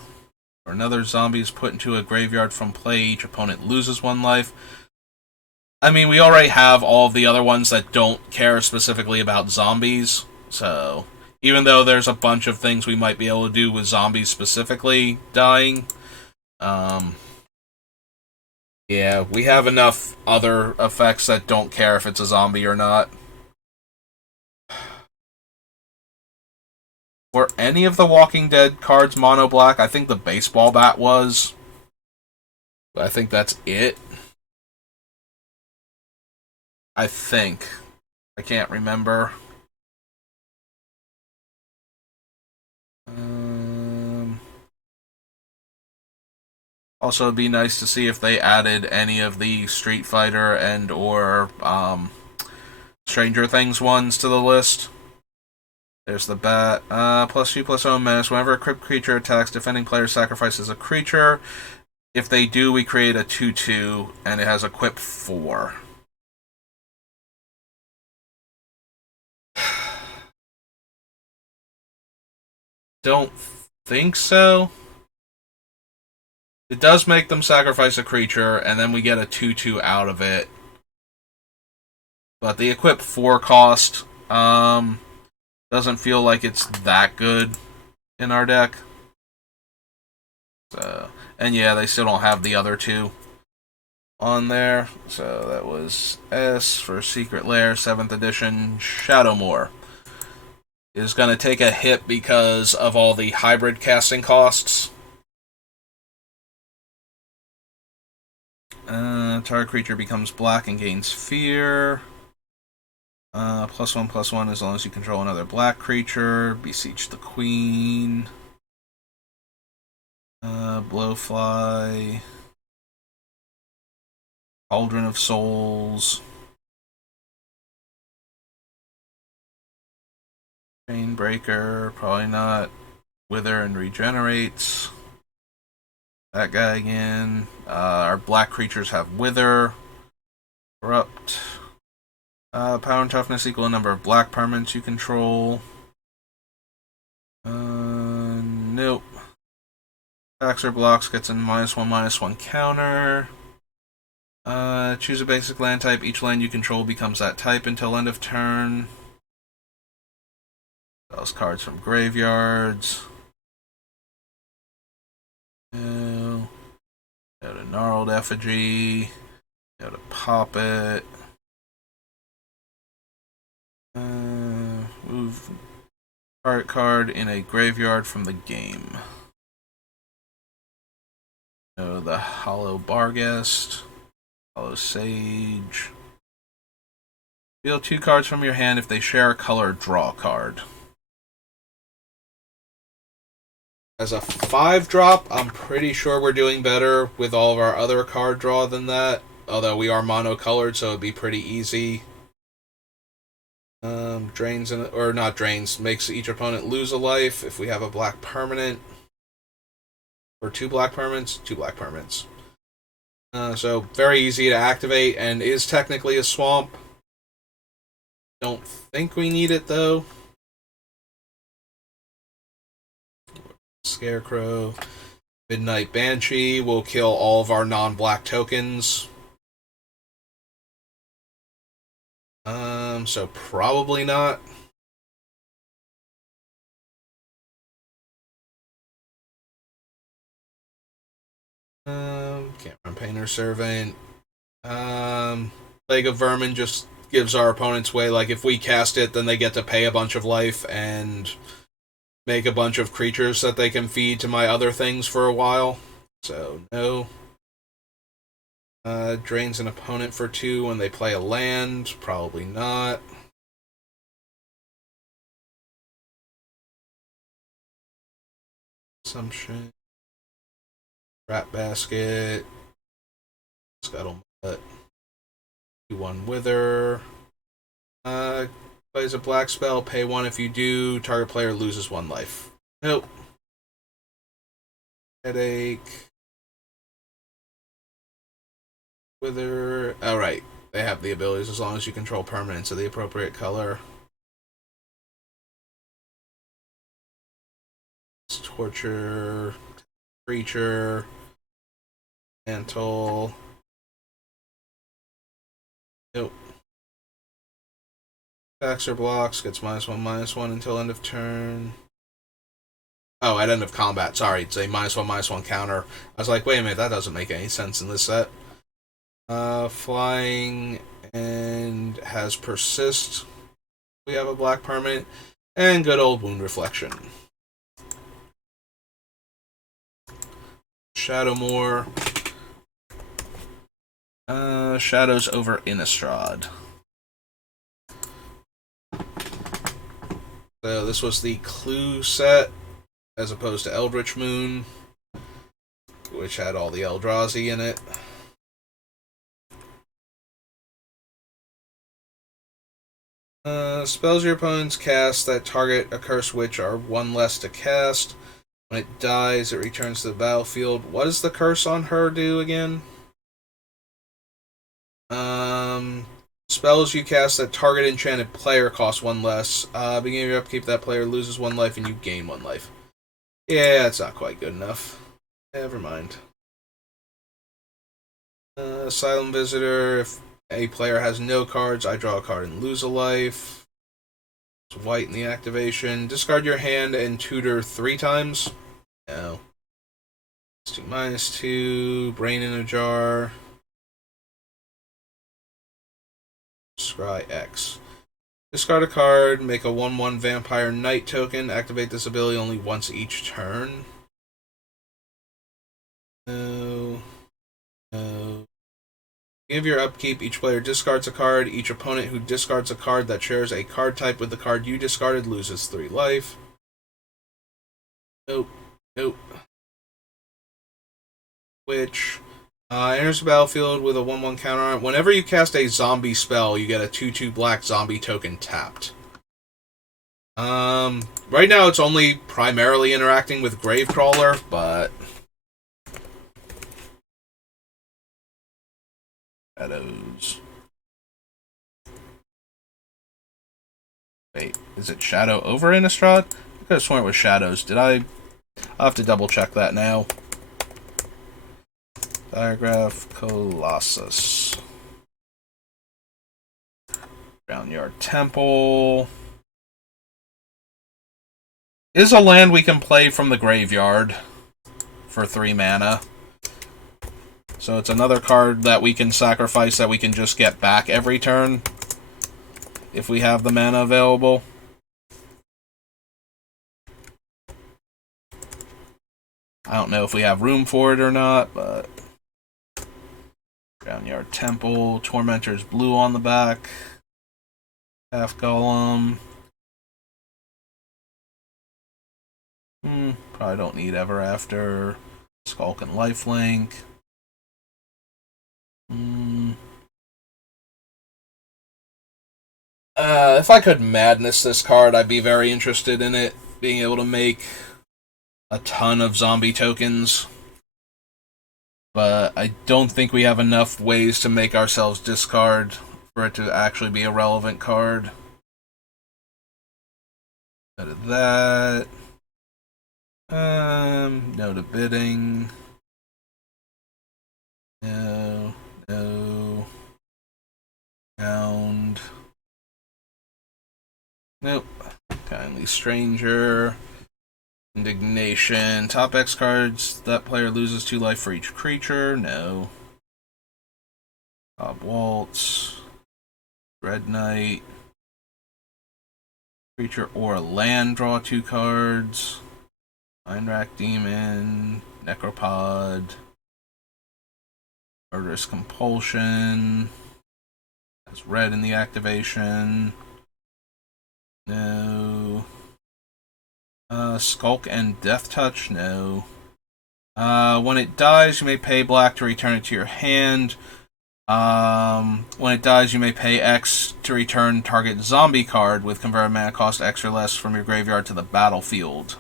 another zombie is put into a graveyard from play. Each opponent loses one life. I mean, we already have all of the other ones that don't care specifically about zombies. So, even though there's a bunch of things we might be able to do with zombies specifically dying, yeah, we have enough other effects that don't care if it's a zombie or not. Were any of the Walking Dead cards mono black? I think the baseball bat was. But I think that's it. I think. I can't remember. Also, it'd be nice to see if they added any of the Street Fighter and or Stranger Things ones to the list. There's the bat. +2/+0 menace. Whenever a crypt creature attacks, defending player sacrifices a creature. If they do, we create a 2/2, and it has equip 4. Don't think so. It does make them sacrifice a creature, and then we get a 2/2 out of it. But the equip 4 cost doesn't feel like it's that good in our deck. So, and yeah, they still don't have the other two on there. So that was S for Secret Lair, 7th edition. Shadowmoor is going to take a hit because of all the hybrid casting costs. Target creature becomes black and gains fear. +1/+1 as long as you control another black creature. Beseech the Queen. Blowfly. Cauldron of Souls. Chainbreaker, probably not. Wither and regenerates. That guy again. Our black creatures have Wither. Corrupt. Power and toughness equal a number of black permanents you control. Nope. Attacks or blocks gets a -1/-1 counter. Choose a basic land type. Each land you control becomes that type until end of turn. Those cards from graveyards. Go to Gnarled Effigy. Go to Poppet. Move target card in a graveyard from the game. Go the Hollow Barghest. Hollow Sage. Deal 2 cards from your hand. If they share a color, draw a card. As a 5-drop, I'm pretty sure we're doing better with all of our other card draw than that. Although we are monocolored, so it'd be pretty easy. Drains, or not drains, makes each opponent lose a life if we have a black permanent. Or 2 black permanents? 2 black permanents. So, very easy to activate, and is technically a swamp. Don't think we need it, though. Scarecrow. Midnight Banshee will kill all of our non-black tokens. So probably not. Can't run Painter Servant. Plague of Vermin just gives our opponents way, like if we cast it, then they get to pay a bunch of life and make a bunch of creatures that they can feed to my other things for a while. So, no. Drains an opponent for 2 when they play a land. Probably not. Assumption. Rat Basket. Scuttlebutt. 2/1 Wither. Plays a black spell. Pay 1 if you do. Target player loses 1 life. Nope. Headache. Wither. Oh, right. They have the abilities as long as you control permanents of the appropriate color. Torture. Creature. Mantle. Nope. Attacks or blocks. Gets -1/-1 until end of turn. Oh, at end of combat. Sorry, it's a -1/-1 counter. I was like, wait a minute, that doesn't make any sense in this set. Flying and has persist. We have a black permanent and good old wound reflection. Shadowmoor. Shadows over Innistrad. So this was the Clue set as opposed to Eldritch Moon, which had all the Eldrazi in it. Spells your opponents cast that target a Curse Witch are 1 less to cast. When it dies, it returns to the battlefield. What does the curse on her do again? Spells you cast that target enchanted player cost 1 less. Beginning of your upkeep, that player loses 1 life and you gain 1 life. Yeah, that's not quite good enough. Never mind. Asylum Visitor. If a player has no cards, I draw a card and lose a life. It's white in the activation. Discard your hand and tutor 3 times. No. It's 2/2. Brain in a jar. Scry X. Discard a card, make a 1/1 Vampire Knight token, activate this ability only once each turn. No. No. Give your upkeep, each player discards a card. Each opponent who discards a card that shares a card type with the card you discarded loses 3 life. Nope. Nope. Which enters the battlefield with a 1/1 counter on it. Whenever you cast a zombie spell, you get a 2/2 black zombie token tapped. Right now it's only primarily interacting with Gravecrawler, but Shadows. Wait, is it Shadow over Innistrad? I could have sworn it was Shadows. I'll have to double check that now. Diagraph Colossus. Groundyard Temple. Is a land we can play from the graveyard for 3 mana. So it's another card that we can sacrifice that we can just get back every turn if we have the mana available. I don't know if we have room for it or not, but Groundyard Temple, Tormentor's blue on the back, Half Golem. Probably don't need Ever After. Skulk and Lifelink. If I could Madness this card, I'd be very interested in it. Being able to make a ton of zombie tokens. But I don't think we have enough ways to make ourselves discard for it to actually be a relevant card. Out of that. No to bidding. No. Hound. Nope. Kindly Stranger. Indignation. Top X cards. That player loses 2 life for each creature. No. Bob Waltz. Red Knight. Creature or land, draw 2 cards. Mindwrack Demon. Necropod. Murderous Compulsion. Has red in the activation. No. Skulk and Death Touch? No. When it dies, you may pay black to return it to your hand. When it dies, you may pay X to return target zombie card with converted mana cost X or less from your graveyard to the battlefield.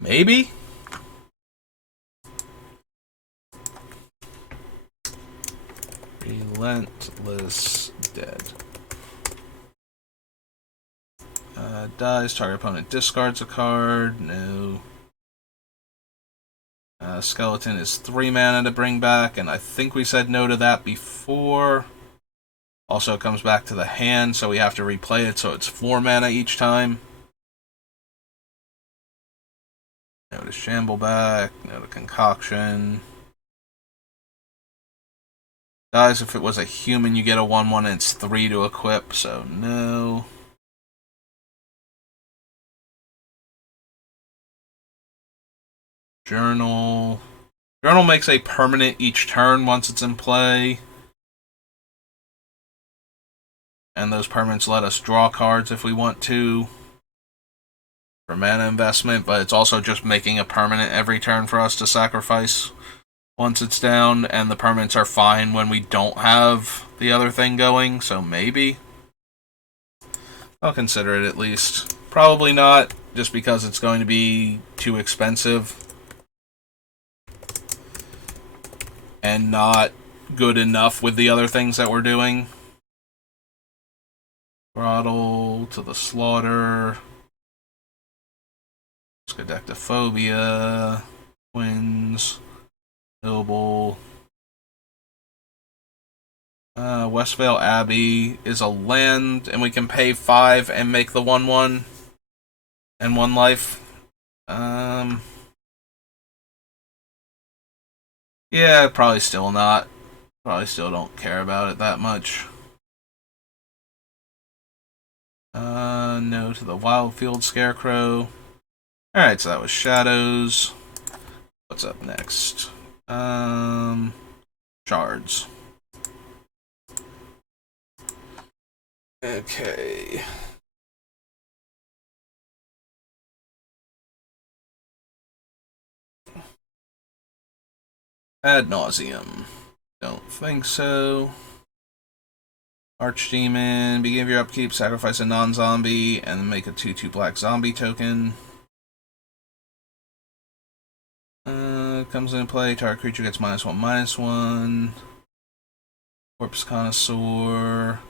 Maybe? Relentless Dead. Dies, target opponent discards a card. No. Skeleton is 3 mana to bring back, and I think we said no to that before. Also, it comes back to the hand, so we have to replay it, so it's 4 mana each time. No to Shambleback, no to Concoction. Dies if it was a human, you get a 1/1 and it's 3 to equip, so no. Journal. Journal makes a permanent each turn once it's in play. And those permanents let us draw cards if we want to. For mana investment, but it's also just making a permanent every turn for us to sacrifice once it's down, and the permanents are fine when we don't have the other thing going, so maybe. I'll consider it at least. Probably not, just because it's going to be too expensive. And not good enough with the other things that we're doing. Throttle to the Slaughter. Scadectophobia. Twins. Noble. Westvale Abbey is a land, and we can pay 5 and make the 1/1 and 1 life. Yeah, probably still not. Probably still don't care about it that much. No to the Wildfield Scarecrow. Alright, so that was Shadows. What's up next? Shards. Okay. Ad nauseum. Don't think so. Archdemon. Begin your upkeep, sacrifice a non-zombie, and then make a 2/2 black zombie token. Comes into play. Target creature gets -1/-1. Corpse Connoisseur.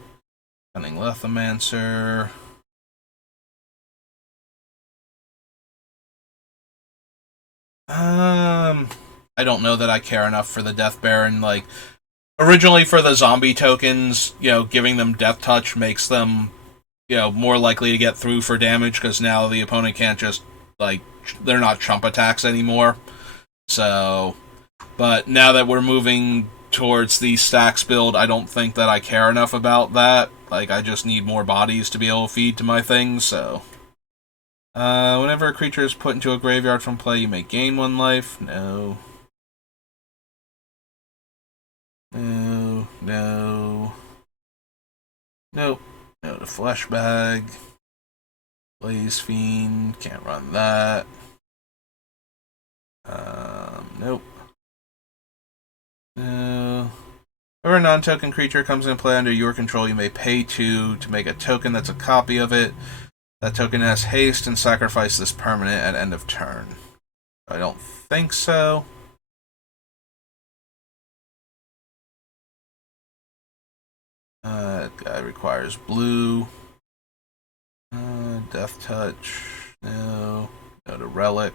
Cunning Lethomancer. I don't know that I care enough for the Death Baron. Like, originally for the zombie tokens, giving them Death Touch makes them, more likely to get through for damage because now the opponent can't just, they're not chump attacks anymore. So, but now that we're moving towards the stacks build, I don't think that I care enough about that. Like, I just need more bodies to be able to feed to my things, so. Whenever a creature is put into a graveyard from play, you may gain 1 life. No. No. No. Nope. No to Flesh Bag. Blaze Fiend. Can't run that. Nope. No. Whenever a non-token creature comes into play under your control, you may pay 2 to make a token that's a copy of it. That token has haste and sacrifice this permanent at end of turn. I don't think so. Guy requires blue. Death Touch. No. No to Relic.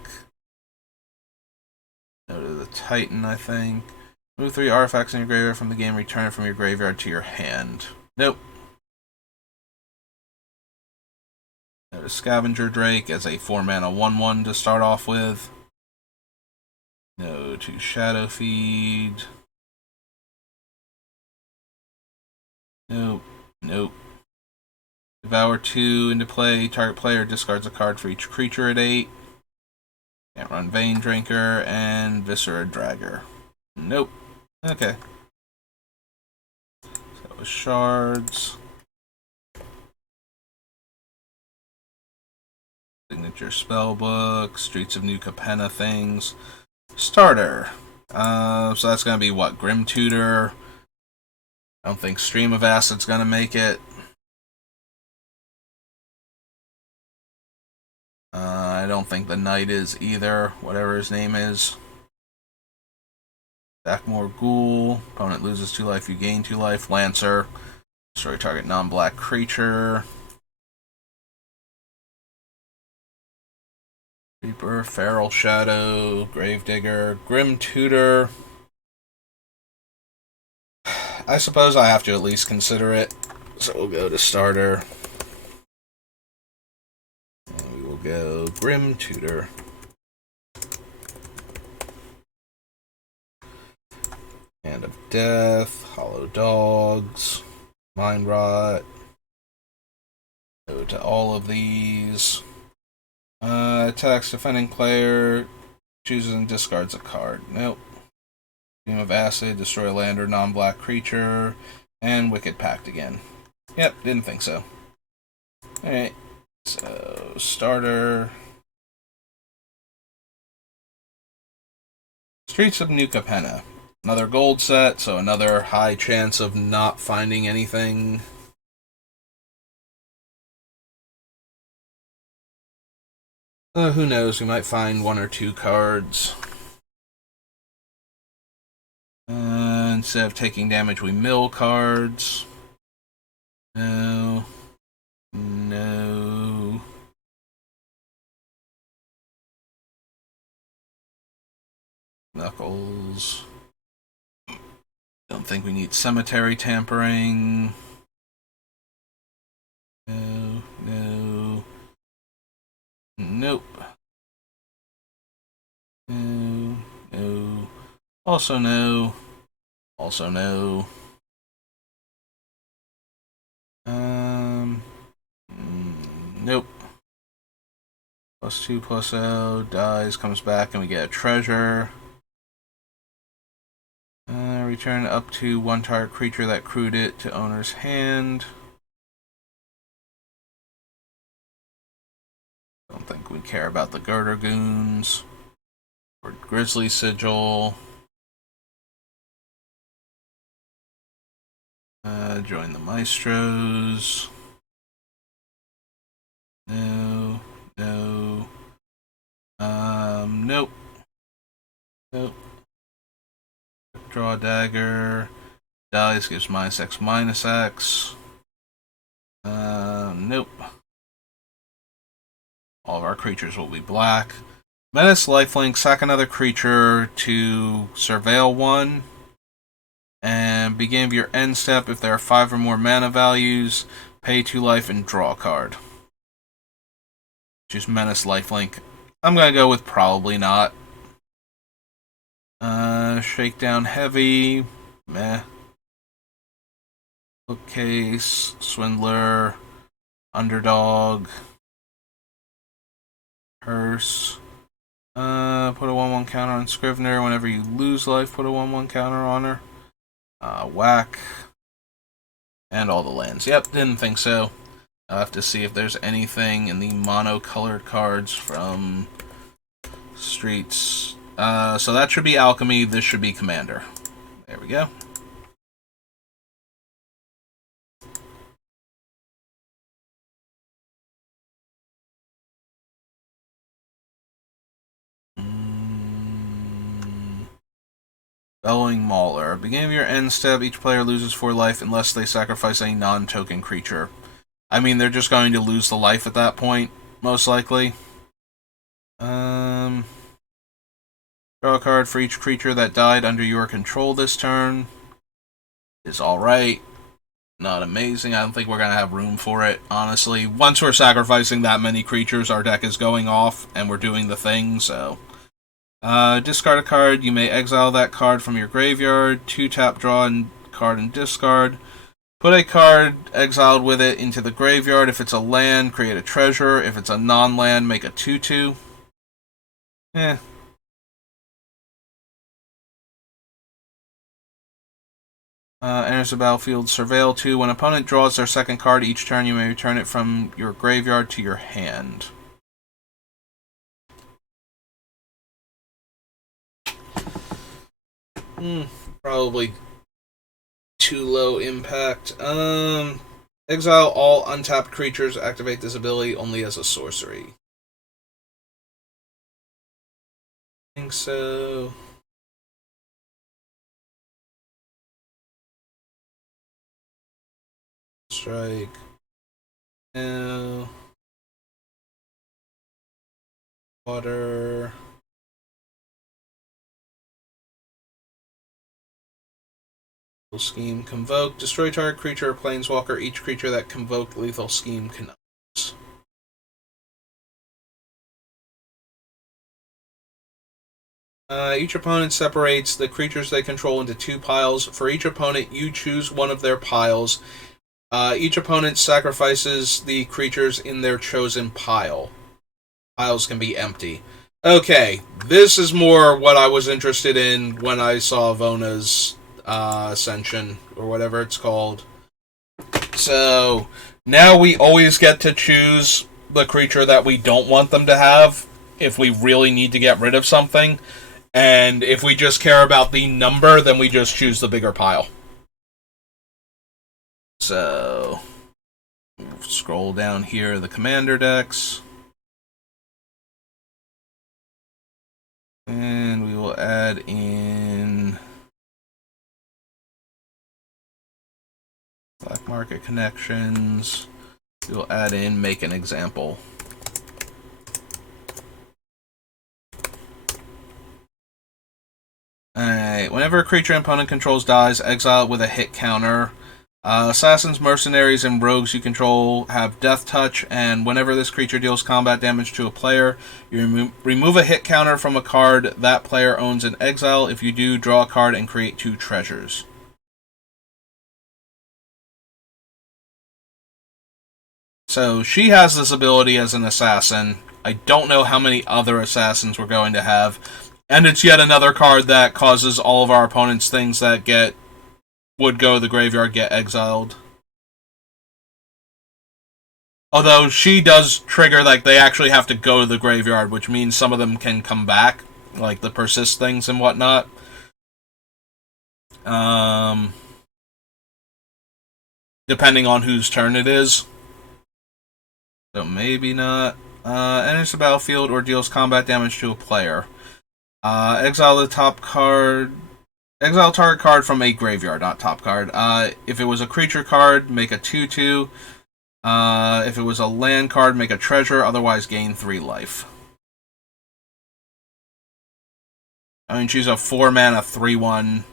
No to the Titan, I think. Move 3 artifacts in your graveyard from the game. Return it from your graveyard to your hand. Nope. No to Scavenger Drake as a 4-mana 1/1 to start off with. No to Shadow Feed. Nope. Nope. Devour 2 into play. Target player discards a card for each creature at 8. Can't run Vein Drinker and Viscera Dragger. Nope. Okay. So that was Shards. Signature Spellbook. Streets of New Capenna things. Starter. So that's going to be what? Grim Tutor. I don't think Stream of Acid's going to make it. I don't think the Knight is either, whatever his name is. Backmore Ghoul. Opponent loses 2 life, you gain 2 life. Lancer. Destroy target non-black creature. Reaper, Feral Shadow, Gravedigger, Grim Tutor. I suppose I have to at least consider it. So we'll go to starter. And we will go Grim Tutor. Hand of Death, Hollow Dogs, Mind Rot. Go to all of these. Attacks defending player, chooses and discards a card. Nope. Stream of Acid, destroy a land or non-black creature, and Wicked Pact again. Yep, didn't think so. Alright, so starter. Streets of New Capenna. Another gold set, so another high chance of not finding anything. Who knows, we might find 1 or 2 cards. Instead of taking damage, we mill cards. No. No. Knuckles. Don't think we need cemetery tampering. No. No. Nope. No. No. Also no. Also no. Nope. +2/+0 dies, comes back, and we get a treasure. return up to one target creature that crewed it to owner's hand. Don't think we care about the Girder Goons. Or Grizzly Sigil. Join the Maestros. No. No. Nope. Nope. Draw a dagger. Dies gives -X/-X. Nope. All of our creatures will be black. Menace lifelink, sack another creature to surveil one. And beginning of your end step, if there are 5 or more mana values, pay 2 life and draw a card. Choose Menace lifelink. I'm gonna go with probably not. Shakedown heavy. Meh. Bookcase. Swindler. Underdog. Hearse. Put a 1/1 counter on Scrivener. Whenever you lose life, put a 1/1 counter on her. Whack. And all the lands. Yep, didn't think so. I'll have to see if there's anything in the mono-colored cards from Streets. So that should be Alchemy, this should be Commander. There we go. Bellowing Mauler. Beginning of your end step, each player loses 4 life unless they sacrifice a non-token creature. I mean, they're just going to lose the life at that point, most likely. Draw a card for each creature that died under your control this turn. Is alright. Not amazing. I don't think we're going to have room for it, honestly. Once we're sacrificing that many creatures, our deck is going off, and we're doing the thing, so... discard a card. You may exile that card from your graveyard. 2-tap, draw a card and discard. Put a card exiled with it into the graveyard. If it's a land, create a treasure. If it's a non-land, make a 2/2. Enters the battlefield, surveil 2. When opponent draws their second card each turn, you may return it from your graveyard to your hand. Probably too low impact. Exile all untapped creatures. Activate this ability only as a sorcery. I think so. Strike. No. Water. Lethal Scheme. Convoke. Destroy target creature or planeswalker. Each creature that convoked Lethal Scheme cannot. Each opponent separates the creatures they control into 2 piles. For each opponent, you choose one of their piles. Each opponent sacrifices the creatures in their chosen pile. Piles can be empty. Okay, this is more what I was interested in when I saw Vona's Ascension, or whatever it's called. So, now we always get to choose the creature that we don't want them to have, if we really need to get rid of something. And if we just care about the number, then we just choose the bigger pile. So, scroll down here, the commander decks. And we will add in Black Market Connections. We will add in Make an Example. Alright, whenever a creature an opponent controls dies, exile it with a hit counter. Assassins, mercenaries, and rogues you control have Death Touch, and whenever this creature deals combat damage to a player, you remove a hit counter from a card that player owns in exile. If you do, draw a card and create 2 treasures. So, she has this ability as an assassin. I don't know how many other assassins we're going to have. And it's yet another card that causes all of our opponents' things that would go to the graveyard get exiled. Although she does trigger, like, they actually have to go to the graveyard, which means some of them can come back, like the persist things and whatnot. Depending on whose turn it is. So maybe not. Enters the battlefield or deals combat damage to a player. Exile the top card. Exile target card from a graveyard, not top card. If it was a creature card, make a 2/2. If it was a land card, make a treasure, otherwise gain 3 life. I mean, she's a 4-mana 3/1.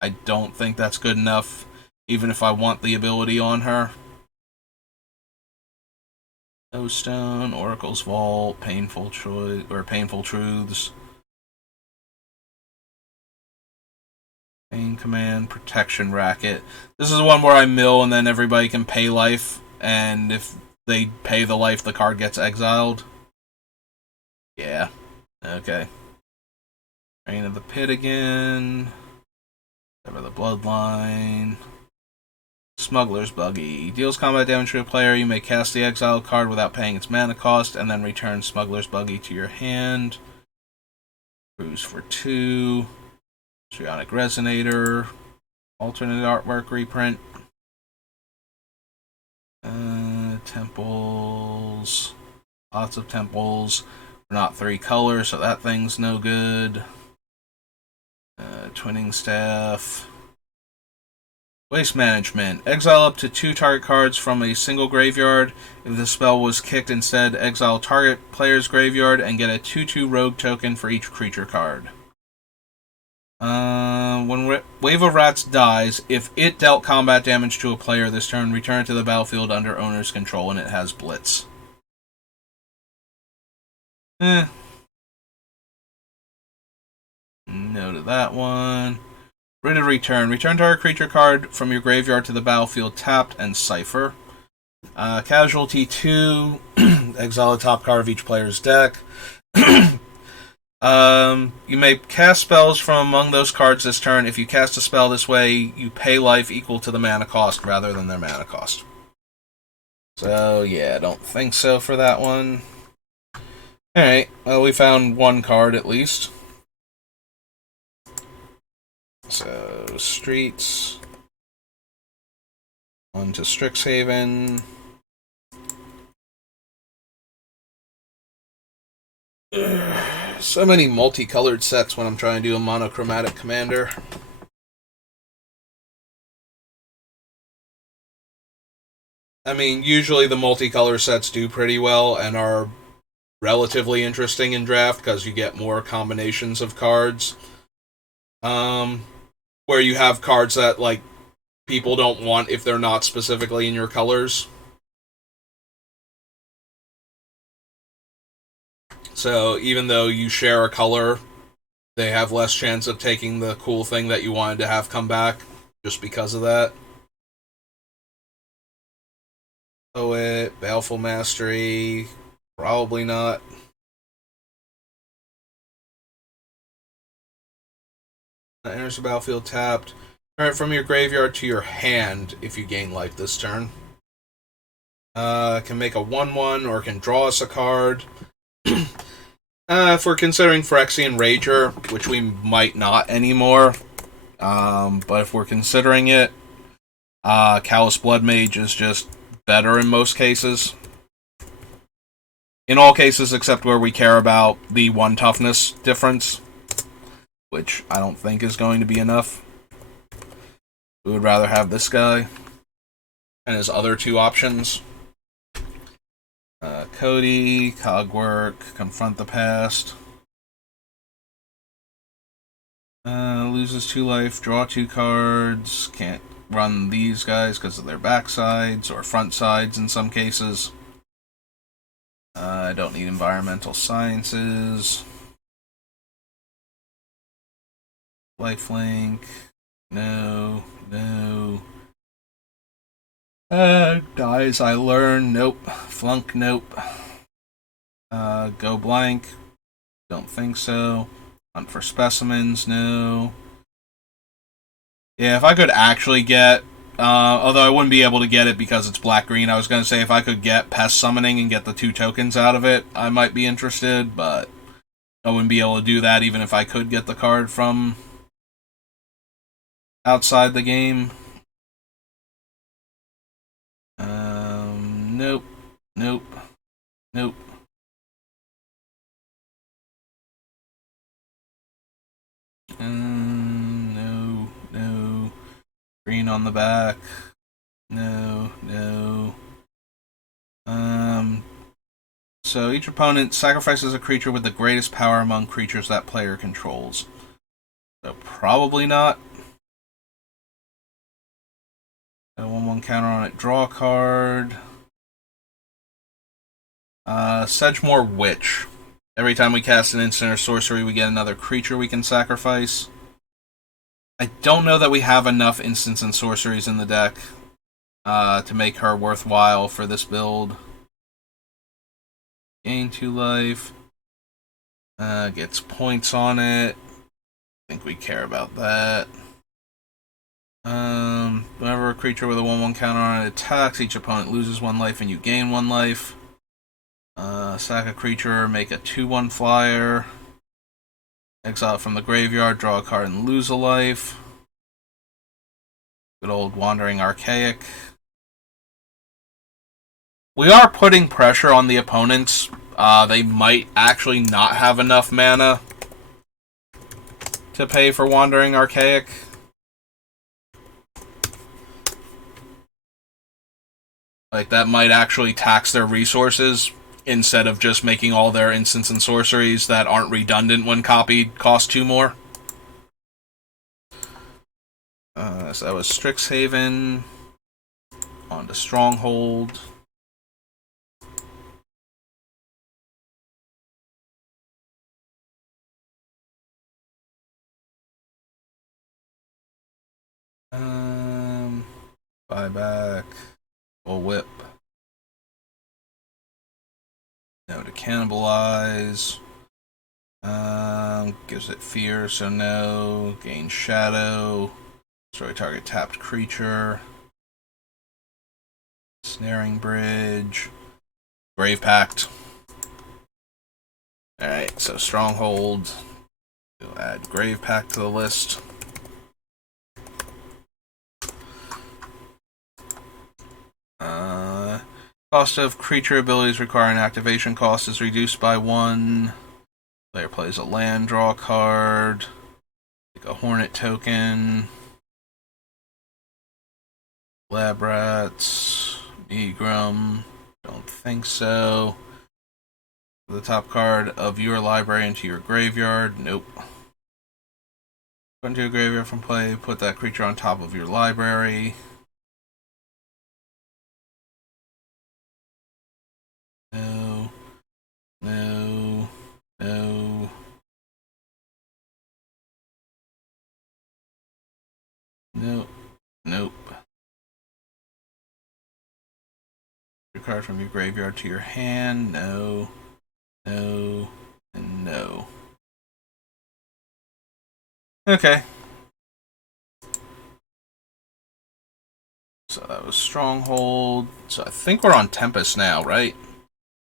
I don't think that's good enough, even if I want the ability on her. No Stone, Oracle's Vault, Painful Choice, or Painful Truths. Pain Command, Protection Racket. This is one where I mill and then everybody can pay life, and if they pay the life, the card gets exiled. Yeah. Okay. Reign of the Pit again. Sever the Bloodline. Smuggler's Buggy. Deals combat damage to a player. You may cast the exiled card without paying its mana cost, and then return Smuggler's Buggy to your hand. Cruise for 2. Trionic Resonator. Alternate artwork reprint. Temples. Lots of temples. We're not 3 colors, so that thing's no good. Twinning Staff. Waste Management. Exile up to 2 target cards from a single graveyard. If the spell was kicked instead, exile target player's graveyard and get a 2/2 rogue token for each creature card. When Wave of Rats dies, if it dealt combat damage to a player this turn, return it to the battlefield under owner's control, and it has Blitz. No to that one. Writ of Return. Return target creature card from your graveyard to the battlefield tapped and Cipher. Casualty 2. Exile a top card of each player's deck. You may cast spells from among those cards this turn. If you cast a spell this way, you pay life equal to the mana cost rather than their mana cost. So, yeah, I don't think so for that one. Alright, well, we found one card at least. So, Streets. On to Strixhaven. So many multicolored sets when I'm trying to do a monochromatic commander. I mean, usually the multicolor sets do pretty well and are relatively interesting in draft because you get more combinations of cards. Where you have cards that, like, people don't want if they're not specifically in your colors. So even though you share a color, they have less chance of taking the cool thing that you wanted to have come back just because of that. Poet, Baleful Mastery, probably not. Enters the battlefield tapped. Turn it from your graveyard to your hand if you gain life this turn. Can make a 1/1 or can draw us a card. If we're considering Phyrexian Rager, which we might not anymore, but if we're considering it, Callous Blood Mage is just better in most cases. In all cases except where we care about the 1 toughness difference, which I don't think is going to be enough. We would rather have this guy and his other 2 options. Cody, Cogwork, Confront the Past. Loses 2 life, draw 2 cards. Can't run these guys because of their backsides or front sides in some cases. I don't need Environmental Sciences. Lifelink. No. Dies I learn. Nope. Flunk. Nope. Go blank. Don't think so. Hunt for specimens, no. Yeah, if I could actually get, although I wouldn't be able to get it because it's black-green, I was going to say if I could get Pest Summoning and get the 2 tokens out of it, I might be interested, but I wouldn't be able to do that even if I could get the card from outside the game. Nope. Nope. Nope. No. No. Green on the back. No. No. So each opponent sacrifices a creature with the greatest power among creatures that player controls. So probably not. A 1/1 counter on it. Draw a card. Sedgemoor Witch. Every time we cast an instant or sorcery, we get another creature we can sacrifice. I don't know that we have enough instants and sorceries in the deck to make her worthwhile for this build. Gain 2 life. Gets points on it. I think we care about that. Whenever a creature with a 1/1 counter on it attacks, each opponent loses 1 life and you gain 1 life. Sack a creature, make a 2/1 flyer. Exile it from the graveyard, draw a card and lose a life. Good old Wandering Archaic. We are putting pressure on the opponents. They might actually not have enough mana to pay for Wandering Archaic. Like, that might actually tax their resources instead of just making all their instants and sorceries that aren't redundant when copied cost 2 more. So that was Strixhaven. On to Stronghold. Buyback. Full whip. No to cannibalize. Gives it fear, so no. Gain shadow. Destroy target tapped creature. Snaring Bridge. Grave Pact. Alright, so Stronghold. We'll add Grave Pact to the list. Cost of creature abilities requiring activation cost is reduced by 1. Player plays a land, draw a card. Take a Hornet token. Lab Rats. Negrum. Don't think so. The top card of your library into your graveyard. Nope. Put into a graveyard from play. Put that creature on top of your library. No. No. No. Nope. Nope. Your card from your graveyard to your hand. No. No. And no. Okay. So that was Stronghold. So I think we're on Tempest now, right?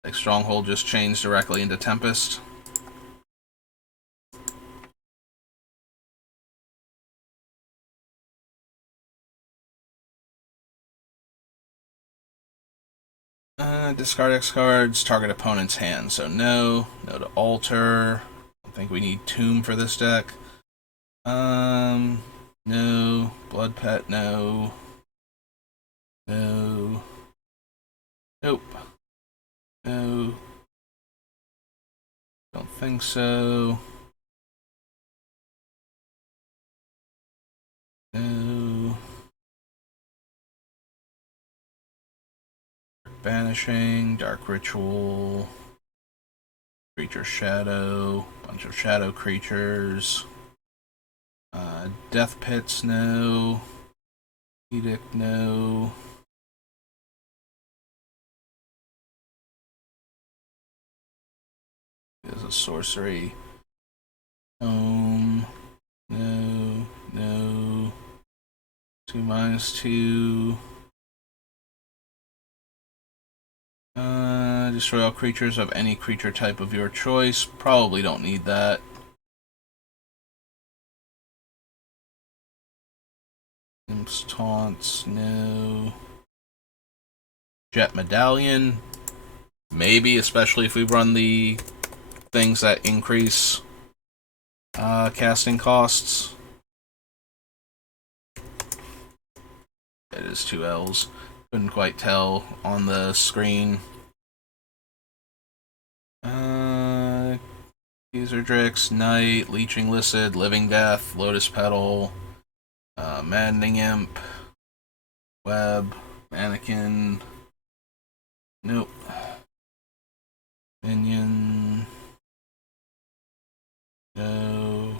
Like, Stronghold just changed directly into Tempest. Discard X cards, target opponent's hand. So no. No to alter. I think we need Tomb for this deck. No. Blood Pet, no. No. Nope. No. Don't think so. No. Banishing, Dark Ritual, Creature Shadow, bunch of shadow creatures. Death Pits, no. Edict, no. There's a sorcery. No. 2/2. Destroy all creatures of any creature type of your choice. Probably don't need that. Imps, taunts, no. Jet Medallion, maybe, especially if we run the things that increase casting costs. It is 2 L's. Couldn't quite tell on the screen. Drix, Knight, Leeching Lizard, Living Death, Lotus Petal, Maddening Imp, Web, Mannequin. Nope. Minion. No.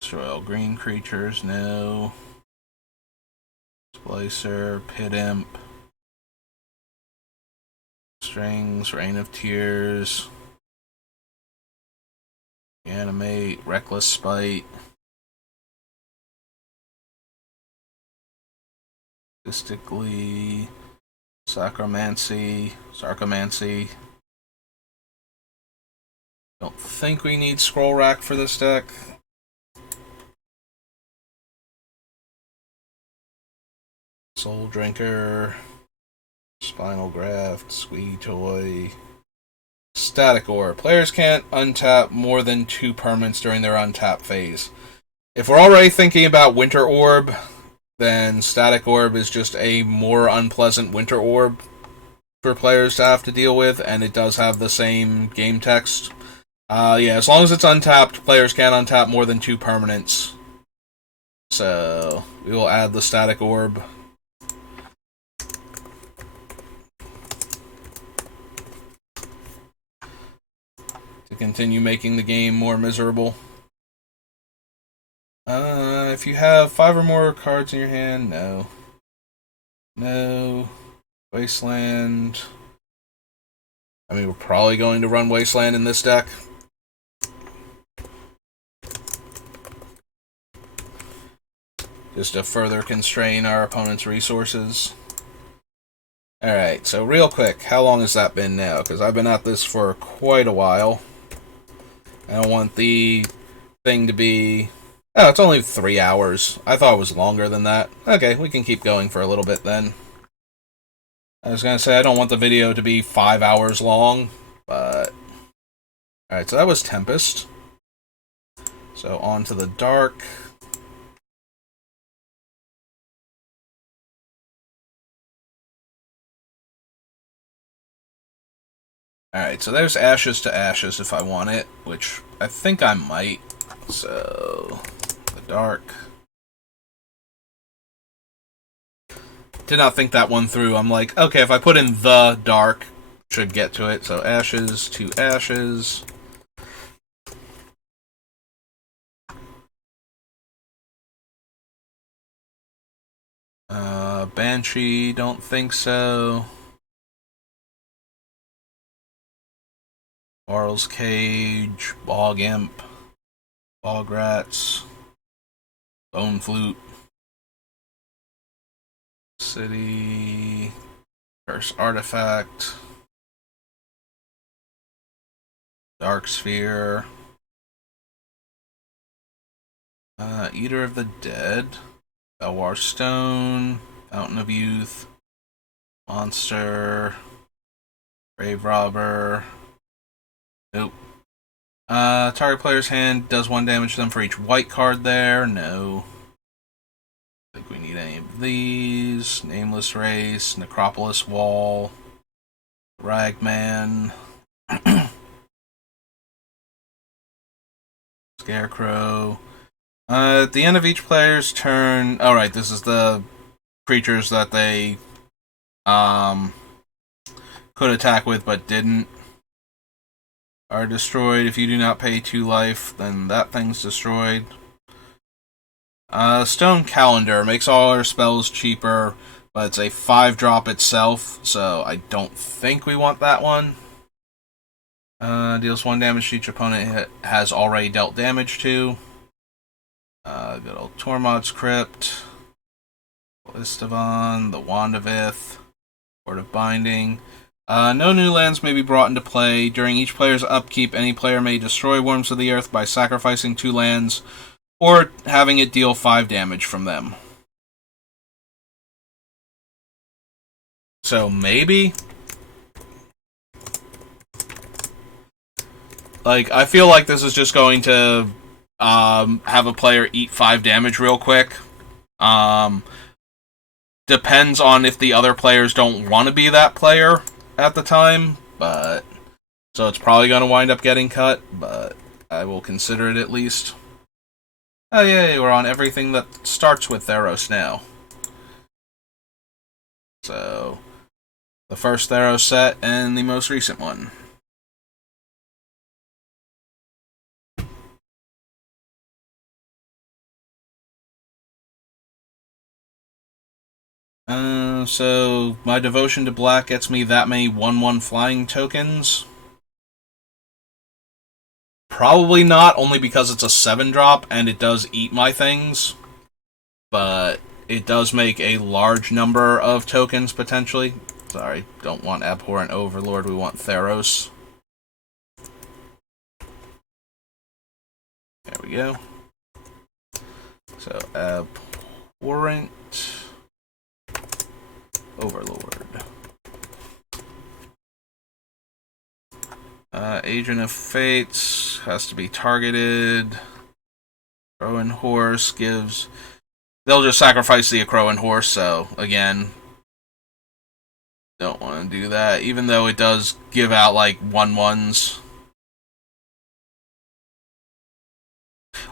Destroy all green creatures. No. Splicer. Pit Imp. Strings. Rain of Tears. Animate. Reckless Spite. Statistically. Sarcomancy. Don't think we need Scroll Rack for this deck. Soul Drinker. Spinal Graft. Squee Toy. Static Orb. Players can't untap more than 2 permanents during their untap phase. If we're already thinking about Winter Orb, then Static Orb is just a more unpleasant Winter Orb for players to have to deal with, and it does have the same game text. Yeah, as long as it's untapped, players can't untap more than 2 permanents. So, we will add the Static Orb. To continue making the game more miserable. If you have 5 or more cards in your hand, no. No. Wasteland. I mean, we're probably going to run Wasteland in this deck. Just to further constrain our opponent's resources. Alright, so real quick, how long has that been now? Because I've been at this for quite a while. I don't want the thing to be... Oh, it's only 3 hours. I thought it was longer than that. Okay, we can keep going for a little bit then. I was going to say, I don't want the video to be 5 hours long, but... Alright, so that was Tempest. So, on to the Dark. Alright, so there's Ashes to Ashes if I want it, which I think I might. So, the Dark. Did not think that one through. I'm like, okay, if I put in the Dark, should get to it. So, Ashes to Ashes. Banshee, don't think so. Marl's Cage, Bog Imp, Bog Rats, Bone Flute, City, Curse Artifact, Dark Sphere, Eater of the Dead, Belwar Stone, Fountain of Youth, Monster, Grave Robber. Nope. Target player's hand does 1 damage to them for each white card there. No. I think we need any of these. Nameless Race, Necropolis Wall, Ragman, Scarecrow. At the end of each player's turn... Alright, this is the creatures that they could attack with but didn't. Are destroyed. If you do not pay 2 life, then that thing's destroyed. Stone Calendar makes all our spells cheaper, but it's a 5-drop itself, so I don't think we want that one. Deals 1 damage to each opponent has already dealt damage to. Good old Tormod's Crypt, Istavan, the Wand of Ith, Word of Binding. No new lands may be brought into play. During each player's upkeep, any player may destroy Worms of the Earth by sacrificing 2 lands, or having it deal 5 damage from them. So maybe? Like, I feel like this is just going to have a player eat 5 damage real quick. Depends on if the other players don't want to be that player at the time, but so it's probably going to wind up getting cut, but I will consider it at least. Oh yay, we're on everything that starts with Theros now. So, the first Theros set and the most recent one. So my Devotion to Black gets me that many 1/1 flying tokens. Probably not, only because it's a 7-drop and it does eat my things. But it does make a large number of tokens, potentially. Sorry, don't want Abhorrent Overlord, we want Theros. There we go. So, Abhorrent Overlord. Agent of Fates has to be targeted. Crow and Horse gives... They'll just sacrifice the Crow and Horse, so, again, don't want to do that, even though it does give out, like, 1/1s.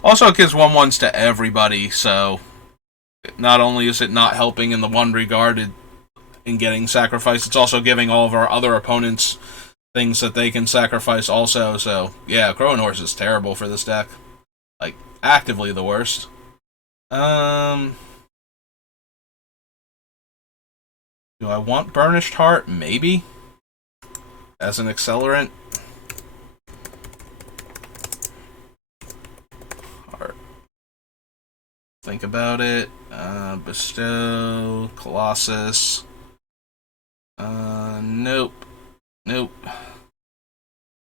Also, it gives 1/1s to everybody, so not only is it not helping in the one regard in getting sacrificed, it's also giving all of our other opponents things that they can sacrifice also, so, yeah, Crow and Horse is terrible for this deck. Like, actively the worst. Do I want Burnished Heart? Maybe. As an accelerant. Heart. Think about it. Bestow. Colossus. Nope. Nope.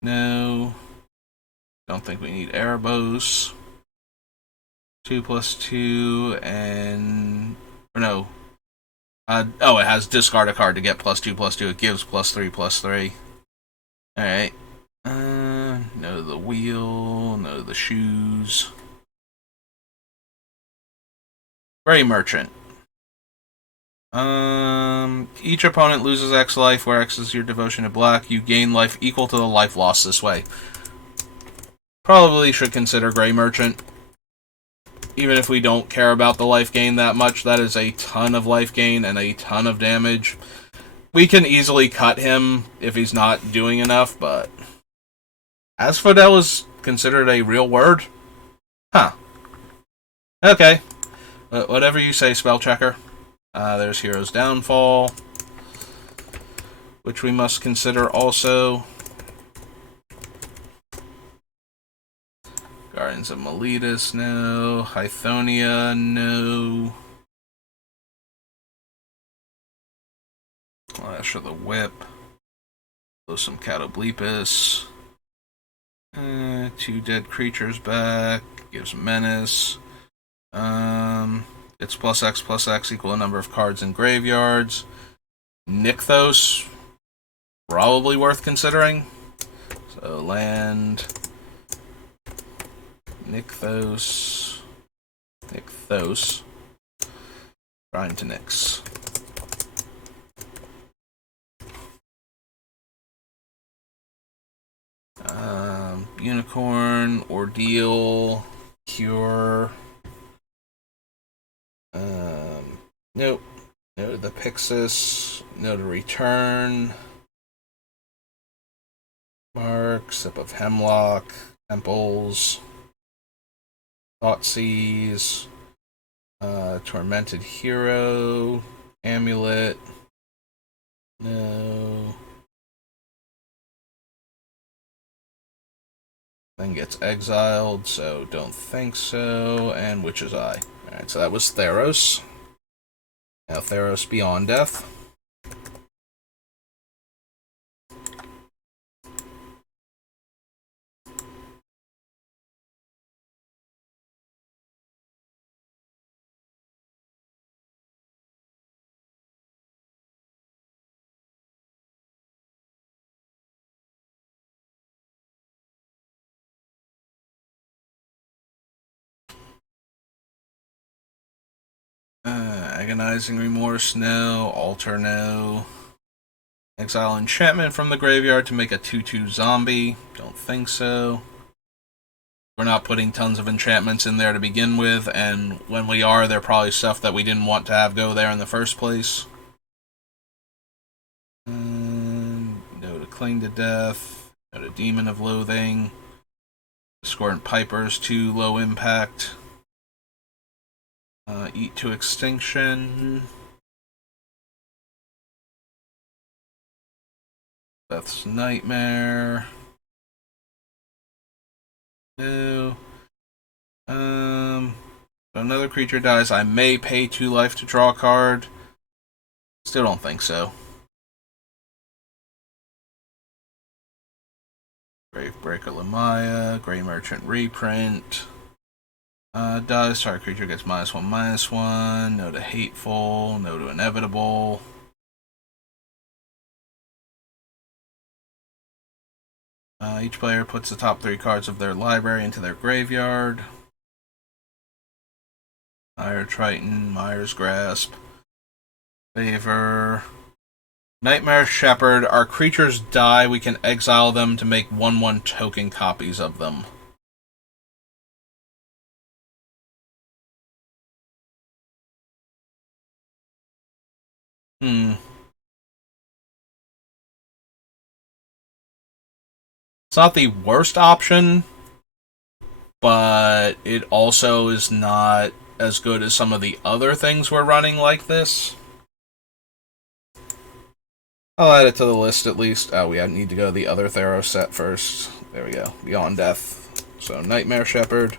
No. Don't think we need Erebos. 2/2 and... Or no. Oh, it has discard a card to get +2/2. It gives +3/3. Alright. No to the wheel. No to the shoes. Gray Merchant. Each opponent loses X life, where X is your devotion to black. You gain life equal to the life lost this way. Probably should consider Gray Merchant. Even if we don't care about the life gain that much, that is a ton of life gain and a ton of damage. We can easily cut him if he's not doing enough, but... Asphodel is considered a real word? Huh. Okay. Whatever you say, spell checker. There's Hero's Downfall, which we must consider also. Guardians of Miletus, no. Hythonia, no. Clash of the Whip. Some Catoblepus. 2 dead creatures back. Gives Menace. It's +X equal a number of cards in graveyards. Nykthos. Probably worth considering. So land... Nykthos. Grind to Nyx. Unicorn, Ordeal, Cure. Nope. No to the Pixis. No to Return. Mark, Sip of Hemlock, Temples. Thoughtseize, Tormented Hero, Amulet, no. then gets exiled, so don't think so, and Witch's Eye. Alright, so that was Theros. Now Theros Beyond Death. Agonizing Remorse, no. Alter, no. Exile Enchantment from the graveyard to make a 2/2 zombie. Don't think so. We're not putting tons of enchantments in there to begin with, and when we are, they're probably stuff that we didn't want to have go there in the first place. No to Cling to Death. No to Demon of Loathing. Discordant Piper's too low impact. Eat to Extinction. Death's Nightmare. No. If another creature dies, I may pay 2 life to draw a card. Still don't think so. Gravebreaker Lamaya, Grey Merchant reprint. Dies, target creature gets -1/-1. No to Hateful, no to Inevitable. Each player puts the top 3 cards of their library into their graveyard. Ire Triton, Mire's Grasp, Favor. Nightmare Shepherd. Our creatures die, we can exile them to make 1/1 token copies of them. It's not the worst option, but it also is not as good as some of the other things we're running like this. I'll add it to the list at least. Oh, we need to go to the other Theros set first. There we go. Beyond Death. So, Nightmare Shepherd.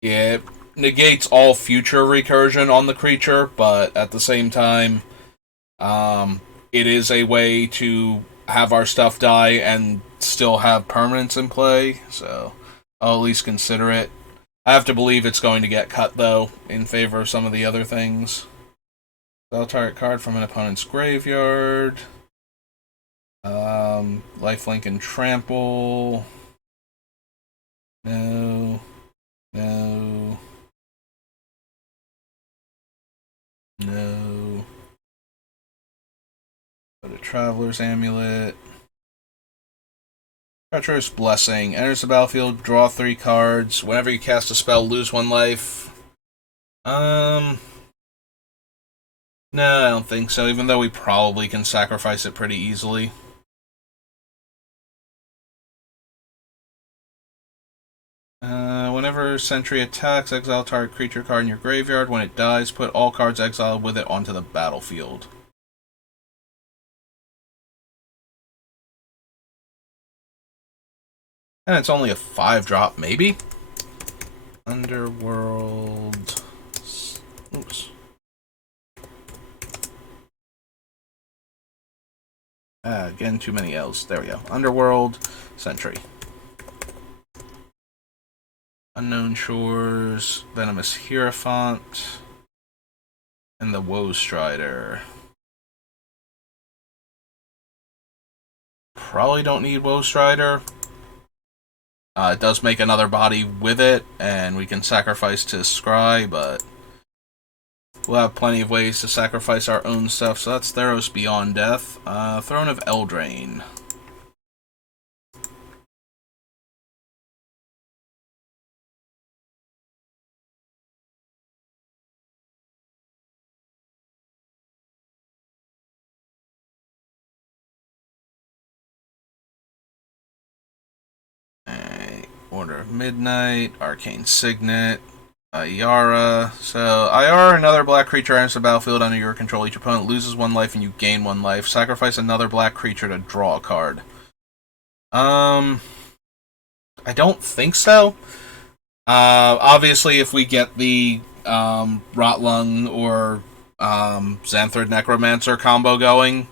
Yeah, it negates all future recursion on the creature, but at the same time, it is a way to have our stuff die and still have permanence in play, so I'll at least consider it. I have to believe it's going to get cut, though, in favor of some of the other things. Exile target card from an opponent's graveyard. Lifelink and Trample. No. No. No. Go to Traveler's Amulet. Treacherous Blessing. Enters the battlefield, draw 3 cards. Whenever you cast a spell, lose 1 life. No, I don't think so, even though we probably can sacrifice it pretty easily. Whenever Sentry attacks, exile target creature card in your graveyard. When it dies, put all cards exiled with it onto the battlefield. And it's only a 5-drop, maybe? Underworld. Oops. Again, too many L's. There we go. Underworld, Sentry. Unknown Shores, Venomous Hierophant, and the Woe Strider. Probably don't need Woe Strider. It does make another body with it, and we can sacrifice to Scry, but we'll have plenty of ways to sacrifice our own stuff, so that's Theros Beyond Death. Throne of Eldraine. Order of Midnight, Arcane Signet, Ayara. So, Ayara, another black creature enters the battlefield under your control. Each opponent loses 1 life and you gain 1 life. Sacrifice another black creature to draw a card. I don't think so. Obviously, if we get the Rotlung or Xanthrid Necromancer combo going,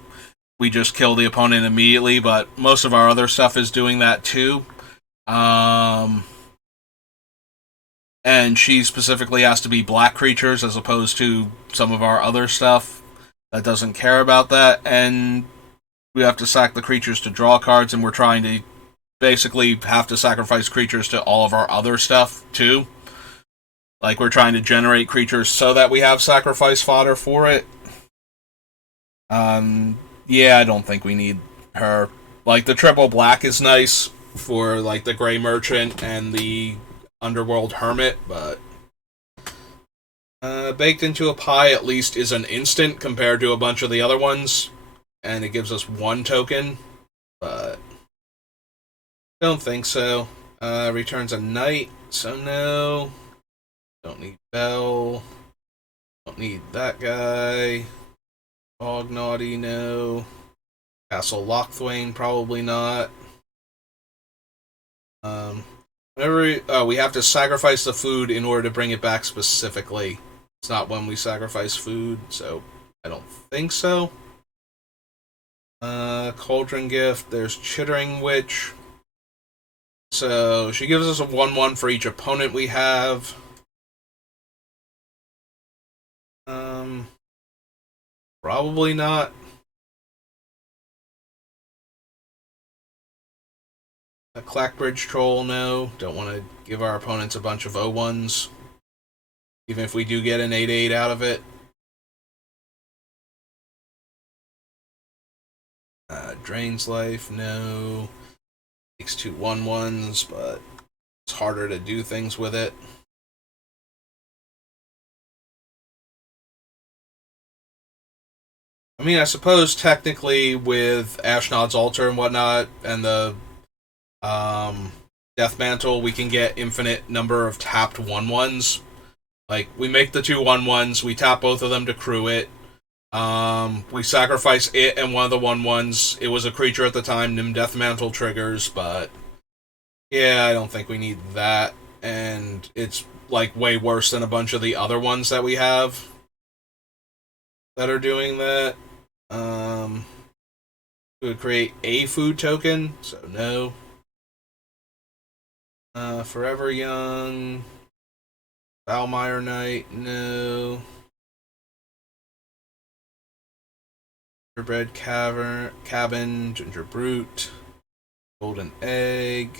we just kill the opponent immediately, but most of our other stuff is doing that too. And she specifically has to be black creatures as opposed to some of our other stuff that doesn't care about that, and we have to sack the creatures to draw cards, and we're trying to basically have to sacrifice creatures to all of our other stuff too. Like, we're trying to generate creatures so that we have sacrifice fodder for it. Yeah, I don't think we need her. Like, the triple black is nice for, like, the Grey Merchant and the Underworld Hermit, but Baked into a Pie at least is an instant compared to a bunch of the other ones, and it gives us 1 token, but don't think so. Returns a knight, so no. Don't need Bell. Don't need that guy. Bog Naughty, no. Castle Lochthwain, probably not. Whenever we have to sacrifice the food in order to bring it back specifically. It's not when we sacrifice food, so I don't think so. Cauldron Gift, there's Chittering Witch. So she gives us a 1/1 for each opponent we have. Probably not. A Clackbridge Troll, no. Don't want to give our opponents a bunch of 0-1s. Even if we do get an 8/8 out of it. Drains Life, no. Takes 2 1/1s, but it's harder to do things with it. I mean, I suppose technically with Ashnod's Altar and whatnot, and the Death Mantle, we can get infinite number of tapped 1/1s. Like, we make the 2 1/1s, we tap both of them to crew it. We sacrifice it and one of the 1/1s. It was a creature at the time, Nim Death Mantle triggers, but yeah, I don't think we need that. And it's, like, way worse than a bunch of the other ones that we have that are doing that. We would create a food token, so no. Forever Young. Valmire Knight, no. Gingerbread Cabin, Ginger Brute, Golden Egg.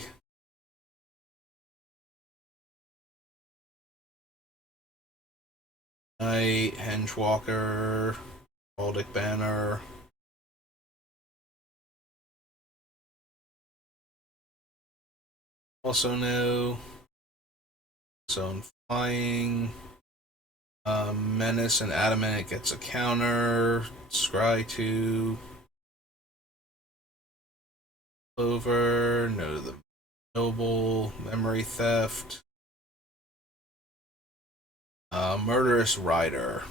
Knight, Hengewalker, Baldic Banner. Also no. Zone Flying. Menace and Adamant gets a counter. Scry 2. Clover. No to the Noble. Memory Theft. Murderous Rider.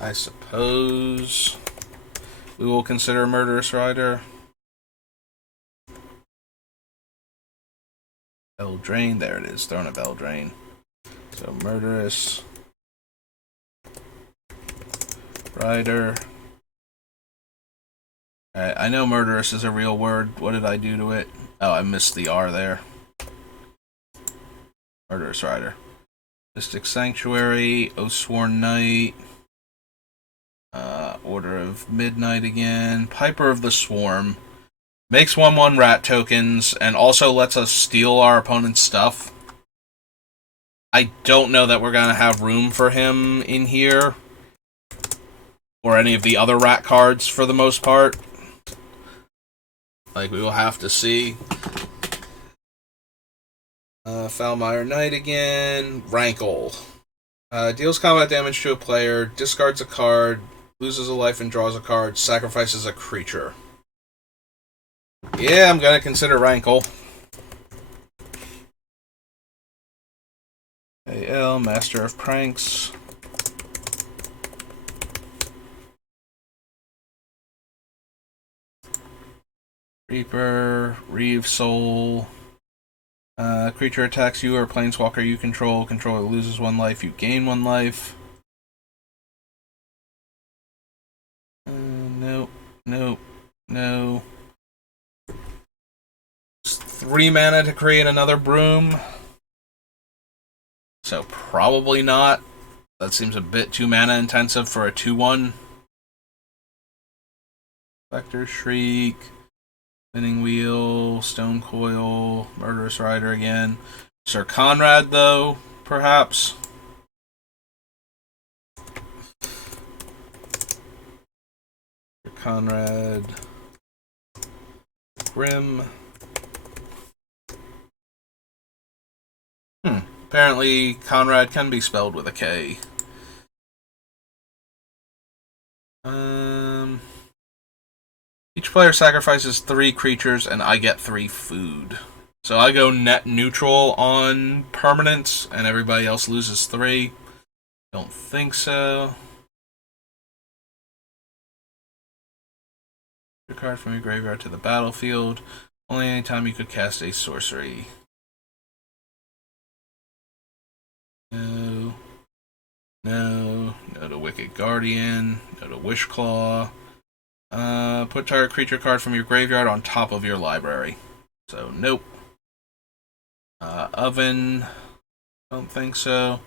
I suppose we will consider Murderous Rider. Eldraine, there it is, Throne of Eldraine. So Murderous Rider. Alright, I know Murderous is a real word. What did I do to it? Oh, I missed the R there. Murderous Rider. Mystic Sanctuary, Oathsworn Knight. Order of Midnight again. Piper of the Swarm. Makes 1/1 rat tokens, and also lets us steal our opponent's stuff. I don't know that we're going to have room for him in here. Or any of the other rat cards, for the most part. Like, we will have to see. Falmire Knight again. Rankle. Deals combat damage to a player, discards a card, loses a life and draws a card, sacrifices a creature. Yeah, I'm gonna consider Rankle. AL, Master of Pranks. Reaper, Reeve Soul. Creature attacks you or planeswalker you control. Controller loses 1 life, you gain 1 life. Nope, nope, no. It's 3 mana to create another Broom. So probably not. That seems a bit too mana intensive for a 2/1. Vector Shriek. Spinning Wheel, Stone Coil, Murderous Rider again. Sir Conrad, though, perhaps. Sir Conrad. Grim. Apparently, Conrad can be spelled with a K. Each player sacrifices 3 creatures, and I get 3 food. So I go net neutral on permanents, and everybody else loses 3. Don't think so. Your card from your graveyard to the battlefield. Only anytime you could cast a sorcery. No. No. No to Wicked Guardian. No to Wishclaw. Put target creature card from your graveyard on top of your library. So, nope. Oven. Don't think so.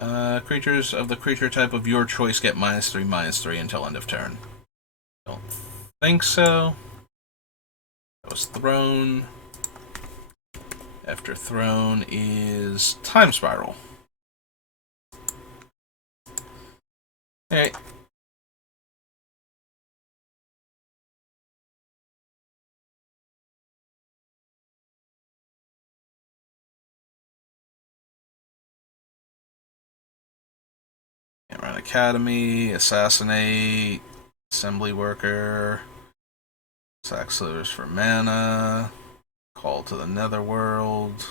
Creatures of the creature type of your choice get -3/-3 until end of turn. Don't think so. That was Throne. After Throne is Time Spiral. Alright. Run Academy, Assassinate, Assembly Worker, Sack Slivers for mana, Call to the Netherworld,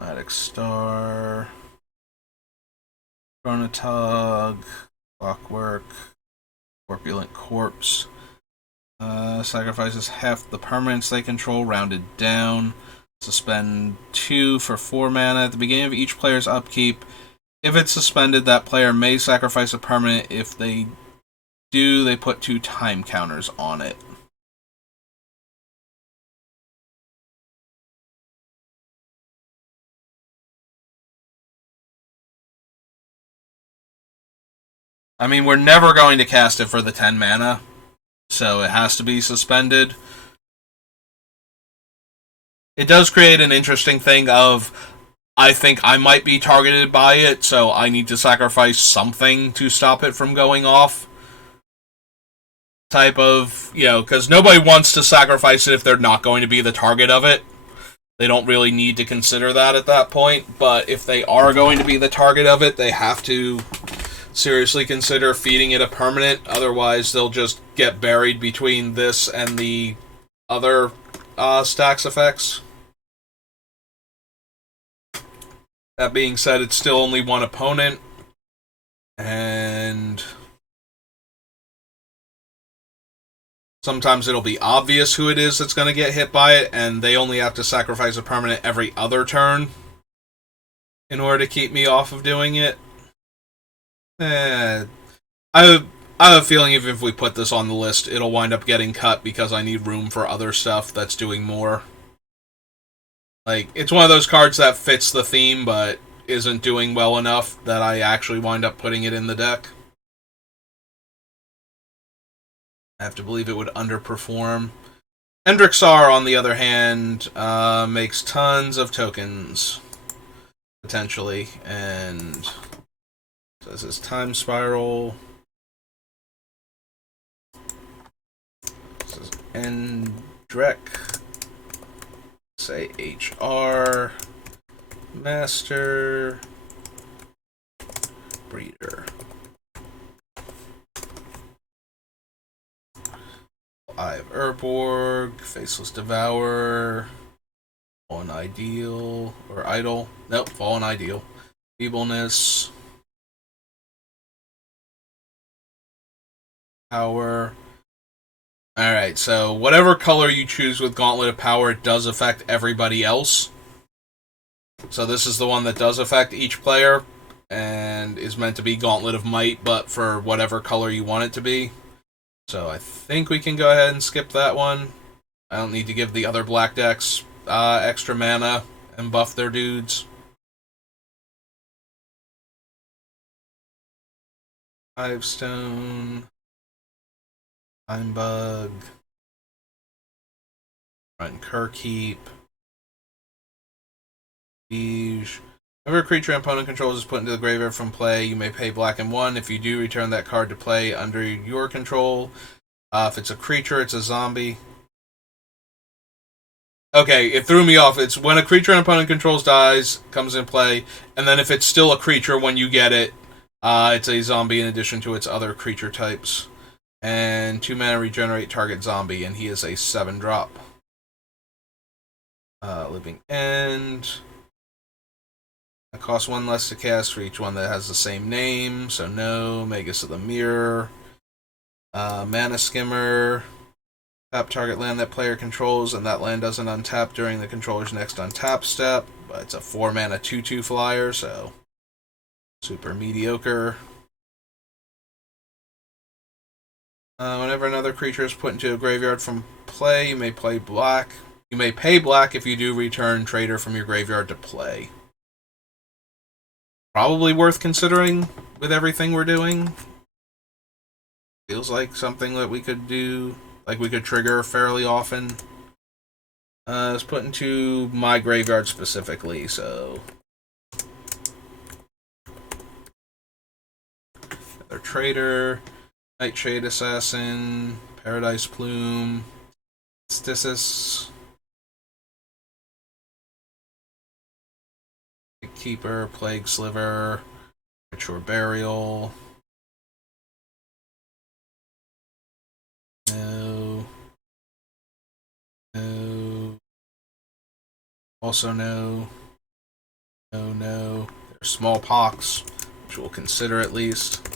Matic Star, Chronotog, Clockwork, Corpulent Corpse, sacrifices half the permanents they control, rounded down. Suspend 2 for 4 mana. At the beginning of each player's upkeep, if it's suspended, that player may sacrifice a permanent. If they do, they put 2 time counters on it. I mean, we're never going to cast it for the 10 mana, so it has to be suspended. It does create an interesting thing of, I think I might be targeted by it, so I need to sacrifice something to stop it from going off. Type of, because nobody wants to sacrifice it if they're not going to be the target of it. They don't really need to consider that at that point, but if they are going to be the target of it, they have to seriously consider feeding it a permanent, otherwise they'll just get buried between this and the other stacks effects. That being said, it's still only one opponent, and sometimes it'll be obvious who it is that's going to get hit by it, and they only have to sacrifice a permanent every other turn in order to keep me off of doing it. I have a feeling if we put this on the list, it'll wind up getting cut because I need room for other stuff that's doing more. Like, it's one of those cards that fits the theme, but isn't doing well enough that I actually wind up putting it in the deck. I have to believe it would underperform. Hendrixar, on the other hand, makes tons of tokens, potentially, and so this is Time Spiral. This is Endrek. Say HR. Master. Breeder. Eye of Urborg, Faceless Devourer, Fallen Ideal, or Idol. Nope, Fallen Ideal. Feebleness. Power. Alright, so whatever color you choose with Gauntlet of Power does affect everybody else. So this is the one that does affect each player, and is meant to be Gauntlet of Might, but for whatever color you want it to be. So I think we can go ahead and skip that one. I don't need to give the other black decks extra mana and buff their dudes. Hivestone. Time Bug. Run Kerkeep. Siege. Whenever a creature an opponent controls is put into the graveyard from play, you may pay black and 1. If you do, return that card to play under your control. If it's a creature, it's a zombie. Okay, it threw me off. It's when a creature an opponent controls dies, comes in play, and then if it's still a creature when you get it, it's a zombie in addition to its other creature types. And 2 mana regenerate target zombie, and he is a 7-drop. Living End. It costs 1 less to cast for each one that has the same name, so no. Magus of the Mirror. Mana Skimmer. Tap target land that player controls, and that land doesn't untap during the controller's next untap step. But it's a 4 mana 2/2 flyer, so super mediocre. Whenever another creature is put into a graveyard from play, you may play black. You may pay black if you do return Trader from your graveyard to play. Probably worth considering with everything we're doing. Feels like something that we could do, like we could trigger fairly often. It's put into my graveyard specifically, so. Another Trader. Nightshade Assassin, Paradise Plume, Stasis, Keeper, Plague Sliver, Ritual Burial. No. No. Also no. No. There's Smallpox, which we'll consider at least.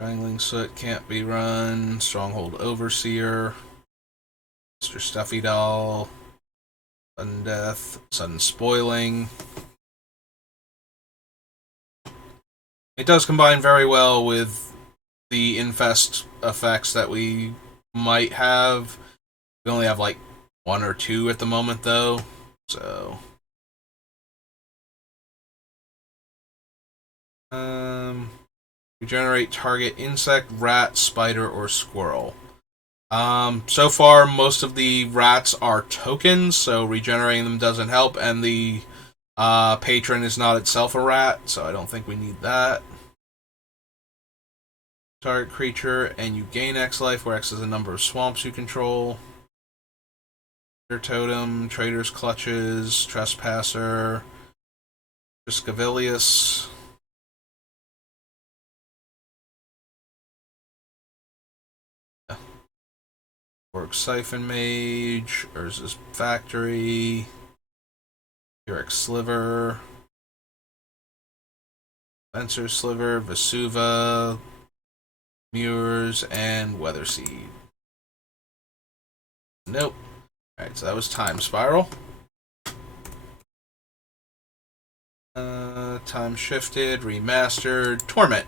Strangling Soot can't be run. Stronghold Overseer. Mr. Stuffy Doll. Sudden Death. Sudden Spoiling. It does combine very well with the Infest effects that we might have. We only have like 1 or 2 at the moment though, so. Regenerate target insect, rat, spider, or squirrel. So far, most of the rats are tokens, so regenerating them doesn't help, and the patron is not itself a rat, so I don't think we need that. Target creature, and you gain X life, where X is the number of swamps you control. Your totem, Trader's Clutches, Trespasser, Triscavilius. Orc Siphon Mage, Urza's Factory, Pyrrhic Sliver, Spencer Sliver, Vesuva, Mures, and Weatherseed. Nope. Alright, so that was Time Spiral. Time Shifted, Remastered, Torment.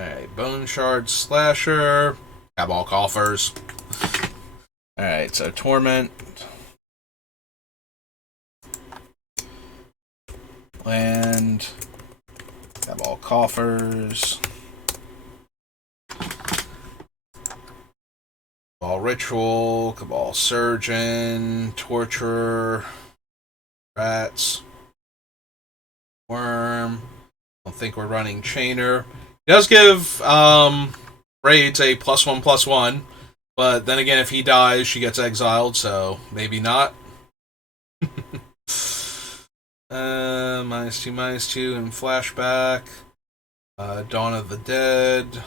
Alright, Bone Shard Slasher, Cabal Coffers. Alright, so Torment. Land. Cabal Coffers. Cabal Ritual, Cabal Surgeon, Torturer, Rats, Worm. I don't think we're running Chainer. He does give Braids a +1/+1, but then again, if he dies, she gets exiled, so maybe not. -2/-2 in flashback. Dawn of the Dead.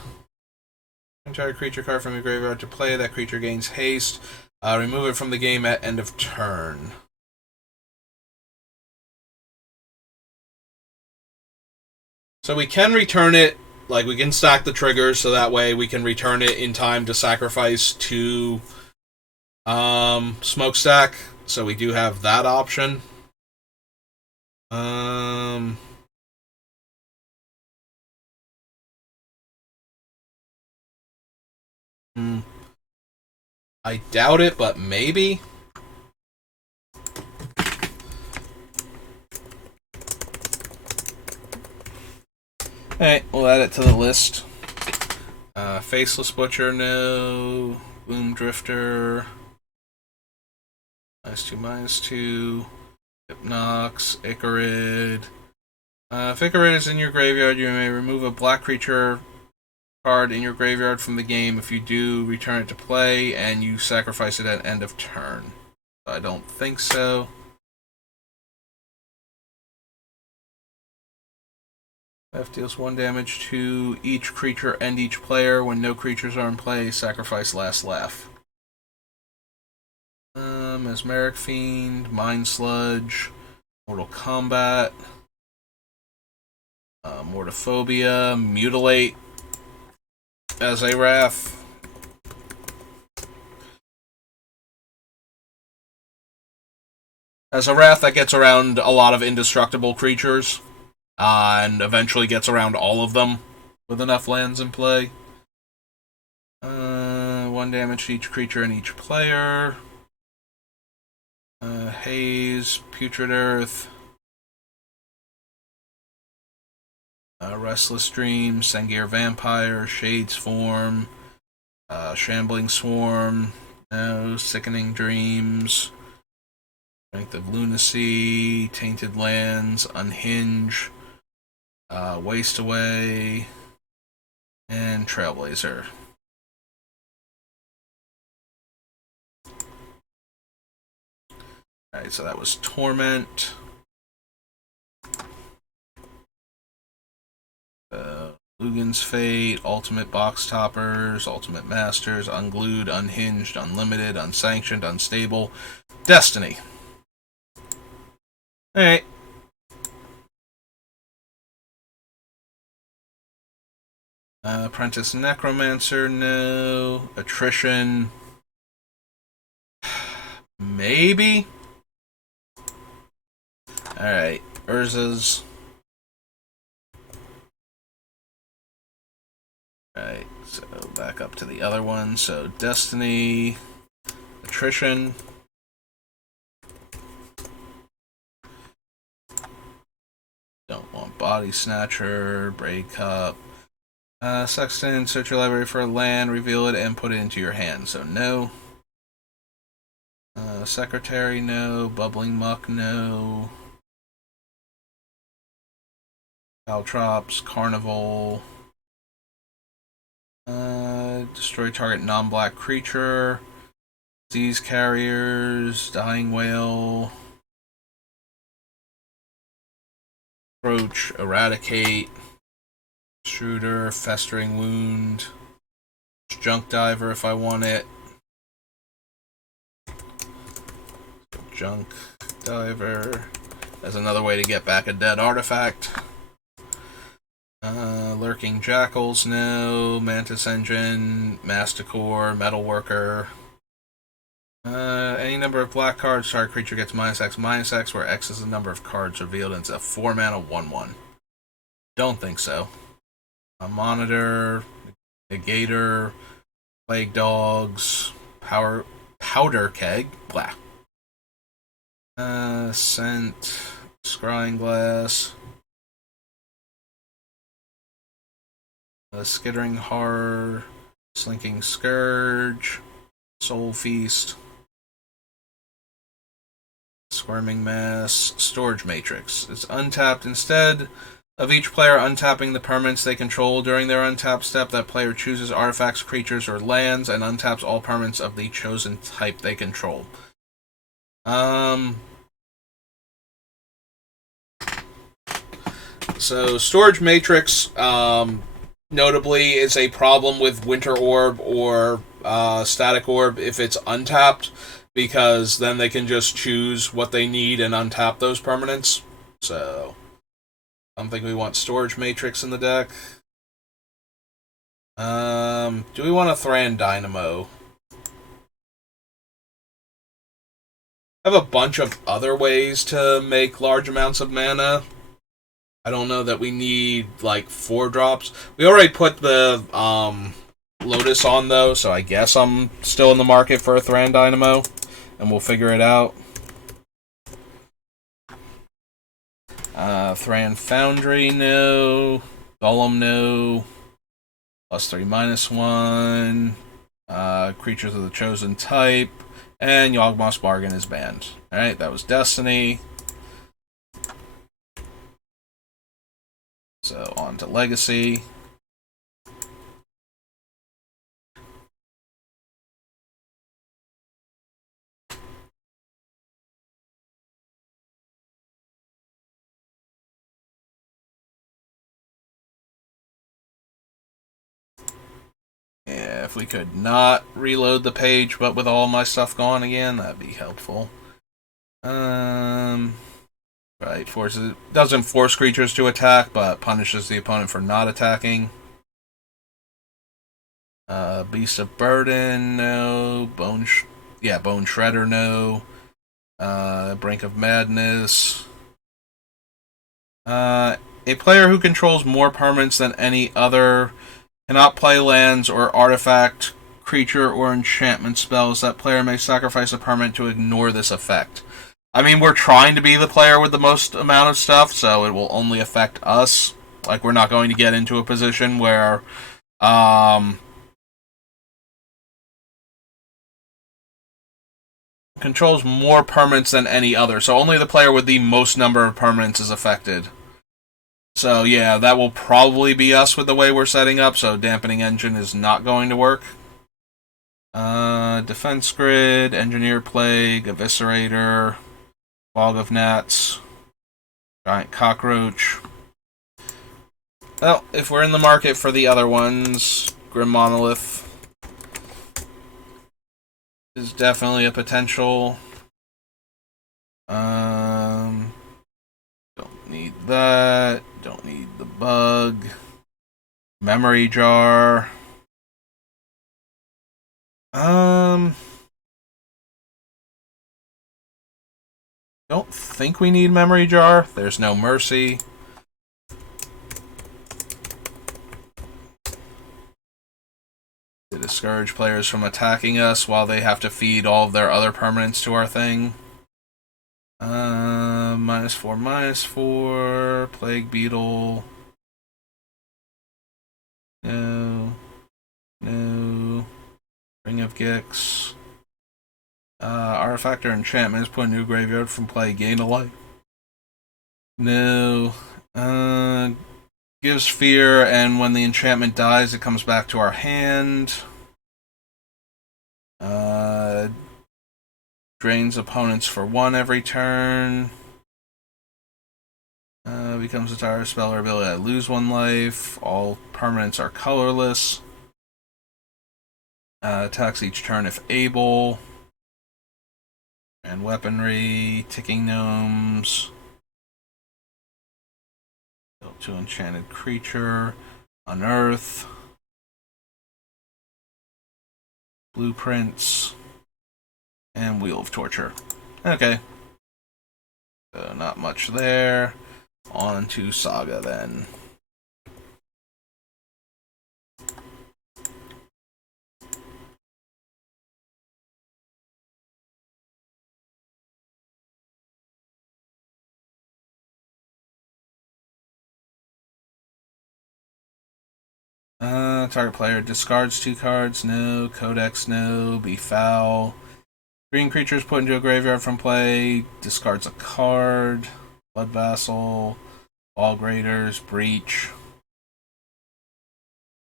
Entire creature card from your graveyard to play. That creature gains haste. Remove it from the game at end of turn. So we can return it, like we can stack the triggers so that way we can return it in time to sacrifice to Smokestack. So we do have that option. I doubt it, but maybe. Alright, we'll add it to the list. Faceless Butcher, no. Boom Drifter. -2/-2. Hypnox. Icarid. If Icarid is in your graveyard, you may remove a black creature card in your graveyard from the game. If you do, return it to play, and you sacrifice it at end of turn. I don't think so. F deals 1 damage to each creature and each player. When no creatures are in play, sacrifice Last Laugh. Mesmeric Fiend, Mind Sludge, Mortal Kombat, Mortophobia, Mutilate as a Wrath. As a Wrath that gets around a lot of indestructible creatures. And eventually gets around all of them with enough lands in play. 1 damage to each creature and each player. Haze, Putrid Earth. Restless Dream, Sengir Vampire, Shades Form. Shambling Swarm. No, Sickening Dreams. Strength of Lunacy, Tainted Lands, Unhinge. Waste Away, and Trailblazer. Alright, so that was Torment. Lugan's Fate, Ultimate Box Toppers, Ultimate Masters, Unglued, Unhinged, Unlimited, Unsanctioned, Unstable, Destiny. Alright. Apprentice Necromancer, no. Attrition, maybe. Alright, Urza's. Alright, so back up to the other one. So Destiny, Attrition. Don't want Body Snatcher, Braid Cup. Sexton, search your library for a land, reveal it, and put it into your hand. So no. Secretary, no. Bubbling Muck, no. Caltrops, Carnival. Destroy target non-black creature. Disease Carriers, Dying Whale. Approach, Eradicate. Shooter, Festering Wound, Junk Diver if I want it. Junk Diver as another way to get back a dead artifact. Lurking Jackals, no. Mantis Engine, Masticore, Metalworker. Any number of black cards, target creature gets -X, where X is the number of cards revealed, and it's a 4-mana 1/1. Don't think so. A Monitor, Negator, Plague Dogs, Powder Keg, blah. Scent, Scrying Glass, Skittering Horror, Slinking Scourge, Soul Feast, Squirming Mass, Storage Matrix. It's untapped. Instead of each player untapping the permanents they control during their untap step, that player chooses artifacts, creatures, or lands and untaps all permanents of the chosen type they control. So Storage Matrix, notably, is a problem with Winter Orb or Static Orb if it's untapped, because then they can just choose what they need and untap those permanents. So I don't think we want Storage Matrix in the deck. Do we want a Thran Dynamo? I have a bunch of other ways to make large amounts of mana. I don't know that we need, like, 4 drops. We already put the Lotus on, though, so I guess I'm still in the market for a Thran Dynamo, and we'll figure it out. Thran Foundry, no. Golem, no. +3/-1. Creatures of the Chosen Type. And Yawgmoth's Bargain is banned. Alright, that was Destiny. So, on to Legacy. Yeah, if we could not reload the page, but with all my stuff gone again, that'd be helpful. Right, forces doesn't force creatures to attack, but punishes the opponent for not attacking. Beast of Burden, no. Bone Shredder, no. Brink of Madness. A player who controls more permanents than any other cannot play lands or artifact, creature, or enchantment spells. That player may sacrifice a permanent to ignore this effect. I mean, we're trying to be the player with the most amount of stuff, so it will only affect us. Like, we're not going to get into a position where controls more permanents than any other. So only the player with the most number of permanents is affected. So yeah, that will probably be us with the way we're setting up, so Dampening Engine is not going to work. Defense Grid, Engineer Plague, Eviscerator, Bog of Gnats, Giant Cockroach. Well, if we're in the market for the other ones, Grim Monolith is definitely a potential. Don't need that. Don't need the bug. Memory Jar. Don't think we need Memory Jar. There's no mercy. To discourage players from attacking us while they have to feed all of their other permanents to our thing. -4/-4. Plague Beetle. No. No. Ring of Gix. Artifact or enchantment is put into a graveyard from play. Gain a life. No. Gives fear, and when the enchantment dies, it comes back to our hand. Drains opponents for 1 every turn. Becomes a tire spell or ability. I lose 1 life. All permanents are colorless. Attacks each turn if able. And weaponry, ticking gnomes. Built to enchanted creature. Unearth. Blueprints. And Wheel of Torture. Okay. So not much there. On to Saga then. Target player discards 2 cards. No. Codex. No. Befoul. Green creatures put into a graveyard from play. Discards a card. Blood Vassal. Wall Graders. Breach.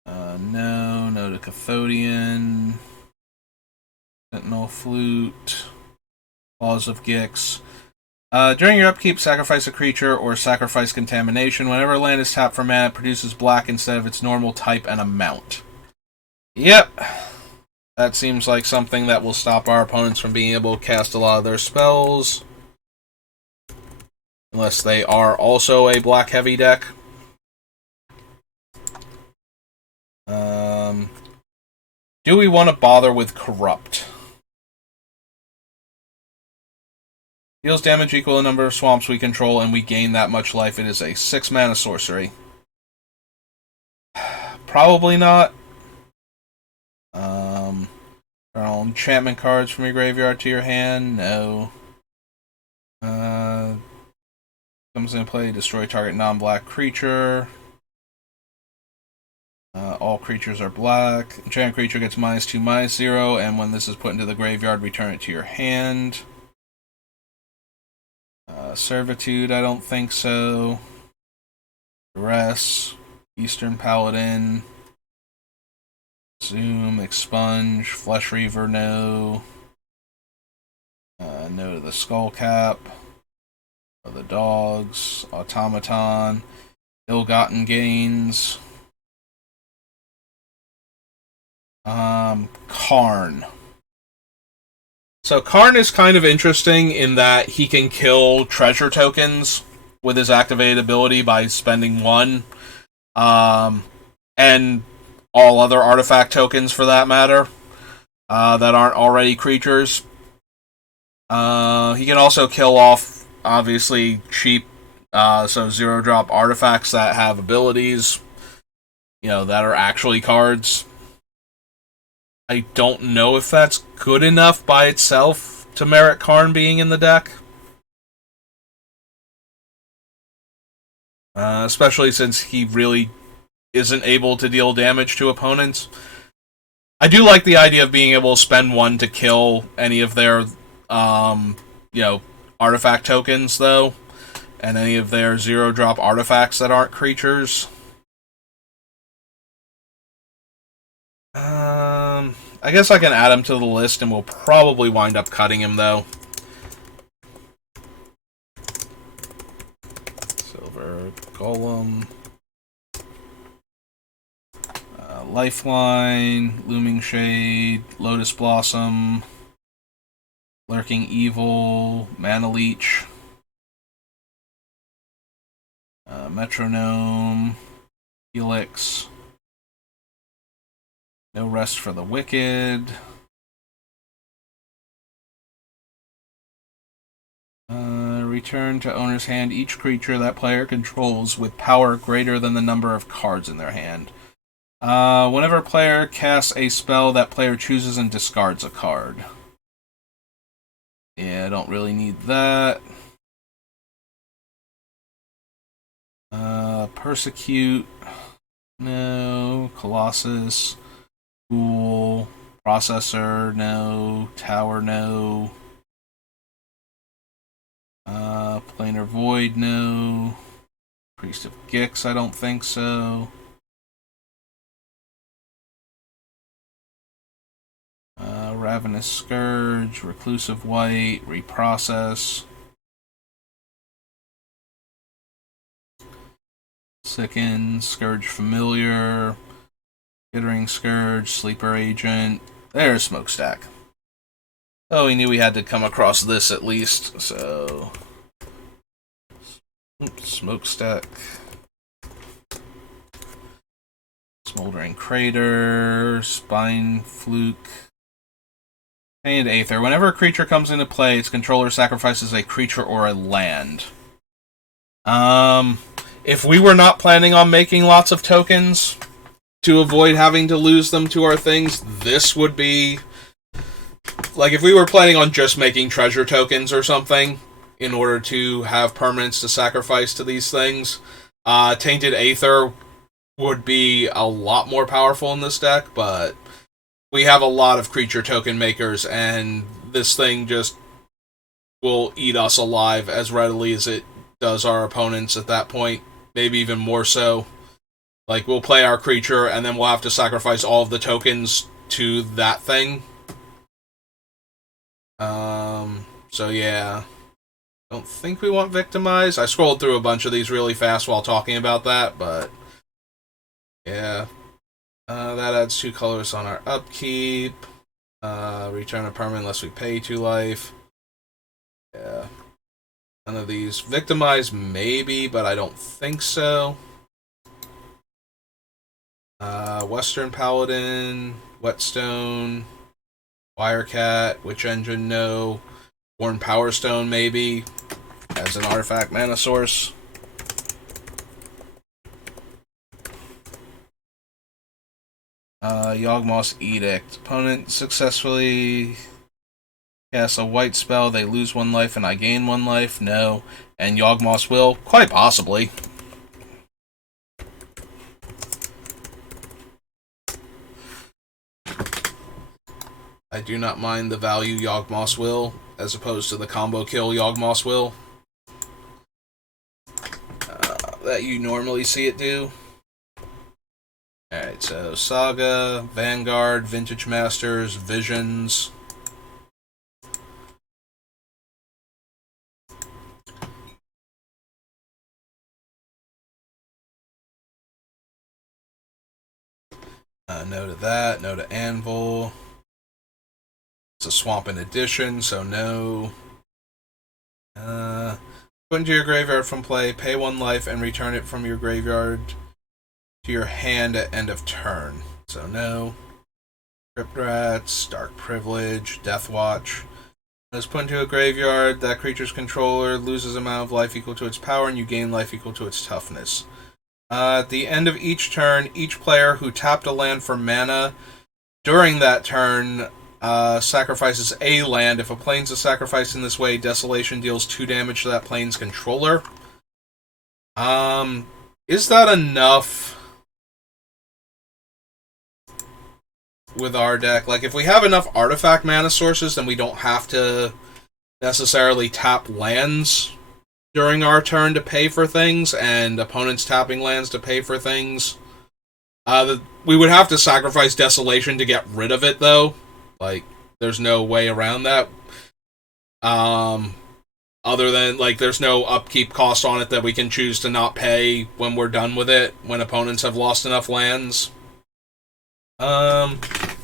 No. No to Cathodian. Sentinel Flute. Claws of Gix. During your upkeep, sacrifice a creature or sacrifice contamination. Whenever a land is tapped for mana, it produces black instead of its normal type and amount. Yep. That seems like something that will stop our opponents from being able to cast a lot of their spells. Unless they are also a black heavy deck. Do we want to bother with Corrupt? Deals damage equal to the number of swamps we control, and we gain that much life. It is a 6 mana sorcery. Probably not. All enchantment cards from your graveyard to your hand? No. Comes into play, destroy target non-black creature. All creatures are black. Enchantment creature gets -2/-0, and when this is put into the graveyard, return it to your hand. Servitude, I don't think so. Duress, Eastern Paladin, Zoom, Expunge, Flesh Reaver, no. No to the Skull Cap. The Dogs, Automaton, Ill-Gotten Gains. Karn. So Karn is kind of interesting in that he can kill treasure tokens with his activated ability by spending 1. And all other artifact tokens for that matter, that aren't already creatures. He can also kill off, obviously, cheap, so 0-drop artifacts that have abilities, that are actually cards. I don't know if that's good enough by itself to merit Karn being in the deck. Especially since he really isn't able to deal damage to opponents. I do like the idea of being able to spend 1 to kill any of their, artifact tokens, though. And any of their 0-drop artifacts that aren't creatures. I guess I can add him to the list, and we'll probably wind up cutting him, though. Silver Golem. Lifeline, Looming Shade, Lotus Blossom, Lurking Evil, Mana Leech, Metronome, Helix, No Rest for the Wicked, return to owner's hand each creature that player controls with power greater than the number of cards in their hand. Whenever a player casts a spell, that player chooses and discards a card. Yeah, I don't really need that. Persecute. No. Colossus. Ghoul. Processor. No. Tower. No. Planar Void. No. Priest of Gix. I don't think so. Ravenous Scourge, Reclusive White, Reprocess, Sicken, Scourge Familiar, Skittering Scourge, Sleeper Agent. There's Smokestack. Oh, we knew we had to come across this at least, so... Smokestack. Smoldering Crater, Spine Fluke, and Aether. Whenever a creature comes into play, its controller sacrifices a creature or a land. If we were not planning on making lots of tokens to avoid having to lose them to our things, this would be... Like, if we were planning on just making treasure tokens or something in order to have permanents to sacrifice to these things, Tainted Aether would be a lot more powerful in this deck, but we have a lot of creature token makers, and this thing just will eat us alive as readily as it does our opponents at that point. Maybe even more so. Like, we'll play our creature, and then we'll have to sacrifice all of the tokens to that thing. So yeah. Don't think we want Victimize. I scrolled through a bunch of these really fast while talking about that, but yeah. That adds 2 colors on our upkeep. Return a permanent unless we pay 2 life. Yeah. None of these. Victimize maybe, but I don't think so. Western Paladin, Whetstone, Wirecat, Witch Engine, no. Worn Power Stone, maybe, as an artifact mana source. Yawgmoth's Edict. Opponent successfully casts a white spell, they lose 1 life and I gain 1 life. No. And Yawgmoth's will? Quite possibly. I do not mind the value Yawgmoth's will, as opposed to the combo kill Yawgmoth's will that you normally see it do. Alright, so Saga, Vanguard, Vintage Masters, Visions. No to that, no to Anvil. It's a Swampin' Edition, so no. Put into your graveyard from play, pay 1 life, and return it from your graveyard to your hand at end of turn. So no. Crypt Rats, Dark Privilege, Deathwatch. When it's put into a graveyard, that creature's controller loses amount of life equal to its power, and you gain life equal to its toughness. At the end of each turn, each player who tapped a land for mana during that turn sacrifices a land. If a plane's is sacrificed in this way, Desolation deals 2 damage to that plane's controller. Is that enough with our deck? Like, if we have enough artifact mana sources, then we don't have to necessarily tap lands during our turn to pay for things, and opponents tapping lands to pay for things. We would have to sacrifice Desolation to get rid of it, though. Like, there's no way around that. Other than, like, there's no upkeep cost on it that we can choose to not pay when we're done with it, when opponents have lost enough lands.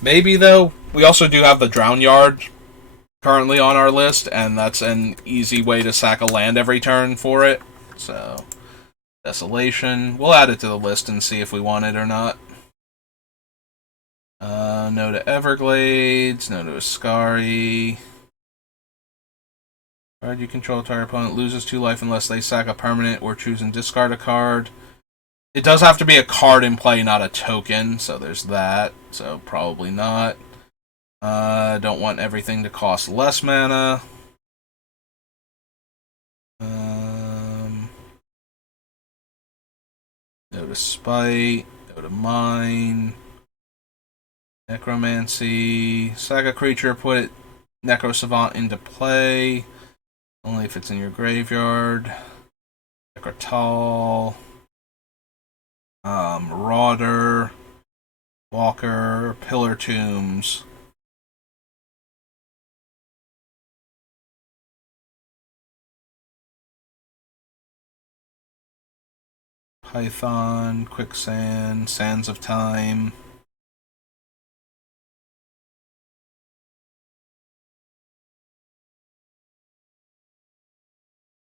Maybe, though. We also do have the Drown Yard currently on our list, and that's an easy way to sack a land every turn for it. So, Desolation. We'll add it to the list and see if we want it or not. No to Everglades, no to Ascari. Card you control, target opponent loses 2 life unless they sack a permanent or choose and discard a card. It does have to be a card in play, not a token, so there's that. So probably not. Don't want everything to cost less mana. No to Spite, no to Mine. Necromancy. Sack a creature, put Necro Savant into play. Only if it's in your graveyard. Necrotal. Marauder. Walker. Pillar Tombs. Python. Quicksand. Sands of Time.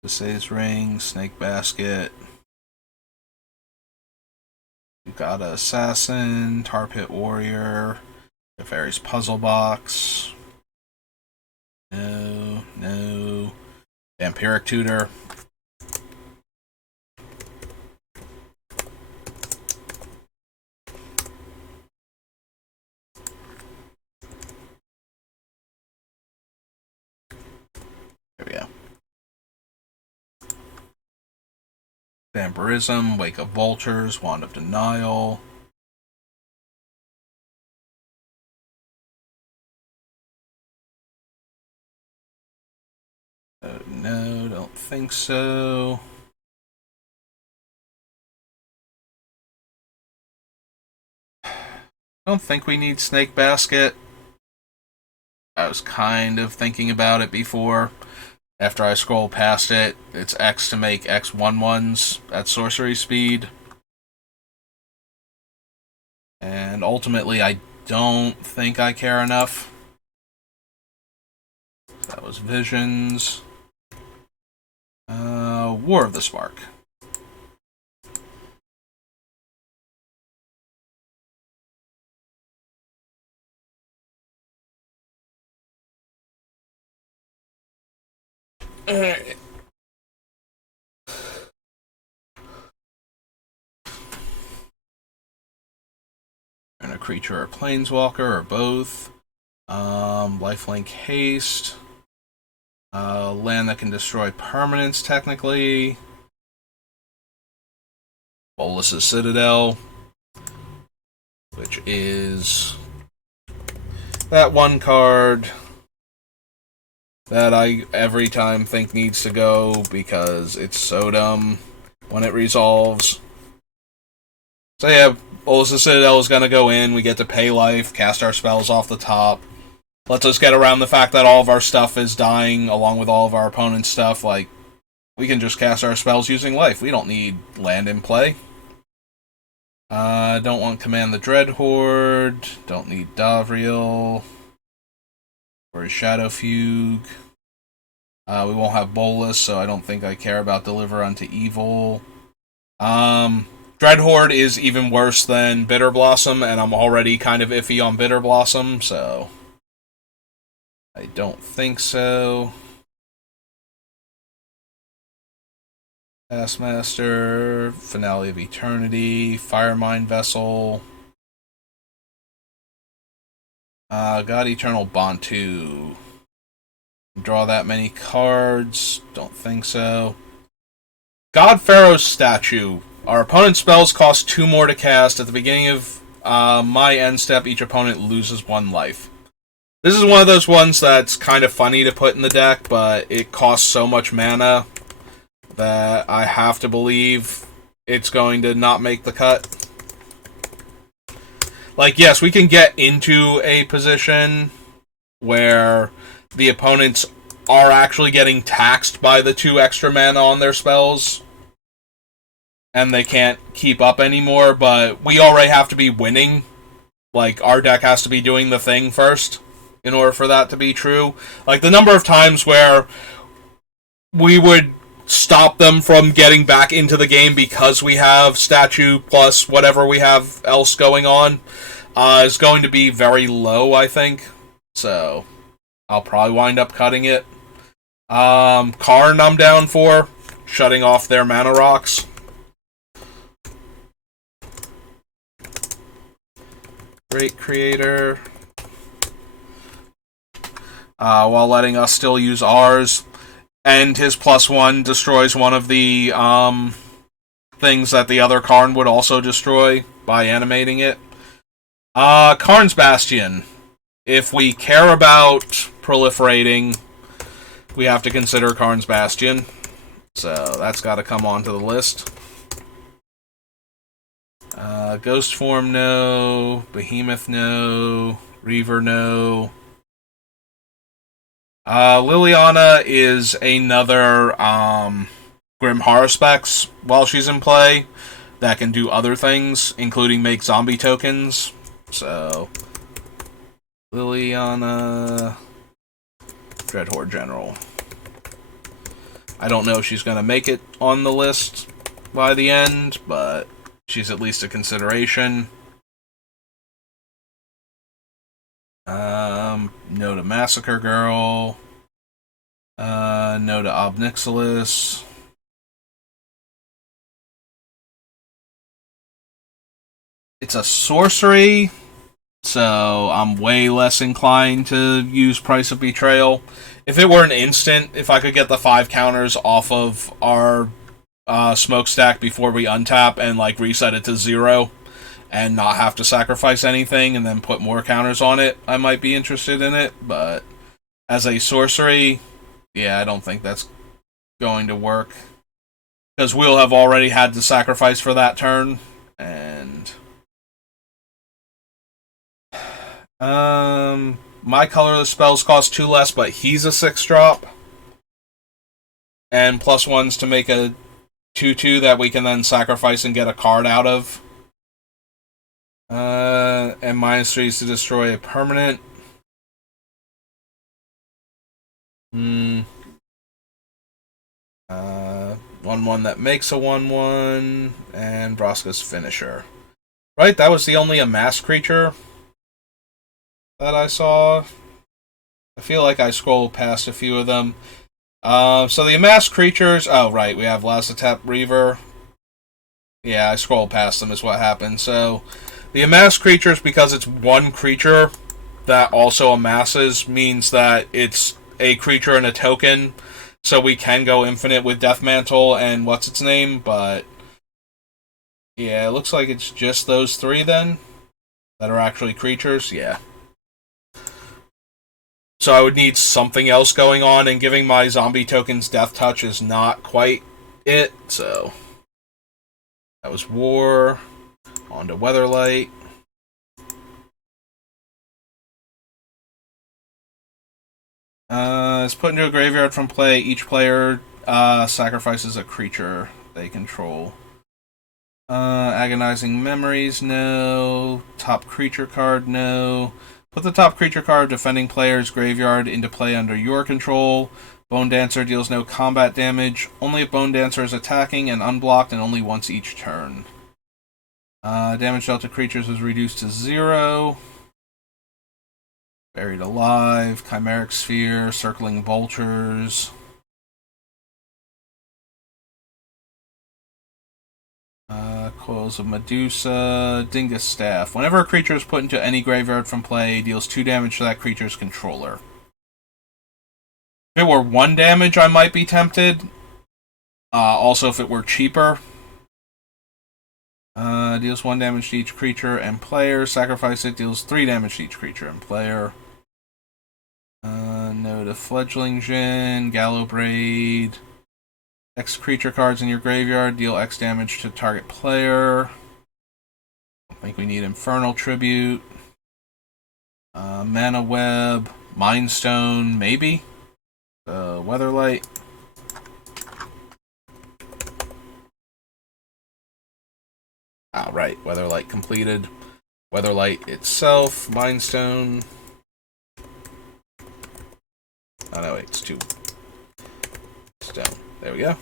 Desai's Ring, Snake Basket. We've got Assassin, Tar Pit Warrior, Nefarious Puzzle Box. No, no. Vampiric Tutor. There we go. Vampirism, Wake of Vultures, Wand of Denial. No, don't think so. Don't think we need Snake Basket. I was kind of thinking about it before. After I scroll past it, it's X to make X 1/1s at sorcery speed. And ultimately, I don't think I care enough. That was Visions. War of the Spark. Alright. And a creature or planeswalker or both. Lifelink haste. Land that can destroy permanents, technically. Bolus's Citadel, which is that one card that I every time think needs to go because it's so dumb when it resolves. So yeah, Bolus's Citadel is going to go in, we get to pay life, cast our spells off the top. Lets us get around the fact that all of our stuff is dying along with all of our opponent's stuff. Like, we can just cast our spells using life. We don't need land in play. Don't want Command the Dreadhorde. Don't need Davriel. Or Shadow Fugue. We won't have Bolus, so I don't think I care about Deliver Unto Evil. Dreadhorde is even worse than Bitter Blossom, and I'm already kind of iffy on Bitter Blossom, so I don't think so. Taskmaster, Finale of Eternity, Firemind Vessel, God Eternal Bantu. Draw that many cards? Don't think so. God Pharaoh's Statue. Our opponent's spells cost 2 more to cast. At the beginning of my end step, each opponent loses 1 life. This is one of those ones that's kind of funny to put in the deck, but it costs so much mana that I have to believe it's going to not make the cut. Like, yes, we can get into a position where the opponents are actually getting taxed by the 2 extra mana on their spells, and they can't keep up anymore, but we already have to be winning. Like, our deck has to be doing the thing first in order for that to be true. Like, the number of times where we would stop them from getting back into the game because we have Statue plus whatever we have else going on is going to be very low, I think. So, I'll probably wind up cutting it. Karn I'm down for, shutting off their mana rocks. Great Creator. While letting us still use ours. And his +1 destroys one of the things that the other Karn would also destroy by animating it. Karn's Bastion. If we care about proliferating, we have to consider Karn's Bastion. So that's got to come onto the list. Ghost Form, no. Behemoth, no. Reaver, no. Liliana is another Grim Haruspex while she's in play that can do other things, including make zombie tokens. So, Liliana, Dreadhorde General. I don't know if she's going to make it on the list by the end, but she's at least a consideration. No to Massacre Girl. No to Obnixilis. It's a sorcery, so I'm way less inclined to use Price of Betrayal. If it were an instant, if I could get the 5 counters off of our smokestack before we untap and like reset it to 0, and not have to sacrifice anything and then put more counters on it, I might be interested in it, but as a sorcery, yeah, I don't think that's going to work. Because we'll have already had to sacrifice for that turn, and my colorless spells cost 2 less, but he's a 6-drop. and +1s to make a 2/2 that we can then sacrifice and get a card out of. And -3s to destroy a permanent. 1/1 that makes a 1/1, and Vraska's Finisher. Right, that was the only amassed creature that I saw. I feel like I scrolled past a few of them. So the amassed creatures... Oh, right, we have Lazatep Reaver. Yeah, I scrolled past them is what happened. So, the amassed creatures, because it's one creature that also amasses, means that it's a creature and a token. So we can go infinite with Death Mantle and what's its name, but... Yeah, it looks like it's just those three then that are actually creatures. Yeah. So I would need something else going on, and giving my zombie tokens Death Touch is not quite it, so... That was War. On to Weatherlight. It's put into a graveyard from play. Each player sacrifices a creature they control. Agonizing Memories, no. Top creature card, no. Put the top creature card defending player's graveyard into play under your control. Bone Dancer deals no combat damage. Only if Bone Dancer is attacking and unblocked, and only once each turn. Damage dealt to creatures was reduced to 0. Buried Alive, Chimeric Sphere, Circling Vultures. Coils of Medusa, Dingus Staff. Whenever a creature is put into any graveyard from play, deals 2 damage to that creature's controller. If it were 1 damage, I might be tempted. Also, if it were cheaper. Deals 1 damage to each creature and player. Sacrifice it, deals 3 damage to each creature and player. No to Fledgling Djinn, Gallow Braid. X creature cards in your graveyard deal X damage to target player. I think we need Infernal Tribute. Mana Web, Mind Stone, maybe. Weatherlight. Right, Weatherlight completed. Weatherlight itself, Mind Stone. Oh no, wait, it's 2 stone. There we go.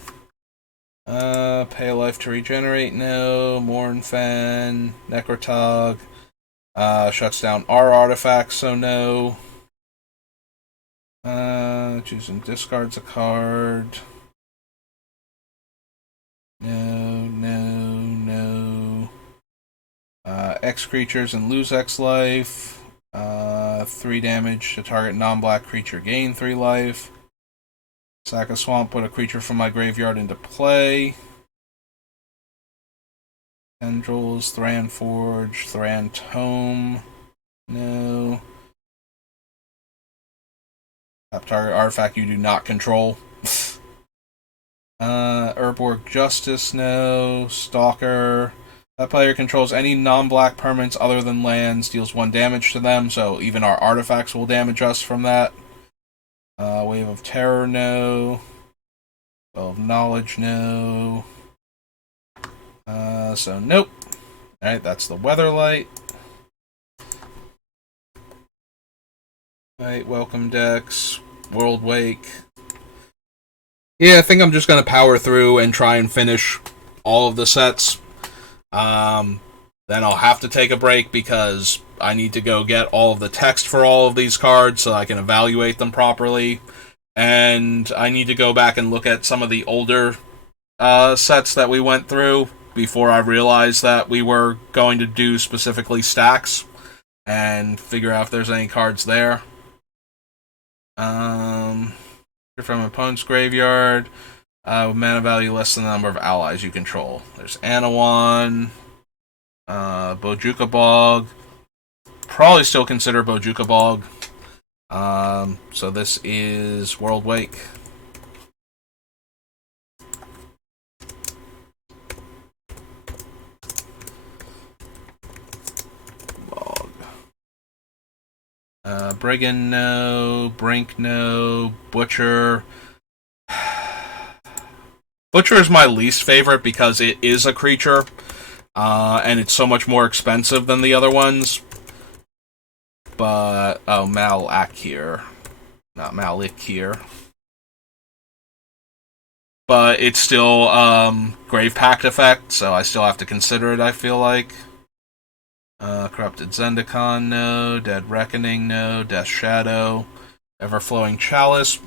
Pay a life to regenerate, no. Mournfen, Necrotog. Shuts down our artifacts, so no. Choose and discards a card. No. X creatures and lose X life. 3 damage to target non-black creature, gain 3 life. Sack a swamp, put a creature from my graveyard into play. Tendrils, Thran Forge, Thran Tome. No. Tap target artifact you do not control. Urborg Justice, no. Stalker. That player controls any non-black permanents other than lands, deals 1 damage to them, so even our artifacts will damage us from that. Wave of Terror, no. Well of Knowledge, no. So nope. Alright, that's the Weatherlight. Alright, Welcome Decks. World Wake. Yeah, I think I'm just going to power through and try and finish all of the sets. Then I'll have to take a break because I need to go get all of the text for all of these cards so I can evaluate them properly. And I need to go back and look at some of the older sets that we went through before I realized that we were going to do specifically stacks and figure out if there's any cards there. From an opponent's graveyard. With mana value less than the number of allies you control. There's Anawan, Bojuka Bog. Probably still consider Bojuka Bog. So this is World Wake. Bog. Brigand, no. Brink, no. Butcher. Butcher is my least favorite because it is a creature, and it's so much more expensive than the other ones. But, oh, Malakir. Not Malikir. But it's still, Grave Pact effect, so I still have to consider it, I feel like. Corrupted Zendikon, no. Dead Reckoning, no. Death Shadow. Everflowing Chalice.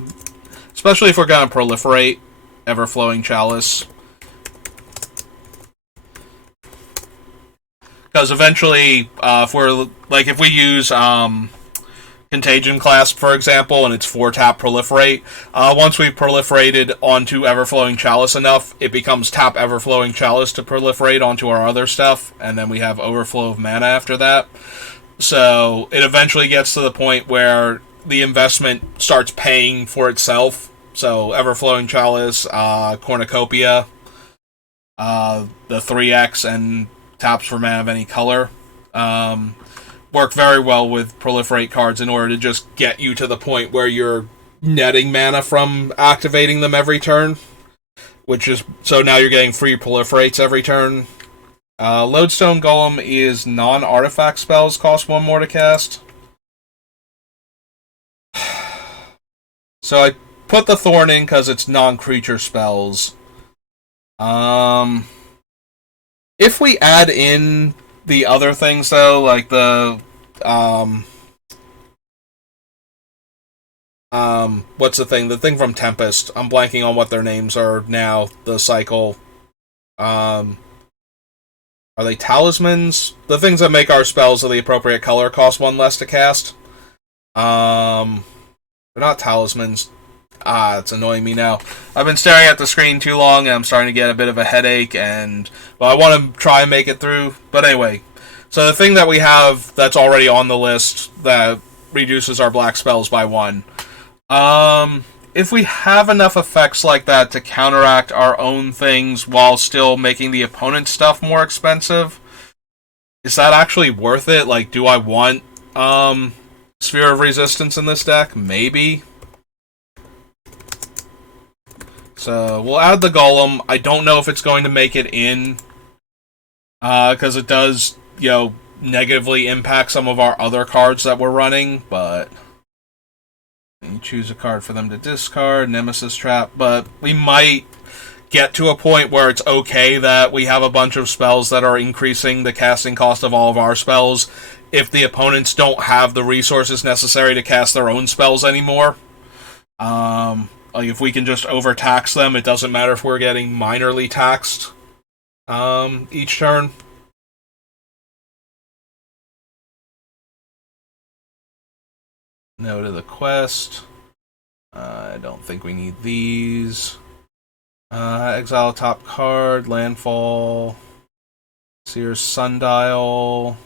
Especially if we're gonna proliferate Everflowing Chalice. Because eventually, if we use, Contagion Clasp, for example, and it's 4-tap Proliferate. Once we've proliferated onto Everflowing Chalice enough, it becomes tap Everflowing Chalice to proliferate onto our other stuff, and then we have Overflow of Mana after that. So it eventually gets to the point where the investment starts paying for itself. So Everflowing Chalice, Cornucopia, the 3X, and taps for mana of any color. Work very well with proliferate cards in order to just get you to the point where you're netting mana from activating them every turn. So now you're getting free proliferates every turn. Lodestone Golem is non-artifact spells, cost 1 more to cast. So I put the Thorn in because it's non-creature spells. If we add in the other things, though, like the, what's the thing? The thing from Tempest. I'm blanking on what their names are now. The cycle. Are they talismans? The things that make our spells of the appropriate color cost 1 less to cast. They're not talismans. It's annoying me now. I've been staring at the screen too long, and I'm starting to get a bit of a headache, and, well, I want to try and make it through. But anyway, so the thing that we have that's already on the list that reduces our black spells by 1. If we have enough effects like that to counteract our own things while still making the opponent's stuff more expensive, is that actually worth it? Like, do I want, Sphere of Resistance in this deck? Maybe. So, we'll add the Golem. I don't know if it's going to make it in, because it does, negatively impact some of our other cards that we're running, but you choose a card for them to discard, Nemesis Trap, but we might get to a point where it's okay that we have a bunch of spells that are increasing the casting cost of all of our spells if the opponents don't have the resources necessary to cast their own spells anymore. Like, if we can just overtax them, it doesn't matter if we're getting minorly taxed each turn. No to the quest. I don't think we need these. Exile top card, landfall, Seer's Sundial.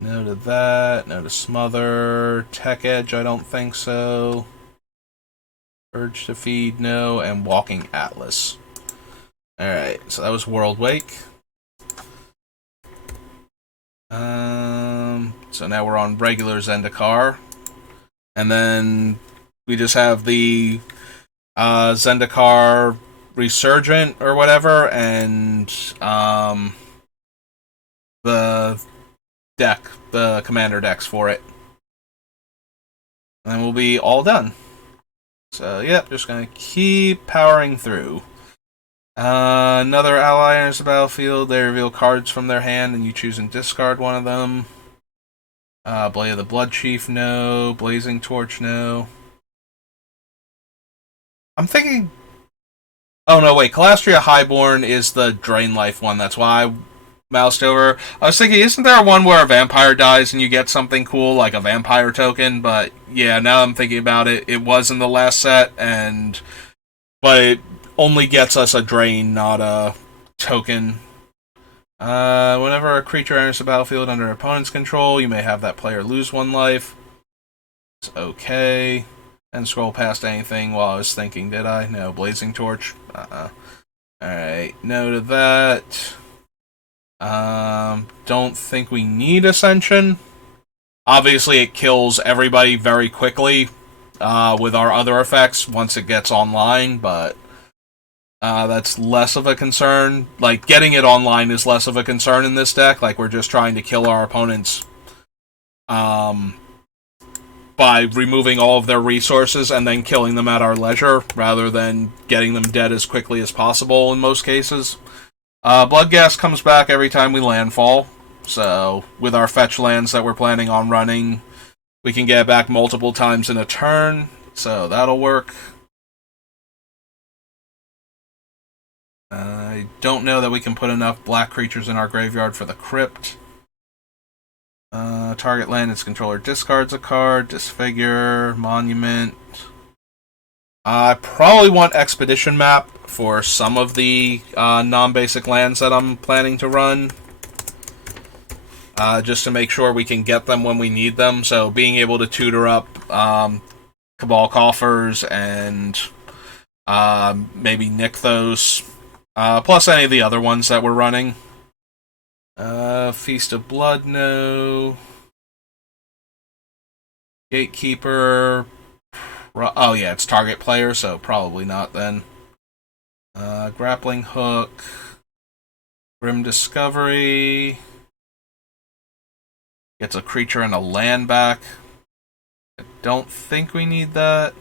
No to that. No to Smother. Tech Edge, I don't think so. Urge to Feed, no. And Walking Atlas. Alright, so that was World Wake. So now we're on regular Zendikar. And then we just have the Zendikar Resurgent or whatever, and the deck, the commander decks for it. And then we'll be all done. So, yep, just gonna keep powering through. Another ally enters the battlefield. They reveal cards from their hand, and you choose and discard one of them. Blade of the Blood Chief, no. Blazing Torch, no. I'm thinking... Oh, no, wait. Calastria Highborn is the Drain Life one. That's why I moused over. I was thinking, isn't there one where a vampire dies and you get something cool, like a vampire token? But, yeah, now I'm thinking about it. It was in the last set, but it only gets us a drain, not a token. Whenever a creature enters the battlefield under opponent's control, you may have that player lose 1 life. It's okay. And scroll past anything while I was thinking, did I? No, Blazing Torch. Alright, no to that. Don't think we need Ascension. Obviously, it kills everybody very quickly with our other effects once it gets online, but That's less of a concern. Like, getting it online is less of a concern in this deck. Like, we're just trying to kill our opponents by removing all of their resources and then killing them at our leisure, rather than getting them dead as quickly as possible in most cases. Bloodghast comes back every time we landfall, so with our fetch lands that we're planning on running, we can get it back multiple times in a turn, so that'll work. I don't know that we can put enough black creatures in our graveyard for the crypt. Target land its controller discards a card, disfigure, monument. I probably want Expedition Map for some of the non-basic lands that I'm planning to run. Just to make sure we can get them when we need them. So being able to tutor up Cabal Coffers and maybe Nykthos. Plus any of the other ones that we're running. Feast of Blood, no. Gatekeeper. Oh yeah, it's target player, so probably not then. Grappling Hook. Grim Discovery. Gets a creature and a land back. I don't think we need that.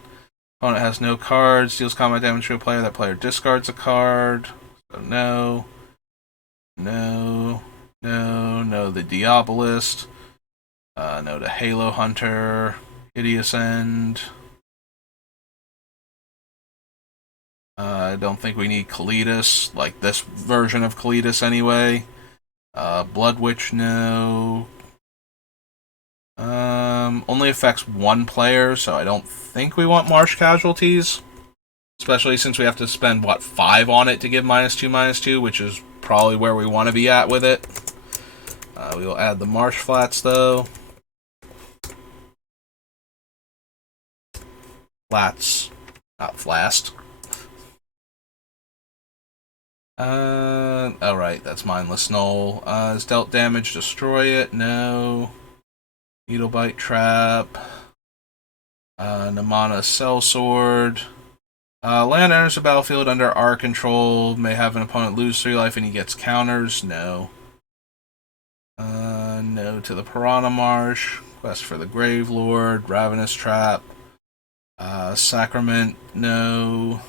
Opponent has no cards. Deals combat damage to a player. That player discards a card. So no. No. No. No. The Diabolist. No to Halo Hunter. Hideous End. I don't think we need Kalitas, like this version of Kalitas anyway. Blood Witch, no. Only affects one player, so I don't think we want Marsh Casualties. Especially since we have to spend, 5 on it to give -2/-2, which is probably where we want to be at with it. We will add the Marsh Flats, though. Flats, not Flast. Alright, that's Mindless Null. Is dealt damage, destroy it? No. Needlebite Trap. Namana Sellsword. Land enters the battlefield under our control. May have an opponent lose 3 life and he gets counters? No. No to the Piranha Marsh. Quest for the Grave Lord. Ravenous Trap. Sacrament? No.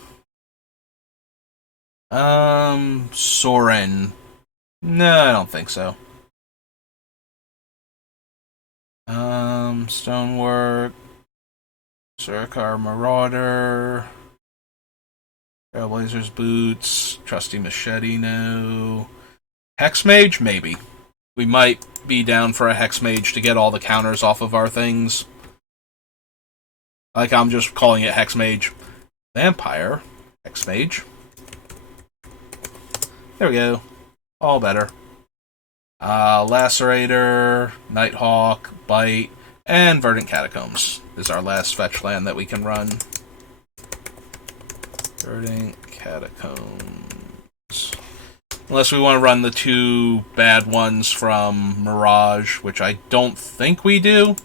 Soren. No, I don't think so. Stonework. Surikar Marauder. Trailblazer's Boots. Trusty Machete, no. Hexmage? Maybe. We might be down for a Hexmage to get all the counters off of our things. Like, I'm just calling it Hexmage. Vampire. Hexmage. There we go. All better. Lacerator, Nighthawk, Bite, and Verdant Catacombs is our last fetch land that we can run. Verdant Catacombs. Unless we want to run the 2 bad ones from Mirage, which I don't think we do.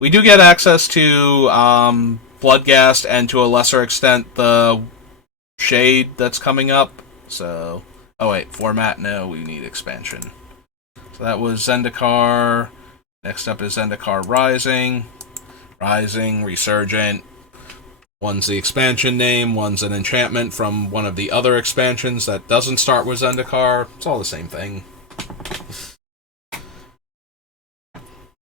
We do get access to Bloodghast and to a lesser extent the Shade that's coming up. So, oh wait, format, no, we need expansion. So that was Zendikar. Next up is Zendikar Rising. Rising, Resurgent. One's the expansion name, one's an enchantment from one of the other expansions that doesn't start with Zendikar. It's all the same thing.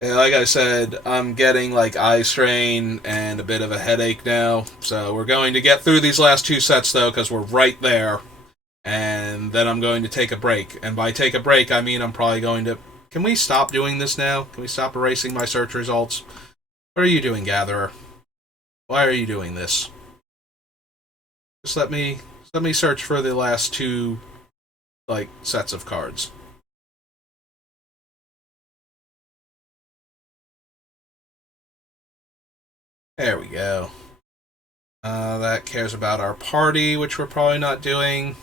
And like I said, I'm getting eye strain and a bit of a headache now. So we're going to get through these last 2 sets though, because we're right there. And then I'm going to take a break. And by take a break, I mean I'm probably going to... Can we stop doing this now? Can we stop erasing my search results? What are you doing, Gatherer? Why are you doing this? Just let me search for the last 2, sets of cards. There we go. That cares about our party, which we're probably not doing.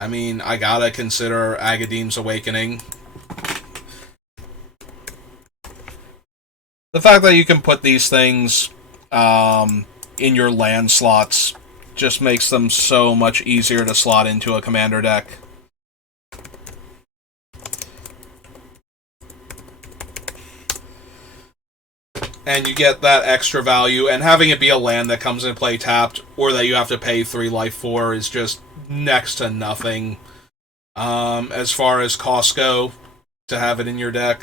I mean, I gotta consider Agadeem's Awakening. The fact that you can put these things in your land slots just makes them so much easier to slot into a commander deck. And you get that extra value, and having it be a land that comes into play tapped, or that you have to pay 3 life for, is just next to nothing as far as costs go to have it in your deck.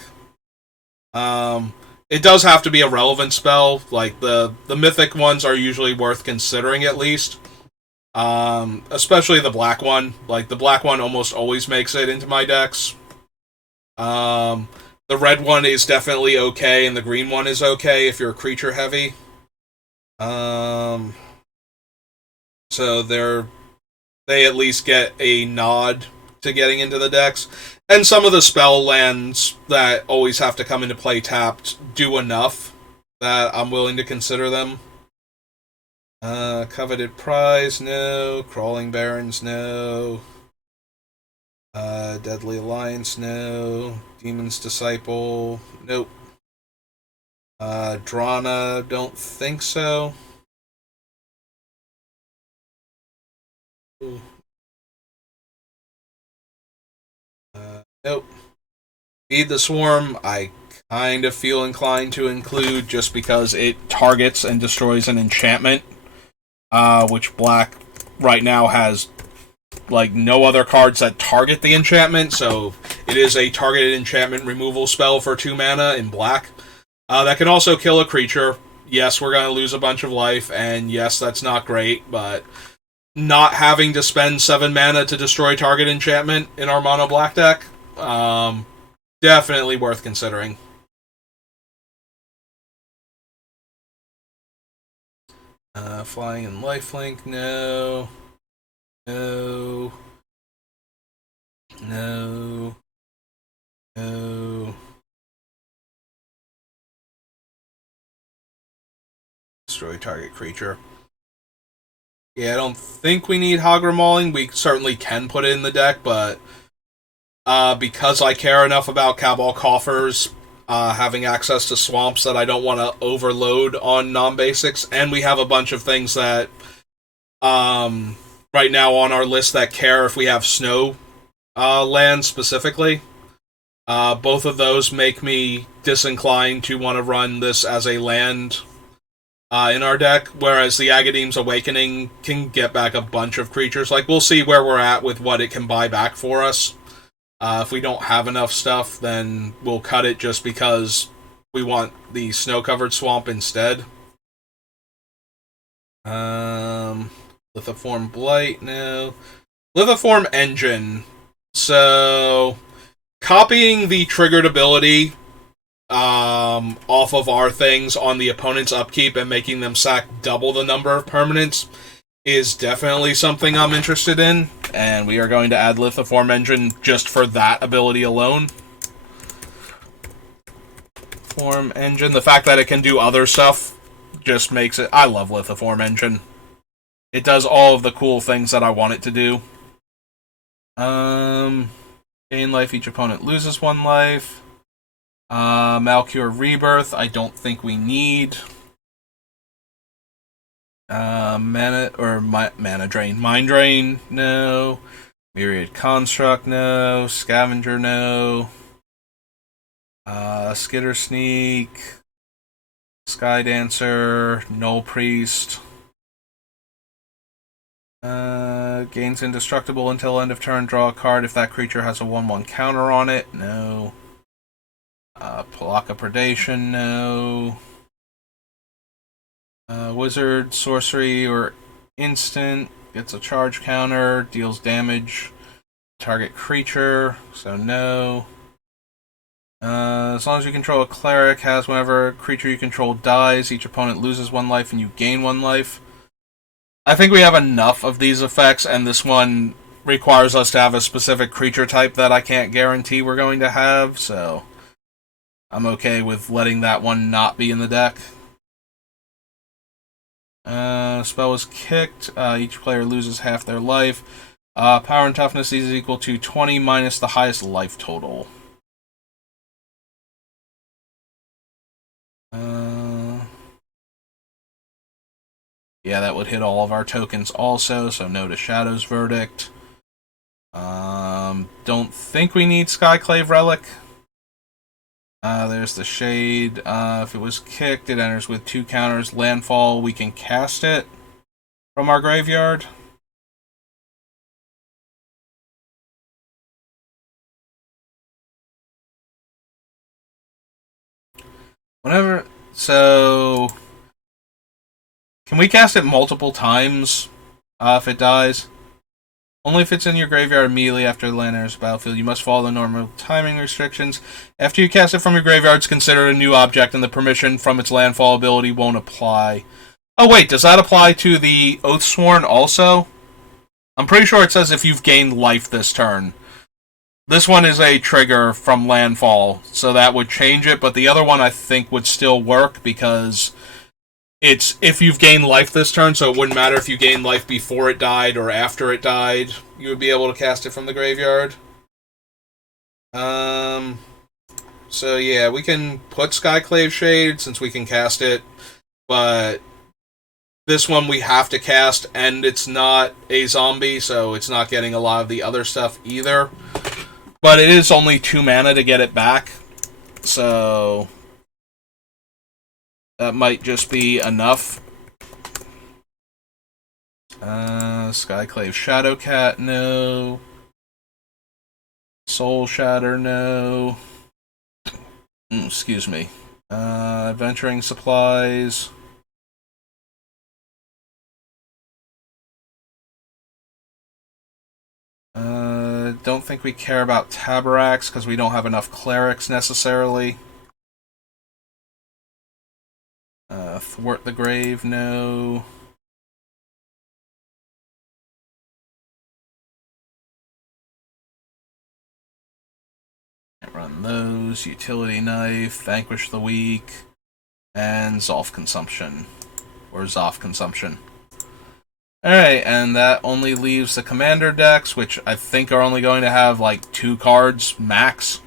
It does have to be a relevant spell. Like, the mythic ones are usually worth considering at least. Especially the black one. Like, the black one almost always makes it into my decks. The red one is definitely okay, and the green one is okay if you're creature heavy. So they at least get a nod to getting into the decks. And some of the spell lands that always have to come into play tapped do enough that I'm willing to consider them. Coveted Prize, no. Crawling Barrens, no. Deadly Alliance, no. Demon's Disciple, nope. Drana, don't think so. Nope. Feed the Swarm, I kind of feel inclined to include just because it targets and destroys an enchantment, which black right now has like no other cards that target the enchantment, so it is a targeted enchantment removal spell for 2 mana in black. That can also kill a creature. Yes, we're going to lose a bunch of life, and yes, that's not great, but not having to spend 7 mana to destroy target enchantment in our mono black deck, definitely worth considering. Flying and lifelink, no. No. No. No. Destroy target creature. Yeah, I don't think we need Hagra Mauling. We certainly can put it in the deck, but because I care enough about Cabal Coffers having access to swamps that I don't want to overload on non-basics, and we have a bunch of things that right now on our list that care if we have snow land specifically. Both of those make me disinclined to want to run this as a land in our deck, whereas the Agadeem's Awakening can get back a bunch of creatures. Like, we'll see where we're at with what it can buy back for us. If we don't have enough stuff, then we'll cut it just because we want the snow-covered swamp instead. Lithiform Blight, no. Lithiform Engine. So, copying the triggered ability off of our things on the opponent's upkeep and making them sack double the number of permanents is definitely something I'm interested in, and we are going to add Lithiform Engine just for that ability alone. Form Engine, the fact that it can do other stuff just makes it... I love Lithiform Engine. It does all of the cool things that I want it to do. Gain life, each opponent loses 1 life. Malcure Rebirth, I don't think we need. Mana Drain. Mind Drain, no. Myriad Construct, no. Scavenger, no. Skitter Sneak. Sky Dancer, Null Priest. Gains indestructible until end of turn, draw a card if that creature has a 1/1 counter on it, no. Palaka Predation, no. Wizard, sorcery, or instant, gets a charge counter, deals damage, target creature, so no. As long as you control a cleric, has whenever a creature you control dies, each opponent loses 1 life and you gain 1 life. I think we have enough of these effects, and this one requires us to have a specific creature type that I can't guarantee we're going to have, so I'm okay with letting that one not be in the deck. Spell was kicked. Each player loses half their life. Power and toughness is equal to 20 minus the highest life total. Yeah, that would hit all of our tokens also, so no to Shadow's Verdict. Don't think we need Skyclave Relic. There's the Shade. If it was kicked, it enters with 2 counters. Landfall, we can cast it from our graveyard. Whenever... So... Can we cast it multiple times if it dies? Only if it's in your graveyard immediately after the land enters the battlefield. You must follow the normal timing restrictions. After you cast it from your graveyard, it's considered a new object, and the permission from its landfall ability won't apply. Oh wait, does that apply to the Oathsworn also? I'm pretty sure it says if you've gained life this turn. This one is a trigger from landfall, so that would change it, but the other one I think would still work because it's if you've gained life this turn, so it wouldn't matter if you gained life before it died or after it died. You would be able to cast it from the graveyard. So yeah, we can put Skyclave Shade since we can cast it, but this one we have to cast, and it's not a zombie, so it's not getting a lot of the other stuff either. But it is only 2 mana to get it back, so that might just be enough. Skyclave Shadowcat, no. Soul Shatter, no. Excuse me. Adventuring Supplies. Don't think we care about Tabaraks because we don't have enough clerics necessarily. Thwart the Grave, no. Can't run those. Utility Knife, Vanquish the Weak, and Zoff Consumption. Or Zoff Consumption. Alright, and that only leaves the Commander decks, which I think are only going to have like 2 cards max.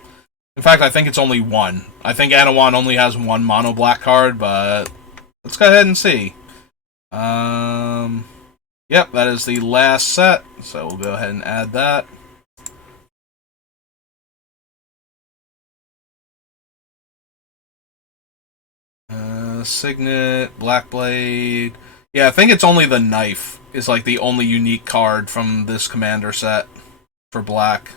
In fact, I think it's only 1. I think Anawan only has 1 mono black card, but let's go ahead and see. Yep, that is the last set, so we'll go ahead and add that. Signet, Blackblade. Yeah, I think it's only the Knife is like the only unique card from this Commander set for black.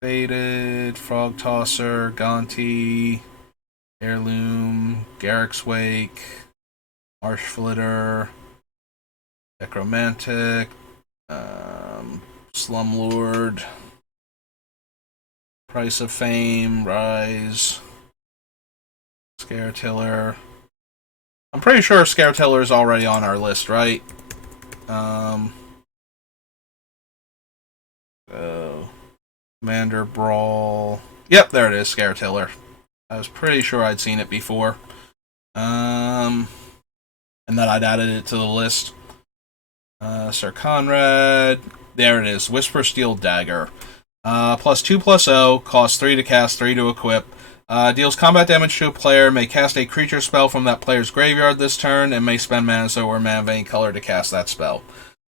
Faded, Frog Tosser, Gonti, Heirloom, Garrick's Wake, Marsh Flitter, Necromantic, Slumlord, Price of Fame, Rise, Scaretiller. I'm pretty sure Scaretiller is already on our list, right? Commander Brawl. Yep, there it is, Scaretiller. I was pretty sure I'd seen it before. And then I'd added it to the list. Sir Conrad. There it is, Whisper Steel Dagger. +2/+0, costs 3 to cast, 3 to equip. Deals combat damage to a player, may cast a creature spell from that player's graveyard this turn, and may spend mana or mana of any color to cast that spell.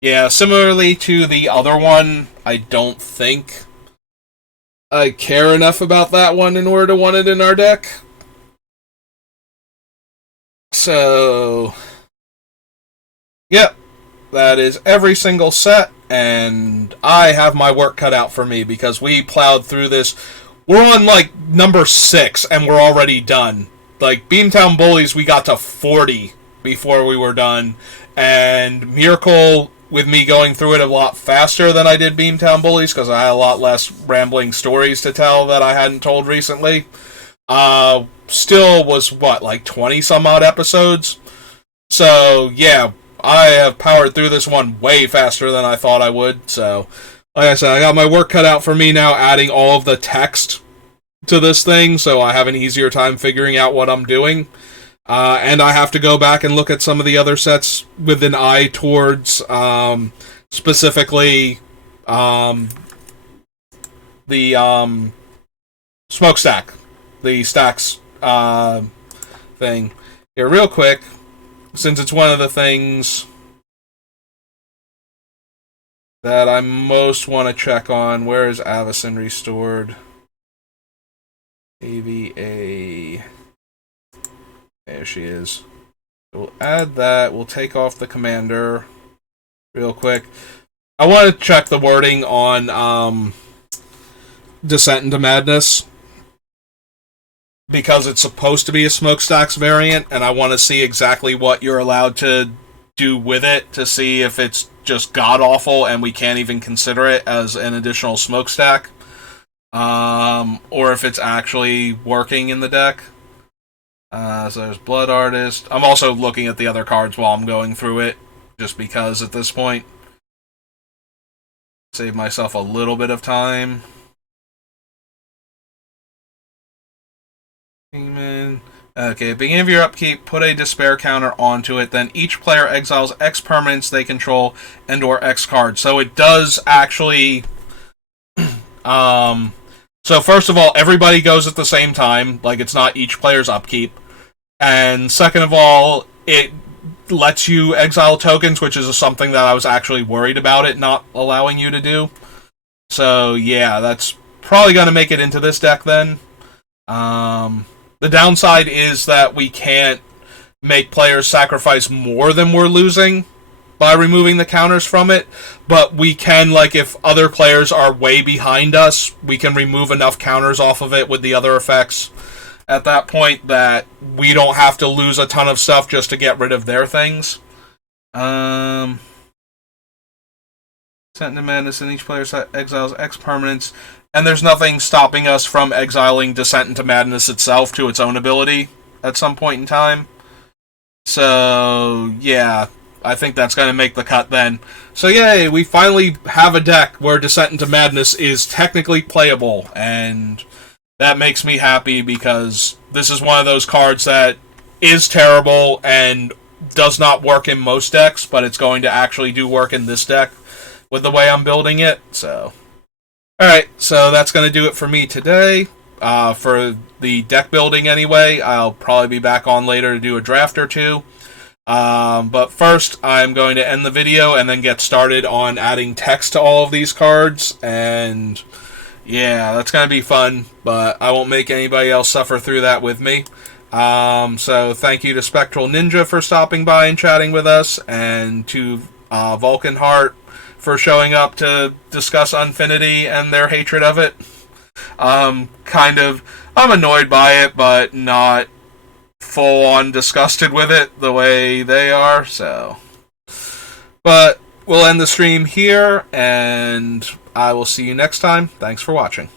Yeah, similarly to the other one, I don't think I care enough about that one in order to want it in our deck. So, yep, that is every single set, and I have my work cut out for me because we plowed through this. We're on, like, number 6, and we're already done. Like, Beamtown Bullies, we got to 40 before we were done. And Miracle, with me going through it a lot faster than I did Beamtown Bullies, because I had a lot less rambling stories to tell that I hadn't told recently, still was, what, like 20-some-odd episodes? So, yeah, I have powered through this one way faster than I thought I would, so... Like I said, I got my work cut out for me now, adding all of the text to this thing, so I have an easier time figuring out what I'm doing. And I have to go back and look at some of the other sets with an eye towards, specifically, the, Smokestack. The Stacks, thing. Here, real quick, since it's one of the things that I most want to check on. Where is Arisen restored? AVA. There she is. We'll add that. We'll take off the commander real quick. I want to check the wording on Descent into Madness, because it's supposed to be a smokestacks variant, and I want to see exactly what you're allowed to do with it to see if it's just god-awful and we can't even consider it as an additional smokestack, or if it's actually working in the deck. So there's Blood Artist. I'm also looking at the other cards while I'm going through it, just because at this point, save myself a little bit of time. Okay, beginning of your upkeep, put a despair counter onto it, then each player exiles X permanents they control and or X cards. So it does actually... So first of all, everybody goes at the same time, like it's not each player's upkeep. And second of all, it lets you exile tokens, which is something that I was actually worried about it not allowing you to do. So yeah, that's probably going to make it into this deck then. The downside is that we can't make players sacrifice more than we're losing by removing the counters from it, but we can, like, if other players are way behind us, we can remove enough counters off of it with the other effects at that point that we don't have to lose a ton of stuff just to get rid of their things. Descent into Madness, and each player exiles X permanents, and there's nothing stopping us from exiling Descent into Madness itself to its own ability at some point in time. So, yeah, I think that's going to make the cut then. So, yay, we finally have a deck where Descent into Madness is technically playable, and that makes me happy because this is one of those cards that is terrible and does not work in most decks, but it's going to actually do work in this deck with the way I'm building it, so... Alright, so that's going to do it for me today. For the deck building anyway, I'll probably be back on later to do a draft or two. But first, I'm going to end the video and then get started on adding text to all of these cards. And yeah, that's going to be fun, but I won't make anybody else suffer through that with me. So thank you to Spectral Ninja for stopping by and chatting with us, and to Vulcan Heart for showing up to discuss Unfinity and their hatred of it. I'm annoyed by it, but not full-on disgusted with it the way they are, so... But we'll end the stream here, and I will see you next time. Thanks for watching.